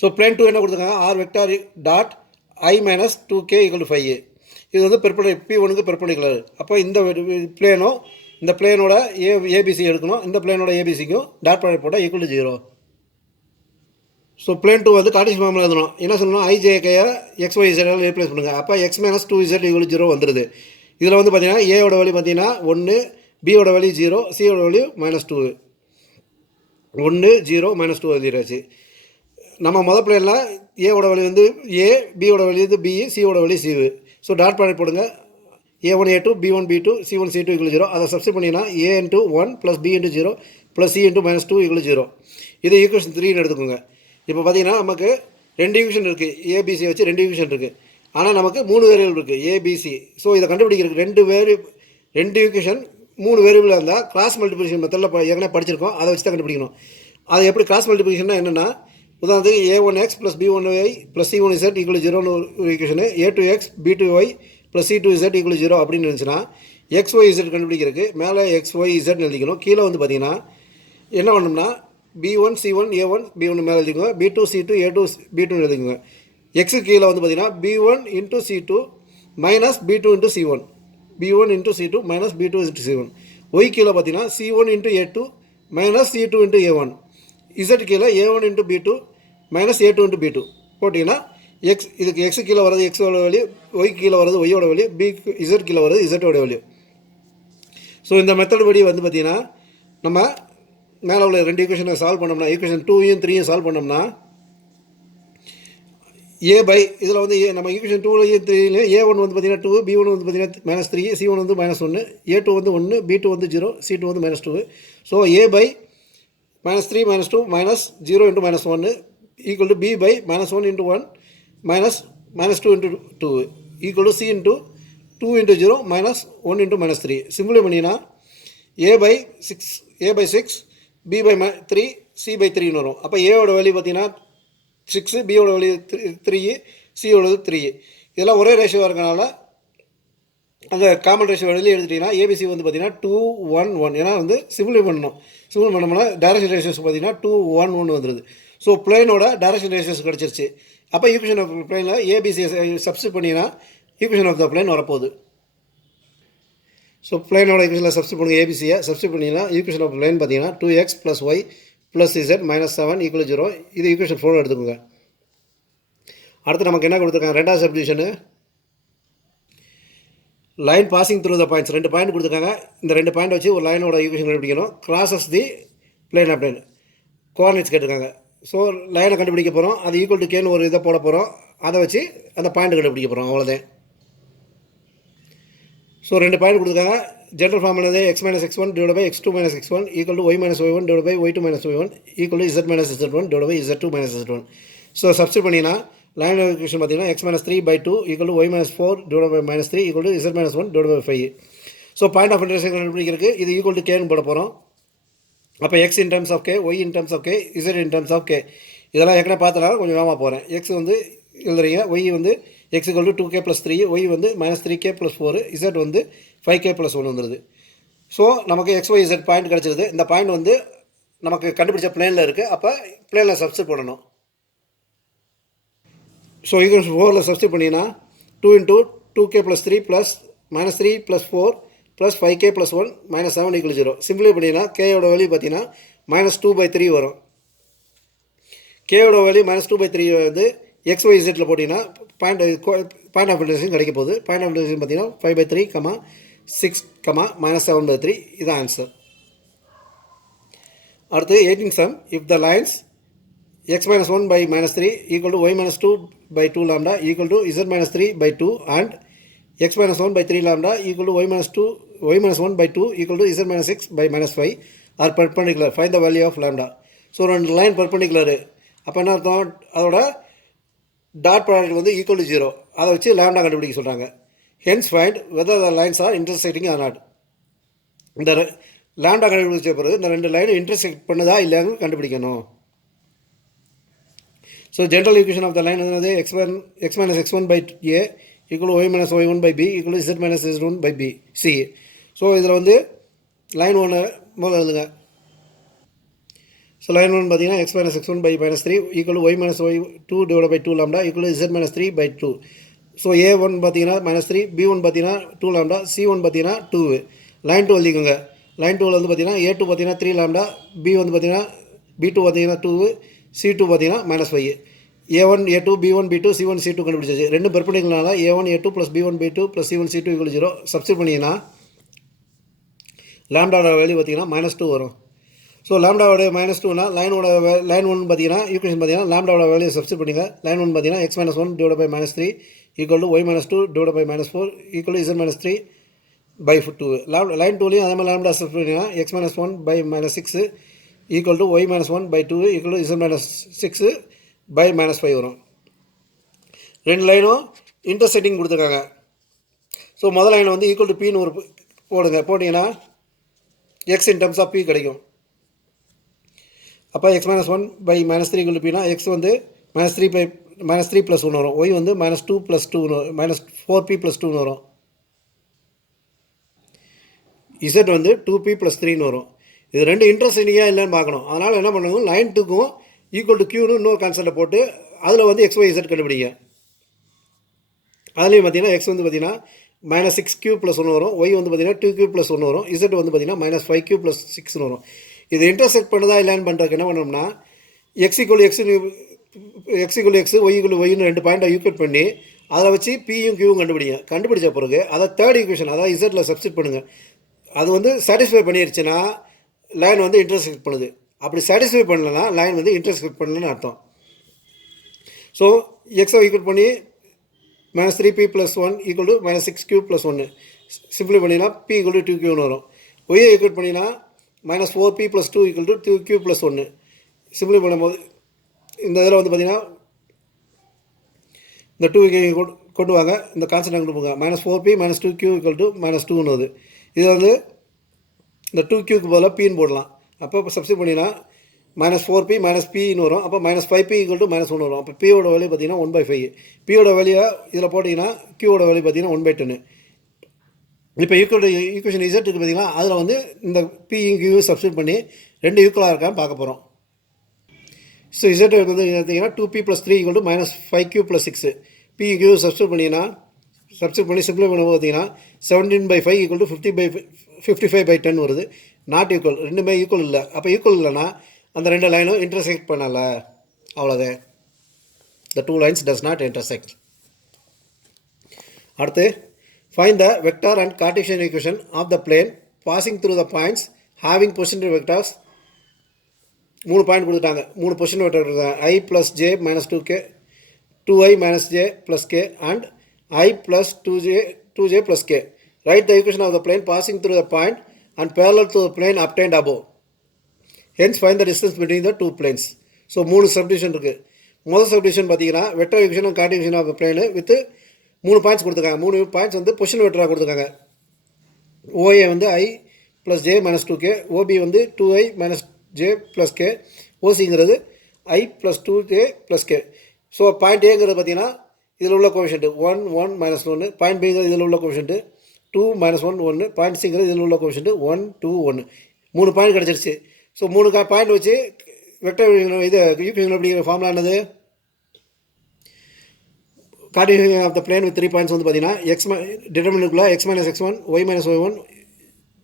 ஸோ பிளேன் 2 என்ன கொடுத்துருக்காங்க, r vector dot i - 2k = 5. இது வந்து P1க்கு பெர்பெண்டிகுலர். அப்போ இந்த பிளேனும் இந்த பிளேனோட ஏபிசி எடுக்கணும், இந்த பிளேனோட ஏபிசிக்கும் டாட் ப்ராடக்ட் போட்டால் = 0. ஸோ பிளேன் 2 வந்து கார்ட்டீசியன் ஃபார்முலா எழுதணும். என்ன சொல்லணும், ஐஜேக்கையை XYZ ரீப்ளேஸ் பண்ணுங்கள். அப்போ x - 2z = 0 வந்துடுது. இதில் வந்து பார்த்தீங்கன்னா ஏயோட வேல்யூ பார்த்தீங்கன்னா 1, பியோட வேல்யூ 0, சியோட வேல்யூ -2. 1 0 -2 எழுதிடுச்சு. நம்ம மொதல் பிளேனில் ஏவோட வேல்யூ வந்து ஏ, பியோட வேல்யூ வந்து பி, சியோட value c. So dot product போடுங்க. a1 a2 b1 b2 c1 c2 = 0. அதை சப்ஸ்டிட் பண்ணிங்கன்னா a × 1 plus b × 0 plus c into minus 2 equal 0. இது ஈக்குவேஷன் 3ன்னு எடுத்துக்கோங்க. இப்போ பார்த்தீங்கன்னா நமக்கு 2 ஈக்குவேஷன் இருக்குது, ஏபிசி வச்சு 2 ஈக்குவேஷன் இருக்குது. ஆனால் நமக்கு 3 வேரியபிள் இருக்குது ஏபிசி. ஸோ இதை கண்டுபிடிக்கிறதுக்கு 2 ஈக்குவேஷன் 3 வேரியபிளாக இருந்தால் கிராஸ் மல்டிப்ளிகேஷன் மெத்தடில் ஏற்கனவே படிச்சிருக்கோம், அதை வச்சு தான் கண்டுபிடிக்கணும். அது எப்படி கிராஸ் மல்டிப்ளிகேஷன்னா என்னென்னா, உதாரணத்துக்கு a1x plus b1y plus c1z equal 0ன்னு ஒரு equation, a2x b2y plus c2z equal 0 அப்படின்னு இருந்துச்சுன்னா xyz கண்டுபிடிக்கிறதுக்கு மேலே xyz எழுதிக்கணும். கீழே வந்து பார்த்தீங்கன்னா என்ன பண்ணணும்னா b1 c1 a1 b1 மேலே எழுதிக்கோங்க, b2 c2 a2 b2 எழுதிக்கோங்க. எக்ஸுக்கு கீழே வந்து பார்த்தீங்கன்னா b1 into c2 minus b2 into c1, b1 into c2 minus b2 into c1. Y கீழே பார்த்தீங்கன்னா c1 into a2 minus c2 into a1. Z கீழே a1 into b2 minus a2 into b2 போட்டிங்கன்னா இதுக்கு எக்ஸு கீழே வர்றது எக்ஸோட value, ஒய்க்கு கீழே வர்றது ஒய்யோட வேல்யூ, பிக்கு இசட் கீழே வர்றது இசட்டோட வேல்யூ. ஸோ இந்த மெத்தட் படி வந்து பார்த்திங்கன்னா நம்ம மேலே உள்ள 2 ஈக்குவேஷனை சால்வ் பண்ணோம்னா, ஈக்குவேஷன் 2யும் 3யும் சால்வ் பண்ணோம்னா இதில் வந்து நம்ம ஈக்குவேஷன் 2லையும் 3லையும் a1 வந்து பார்த்திங்கன்னா 2, b1 வந்து பார்த்திங்கன்னா மைனஸ் 3, c1 வந்து மைனஸ் 1, a2 வந்து 1, b2 வந்து 0, c2 வந்து minus 2. So minus 3 minus 2 minus 0 into minus 1 equal to b by minus 1 into 1 minus 2 into 2 equal to c into 2 into 0 minus 1 into minus 3. Simplify பண்ணினா a by 6 b by 3 c by 3 வரும். அப்போ a ஓட value பார்த்தீங்கன்னா 6, b ஓட value 3, c ஓட 3. இதெல்லாம் ஒரே ரேஷியோவாக இருக்கனால அந்த காமன் ரேஷியோ வெளியே எடுத்துட்டிங்கன்னா ஏபிசி வந்து பார்த்தீங்கன்னா 2 1 1. ஏன்னா வந்து சிம்பிளை பண்ணணும். சிம்பிள் பண்ணோம்னா டைரக்ஷன் ரேஷியோஸ் பார்த்தீங்கன்னா 2 1 1 வந்துடுது. ஸோ பிளேனோட டைரக்ஷன் ரேஷியோஸ் கிடச்சிருச்சு. அப்போ ஈக்குவேஷன் ஆஃப் பிளேனில் ஏபிசி சப்ஸ்டிட் பண்ணினா ஈக்குவேஷன் ஆஃப் த பிளேன் வரப்போகுது. ஸோ பிளேனோட ஈக்குவேஷனில் சப்ஸ்டிட் பண்ணுங்கள், ஏபிசியை சப்ஸ்டிட் பண்ணிங்கன்னா ஈக்குவேஷன் ஆஃப் பிளேன் பார்த்தீங்கன்னா 2x plus y plus z minus 7 equal 0. இது ஈக்குவேஷன் 4 எடுத்துக்கோங்க. அடுத்து நமக்கு என்ன கொடுத்துருக்காங்க, ரெண்டாவது subdivision line passing through the points. 2 point கொடுத்துருக்காங்க. இந்த 2 பாயிண்ட் வச்சு ஒரு லைனோட ஈக்குவேஷன் கண்டுபிடிக்கணும். Crosses the plane of plane coordinates கேட்டிருக்காங்க. ஸோ லைனை கண்டுபிடிக்க போகிறோம். அது ஈக்குவல் டு கேன்னு ஒரு இதை போட போகிறோம். அதை வச்சு அந்த பாயிண்ட் கண்டுபிடிக்க போகிறோம், அவ்வளோதான். ஸோ 2 பாயிண்ட் கொடுத்துருக்காங்க. ஜென்ரல் ஃபார்ம் என்னது, x minus x1 divide by x2 minus x1 equal to y minus y1 divide by y2 minus y1 equal to z minus z1 divide by z2 minus z1. So substitute பண்ணிங்கன்னா line equation பார்த்தீங்கன்னா x minus 3 by 2 equal to y minus 4 divide by minus 3 equal to z minus 1 divide by 5. So point of intersection கண்டுபிடிக்கிறதுக்கு இது equal to கேன்னு போட போகிறோம். அப்போ x in terms of k, y in terms of k, z in terms of k. இதெல்லாம் ஏற்கனவே பார்த்தனால கொஞ்சம் வேகமாக போகிறேன். x வந்து எழுதுறீங்க, y வந்து x equal to 2k plus 3, y வந்து மைனஸ் 3k ப்ளஸ் 4, z வந்து 5k ப்ளஸ் 1 வந்துடுது. ஸோ நமக்கு xyz பாயிண்ட் கிடச்சிருது. இந்த பாயிண்ட் வந்து நமக்கு கண்டுபிடிச்ச பிளேனில் இருக்குது. அப்போ பிளேனில் சப்ஸ்டிட் பண்ணணும். ஸோ ஈக்குவேஷன் 4ல் சப்ஸ்டிட் பண்ணிங்கன்னா 2 into 2k plus 3 plus minus 3 plus 4 plus 5k plus 1 minus 7 equal 0. சிம்பிளை பண்ணிங்கன்னா கேயோட வேல்யூ பார்த்தீங்கன்னா மைனஸ் 2/3 வரும். கேயோட வேல்யூ மைனஸ் 2/3 வந்து xyzல போட்டிங்கன்னா பாயிண்ட் ஆஃப் இன்டர்செக்ஷன் கிடைக்க போகுது. பாயிண்ட் ஆஃப் இன்டர்செக்ஷன் பார்த்தீங்கன்னா 5/3, 6, மைனஸ் 7/3. இதுதான் ஆன்சர். அடுத்து 18th sum. If the lines x minus 1 by minus 3 equal to y minus 2 by 2 lambda equal to z minus 3 by 2 and x minus 1 by 3 lambda equal to y minus 1 by 2 equal to z minus 6 by minus 5 are perpendicular. Find the value of lambda. So 2 line perpendicular. அப்போ என்ன அர்த்தம், அதோட dot product வந்து equal to 0. அதை வச்சு lambda கண்டுபிடிக்க சொல்கிறாங்க. Hence find whether the lines are intersecting or not. இந்த லேம்டா கண்டுபிடிச்ச பிறகு இந்த 2 லைனும் இன்டர்செக்ட் பண்ணுதா இல்லையான்னு கண்டுபிடிக்கணும். So general equation of the line is x minus x1 by a equal to y minus y1 by b equal to z minus z1 by b c. So இதில் வந்து லைன் 1 முதல்ல எழுதுங்க. ஸோ லைன் 1 பார்த்தீங்கன்னா x minus x1 by minus 3 equal to y minus y2 divided by 2 lambda equal to z minus 3 by 2. So a1 பார்த்தீங்கன்னா minus 3, b1 பார்த்தீங்கன்னா 2 lambda, c1 பார்த்தீங்கன்னா 2. Line 2 எழுதிக்கோங்க. Line 2 வந்து பார்த்தீங்கன்னா a2 பார்த்தீங்கன்னா 3 lambda, b வந்து பார்த்தீங்கன்னா b2 பார்த்தீங்கன்னா 2, c2 பார்த்தீங்கன்னா minus 5. a1 a2 b1 b2 c1 c2 கண்டுபிடிச்சாச்சு. 2 பெர்பெண்டிகுலர்னால a1 a2 plus b1 b2 plus c1 c2 equal 0. Substitute பண்ணிங்கன்னா லேம்டாவோட வேல்யூ பார்த்தீங்கன்னா மைனஸ் 2 வரும். ஸோ லேம்டாவோட மைனஸ் 2னா லைன் 1 பார்த்தீங்கன்னா ஈக்குவேஷன் பார்த்தீங்கன்னா லேம்டாவோட வேல்யூ சப்ஸ்டிட் பண்ணிங்க. லைன் 1 பார்த்தீங்கன்னா x minus 1 divide by minus 3 equal to y minus 2 divide by minus 4 equal to z minus 3 by 2. Line 2லையும் அதே மாதிரி லாம்டா சப்ஸ்டிட் பண்ணிங்கன்னா X minus 1 by minus 6 equal to y minus 1 by 2 equal to z minus 6 by minus 5 வரும். ரெண்டு லைனும் intersecting கொடுத்துருக்காங்க. So முதல் line வந்து ஈக்குவல் டு பின்னு ஒரு போடுங்க. போட்டிங்கன்னா x in terms of p கிடைக்கும். அப்போ x minus 1 by minus 3 equal to பின்னா எக்ஸ் வந்து மைனஸ் 3 பை மைனஸ் 3 ப்ளஸ் 1 வரும். ஒய் வந்து minus 2 plus 2 minus 4p plus 2 வரும். இசட் வந்து 2p ப்ளஸ் 3 வரும். இது ரெண்டு இன்ட்ரெஸ்டிங்காக இல்லைன்னு பார்க்கணும். அதனால் என்ன பண்ணுவோம், லைன் 2க்கும் ஈக்குவல் டு க்யூன்னு இன்னொரு கான்செப்டை போட்டு அதில் வந்து எக்ஸ் ஒய் இசட் கண்டுபிடிங்க. அதுலேயும் பார்த்தீங்கன்னா எக்ஸ் வந்து பார்த்தீங்கன்னா மைனஸ் 6q ப்ளஸ் 1 வரும். ஒய் வந்து பார்த்தீங்கன்னா 2q ப்ளஸ் 1 வரும். இசட் வந்து பார்த்தீங்கன்னா மைனஸ் 5q ப்ளஸ் 6 வரும். இது இன்டர்செக்ட் பண்ணுறதா இல்லைன்னு பண்ணுறதுக்கு என்ன பண்ணோம்னா x equal x y equal ஒய்னு ரெண்டு பாயிண்ட்டை ஈக்குவேட் பண்ணி அதை வச்சு பியும் கியூவும் கண்டுபிடிங்க. கண்டுபிடிச்ச பிறகு அதை தேர்ட் ஈக்குவேஷன் அதாவது இசட்டில் சப்ஸ்டிட் பண்ணுங்கள். அது வந்து சாட்டிஸ்ஃபை பண்ணிடுச்சுன்னா லைன் வந்து இன்டர்செக்ட் பண்ணுது. அப்படி சாட்டிஸ்ஃபை பண்ணலன்னா லைன் வந்து இன்டர்செக்ட் பண்ணலன்னு அர்த்தம். ஸோ எக்ஸை ஈக்குவல் பண்ணி minus 3p plus 1 equal to minus 6q plus 1 சிம்பிளை பண்ணினா p ஈக்குவல் டு 2qன்னு வரும். ஒய்யை ஈக்குவல் பண்ணினா minus 4p plus 2 equal to 2q plus 1 சிம்பிளை பண்ணும்போது இந்த இதில் வந்து பார்த்தீங்கன்னா இந்த 2 கொண்டு வாங்க, இந்த கான்செப்ட் கொண்டு போங்க. Minus 4p minus 2q equal to minus 2ன்னு வருது. இது வந்து இந்த 2qக்கு பதிலாக பின்னு போடலாம். அப்போ சப்ஸ்டிட் பண்ணினா மைனஸ் 4p மைனஸ் பின்னு வரும். அப்போ minus 5p equal to minus 1 வரும். அப்போ பியோட வேல்யூ பார்த்தீங்கன்னா 1/5. பியோட வேல்யூ இதில் போட்டிங்கன்னா கியூவோட வேல்யூ பார்த்தீங்கன்னா 1/10. இப்போ ஈக்குவேஷன் இசட்டுக்கு பார்த்தீங்கன்னா அதில் வந்து இந்த பியும் கியூவும் சப்ஸ்டிட் பண்ணி ரெண்டு ஈக்குவலாக இருக்கான்னு பார்க்க போகிறோம். ஸோ இசட் வந்து பார்த்தீங்கன்னா 2p plus 3 equal to minus 5q plus 6 p q substitute பண்ணிங்கன்னா பண்ணி சிம்பிளை பண்ணும்போது பார்த்தீங்கன்னா 17/5 ஈக்குவல் டு 55/10 வருது. நாட் ஈக்குவல், ரெண்டுமே ஈக்குவல் இல்லை. அப்போ ஈக்குவல் இல்லைன்னா அந்த ரெண்டு லைனும் இன்டர்செக்ட் பண்ணலை, அவ்வளோதான். the two lines does not intersect. அடுத்து find the vector and Cartesian equation of the plane passing through the points having position vectors. 3 point கொடுத்துட்டாங்க, 3 பொசிஷன் வெக்டர் கொடுத்தாங்க. i + j - 2k, 2i - j + k and i + 2j + k. Write the equation of the plane passing through the point and parallel to the plane obtained above. Hence find the distance between the two planes. So 3 subdivision இருக்குது. முதல் subdivision பார்த்தீங்கன்னா vector equation and Cartesian of plane with 3 points கொடுத்துருக்காங்க. 3 points வந்து position வெக்டராக கொடுத்துருக்காங்க. OA வந்து i + j - 2k, OP வந்து 2i - j + k, ஓசிங்கிறது i + 2j + k. So point ஏங்கிறது பார்த்தீங்கன்னா இதில் உள்ள கோஎஃபிஷியன்ட் 1 1 - 1, பாயிண்ட் பிங்கிறது இதில் உள்ள கோஎஃபிஷியன்ட் 2 - 1 1, பாயிண்ட் சிங்கிறது இதில் உள்ள கோஎஃபிஷியன்ட் 1 2 1. 3 பாயிண்ட் கிடச்சிருச்சு. ஸோ 3 பாயிண்ட் வச்சு வெக்டர் இது ஈக்குவேஷன் அப்படிங்கிற ஃபார்முலா என்னது, Cartesian of the plane with 3 points வந்து பார்த்தீங்கன்னா எக்ஸ் டிட்டர்மினன்ட்குள்ளே x - x1 y - y1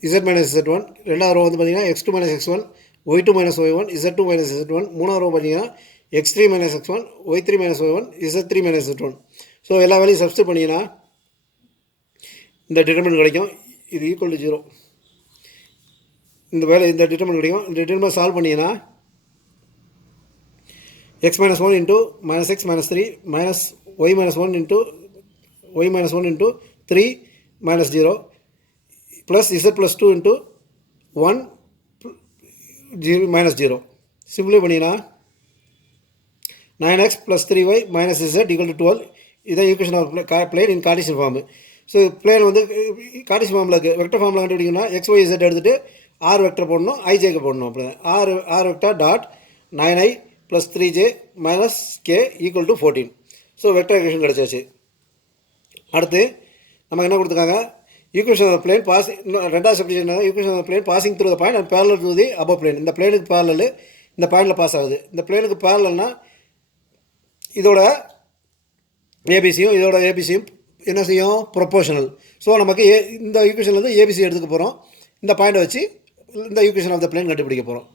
z - z1. ரெண்டாவது ரோ வந்து பார்த்தீங்கன்னா x2 - x1 y2 - y1 z2 - z1. மூணாவது ரோ பார்த்தீங்கன்னா x3 - x1 y3 - y1 z3 - z1. So எல்லா வேலையும் சப்ஸ்டிட் பண்ணிங்கன்னா இந்த டிட்டர்மினன்ட் கிடைக்கும். இது ஈக்குவல் டு 0. இந்த டிட்டர்மினன்ட் கிடைக்கும். இந்த டிட்டர்மினன்ட் சால்வ் பண்ணிங்கன்னா x - 1 into -x - 3 minus y - 1 into y - 1 into 3 minus 0 plus z plus 2 into 1 minus 0. சிம்பிளை பண்ணினா 9x plus 3y minus z equal to 12. இதான் equation of plane in Cartesian form. So plane வந்து Cartesian ஃபார்மில் இருக்குது. Vector ஃபார்மில் கண்டுபிடிக்கணும்னா x y z எடுத்துகிட்டு r vector போடணும், ijக்கு போடணும். அப்படி r vector dot 9i plus 3j minus k equal to 14. So vector equation கிடச்சாச்சு. அடுத்து நமக்கு என்ன கொடுத்துருக்காங்க, ஈக்குவேஷன் ஆஃப் பிளேன் பாசிங், ரெண்டாவது subdivision equation of plane passing through the point and parallel to the above plane. இந்த பிளேனுக்கு parallel இந்த பாயிண்டில் பாஸ் ஆகுது. இந்த பிளேனுக்கு பேரலல்னா இதோட ஏபிசியும் என்ன செய்யும், ப்ரொபோஷனல். ஸோ நமக்கு இந்த ஈக்குவேஷன்லேருந்து ஏபிசி எடுத்துக்க போகிறோம். இந்த பாயிண்டை வச்சு இந்த ஈக்குவேஷன் ஆஃப் த பிளேன் கண்டுபிடிக்க போகிறோம்.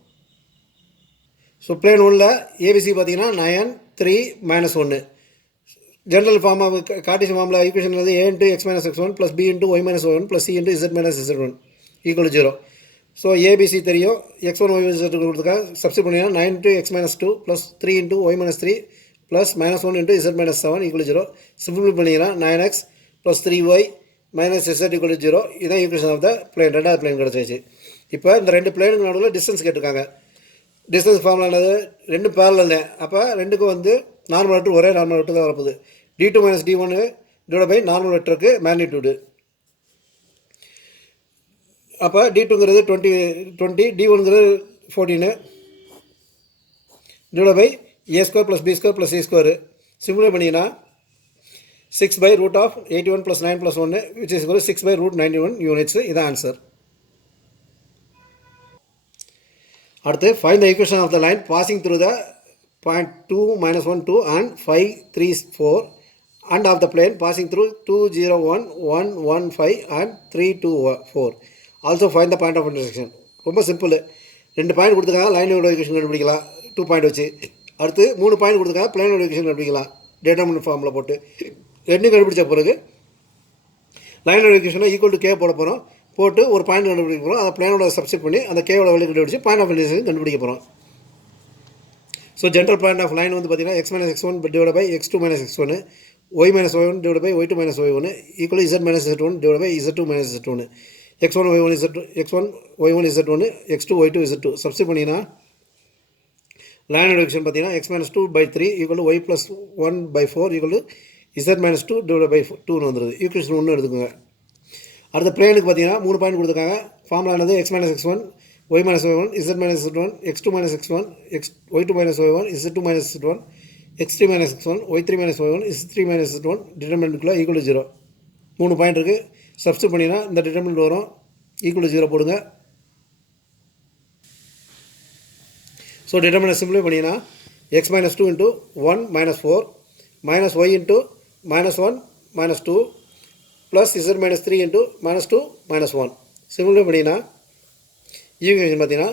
ஸோ பிளேன் 1ல் ஏபிசி பார்த்தீங்கன்னா 9 3 -1. ஜென்ரல் ஃபார்ம் ஆஃப் கார்ட்டீசியன் ஃபார்மில் ஈக்குவேஷன் வந்து a into x - x1 plus b into y - y1 plus c into z - z1 equal to 0. So ABC தெரியும், x1 y z கொடுத்துருக்காங்க. Substitute பண்ணிங்கன்னா 9 into x - 2 plus 3 into y - 3 plus -1 into z - 7 equal to 0. Simple பண்ணிங்கன்னா 9x plus 3y minus z equal to 0. இதுதான் equation of the plane. ரெண்டாவது plane கிடச்சிச்சு. இப்போ இந்த ரெண்டு பிளேனுக்கு நடுவில் டிஸ்டன்ஸ் கேட்டிருக்காங்க. டிஸ்டன்ஸ் ஃபார்முலா என்னது? ரெண்டு பேரலல் தான். அப்போ ரெண்டுக்கும் வந்து நார்மல் வெக்டர் ஒரே நார்மல் வெக்டர் தான் வரப்போகுது. d2 minus d1 divide by normal வெக்டருக்கு மேக்னிடியூடு. அப்போ d2ங்கிறது 20 d1ங்கிறது 14 divide by a square plus b square plus c square. சிம்பிளை பண்ணிங்கன்னா 6 by root of 81 plus 9 plus 1 which is equal to 6 by root 91 units. இதான் answer. அடுத்து find the equation of the line passing through the point 2 minus 1 2 and 5 3 4 and of the plane passing through 2 0 1 1 1 5 and 3 2 4. Also find the point of intersection. ரொம்ப simple. ரெண்டு பாயிண்ட் கொடுத்துருக்காங்க, லைனோட equation கண்டுபிடிக்கலாம் 2 point வச்சு. அடுத்து 3 point கொடுத்துருக்காங்க, பிளேனோட ஈக்குவேஷன் கண்டுபிடிக்கலாம் டேட்டாமினன்ட் ஃபார்மில் போட்டு. ரெண்டும் கண்டுபிடிச்ச பிறகு லைனோட ஈக்குவேஷனை ஈக்குவல் டு கே போட போகிறோம். போட்டு ஒரு பாயிண்ட் கண்டுபிடிக்க போகிறோம். அதை பிளேனோட சப்ஸ்டிட் பண்ணி அந்த கேவோட வேல்யூ கண்டுபிடிச்சி பாயிண்ட் ஆஃப் இன்டர்செக்ஷன் கண்டுபிடிக்க போகிறோம். So general point of line வந்து பார்த்தீங்கன்னா x minus x1 divide by x2 minus x1, y minus y1 divide by y2 minus y1 equal z minus z1 divide by z2 minus z1, x1 y1 z2 x1 y1 z1 x2 y2 z2 substitute பண்ணிங்கன்னா லைனோட equation பார்த்தீங்கன்னா x minus 2 by 3 equal y plus 1 by 4 equal z minus 2 divide by 2 வந்துடுது. Equation 1 எடுத்துக்கோங்க. அடுத்த பிளேனுக்கு பார்த்தீங்கன்னா 3 point கொடுத்துருக்காங்க. Formula என்னது? x minus x1 y minus y1 z minus z1 x2 minus x1 y2 minus y1 z2 minus z1 x3 minus x1 y3 minus y1 z3 minus z1 டிட்டர்மினன்ட்குள்ளே equal to 0. 3 point இருக்குது. Substitute பண்ணினா இந்த determinant வரும். Equal to 0 போடுங்க. So determinant சிம்பிளை பண்ணிங்கன்னா x minus 2 into 1 minus 4 minus y into minus 1 minus 2 plus z minus 3 into minus 2 minus 1. சிம்பிளை பண்ணிங்கன்னா ஈக்குவேஷன் பார்த்தீங்கன்னா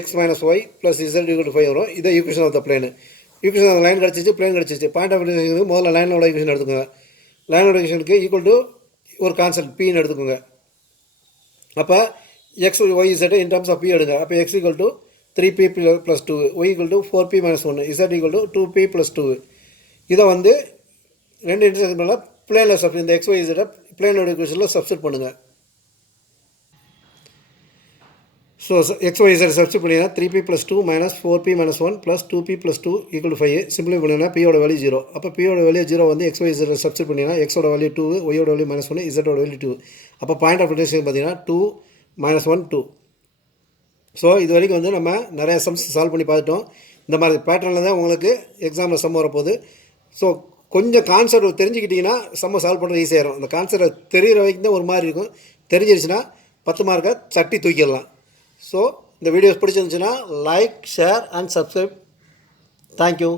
x minus y plus z equal to 5 வரும். இதை equation of the plane. Equation of line கிடச்சிச்சு, plane கிடச்சிச்சு. Point of இன்டர்செக்ஷனுக்கு முதல்ல லைனோட ஈக்குவேஷன் எடுத்துக்கோங்க. லைனோட ஈக்குவேஷனுக்கு ஈக்குவல் டு ஒரு கான்ஸ்டன்ட் pன்னு எடுத்துக்கோங்க. அப்போ x y z in terms of p எடுங்க. அப்போ x equal to 3p plus 2, y equal to 4p minus 1, z equal to 2p plus 2. இதை வந்து ரெண்டு இன்டர்செக்ஷன் பண்ணால் பிளேனில் சப்ஸ்டிட் இந்த எக்ஸ் ஒய் இசட்டை பிளேனோட ஈக்குவேஷனில் சப்ஸ்டிட் பண்ணுங்கள். So x y z substitute பண்ணிங்கன்னா 3p plus 2 minus 4p minus 1 plus 2p plus 2 equal to 5. சிம்பிளை பண்ணிங்கன்னா பியோட வேல்யூ 0. அப்போ பியோட வேல்யூ 0 வந்து எக்ஸ் ஒய் இசட் சப்ஸ்டிட் பண்ணிங்கன்னா எக்ஸோட வேல்யூ 2, ஒய்யோட வேல்யூ -1, இசட்டோட வேல்யூ 2. அப்போ பாயிண்ட் ஆஃப் இன்டர்செக்ஷன் பார்த்தீங்கன்னா 2 -1 2. ஸோ இது வரைக்கும் வந்து நம்ம நிறைய சம்ஸ் சால்வ் பண்ணி பார்த்துட்டோம். இந்த மாதிரி பேட்டர்னில் தான் உங்களுக்கு எக்ஸாமில் சம் வரப்போகுது. ஸோ கொஞ்சம் கான்செப்ட் தெரிஞ்சுக்கிட்டிங்கன்னா சம்மை சால்வ் பண்ணுறது ஈஸியாக இருக்கும். அந்த கான்செப்ட் தெரிகிற வரைக்கும் தான் ஒரு மாதிரி இருக்கும். தெரிஞ்சிருச்சுன்னா 10 மார்க்கை தட்டி தூக்கிடலாம். ஸோ இந்த வீடியோஸ் பிடிச்சிருந்துச்சுன்னா like, share and subscribe. Thank you.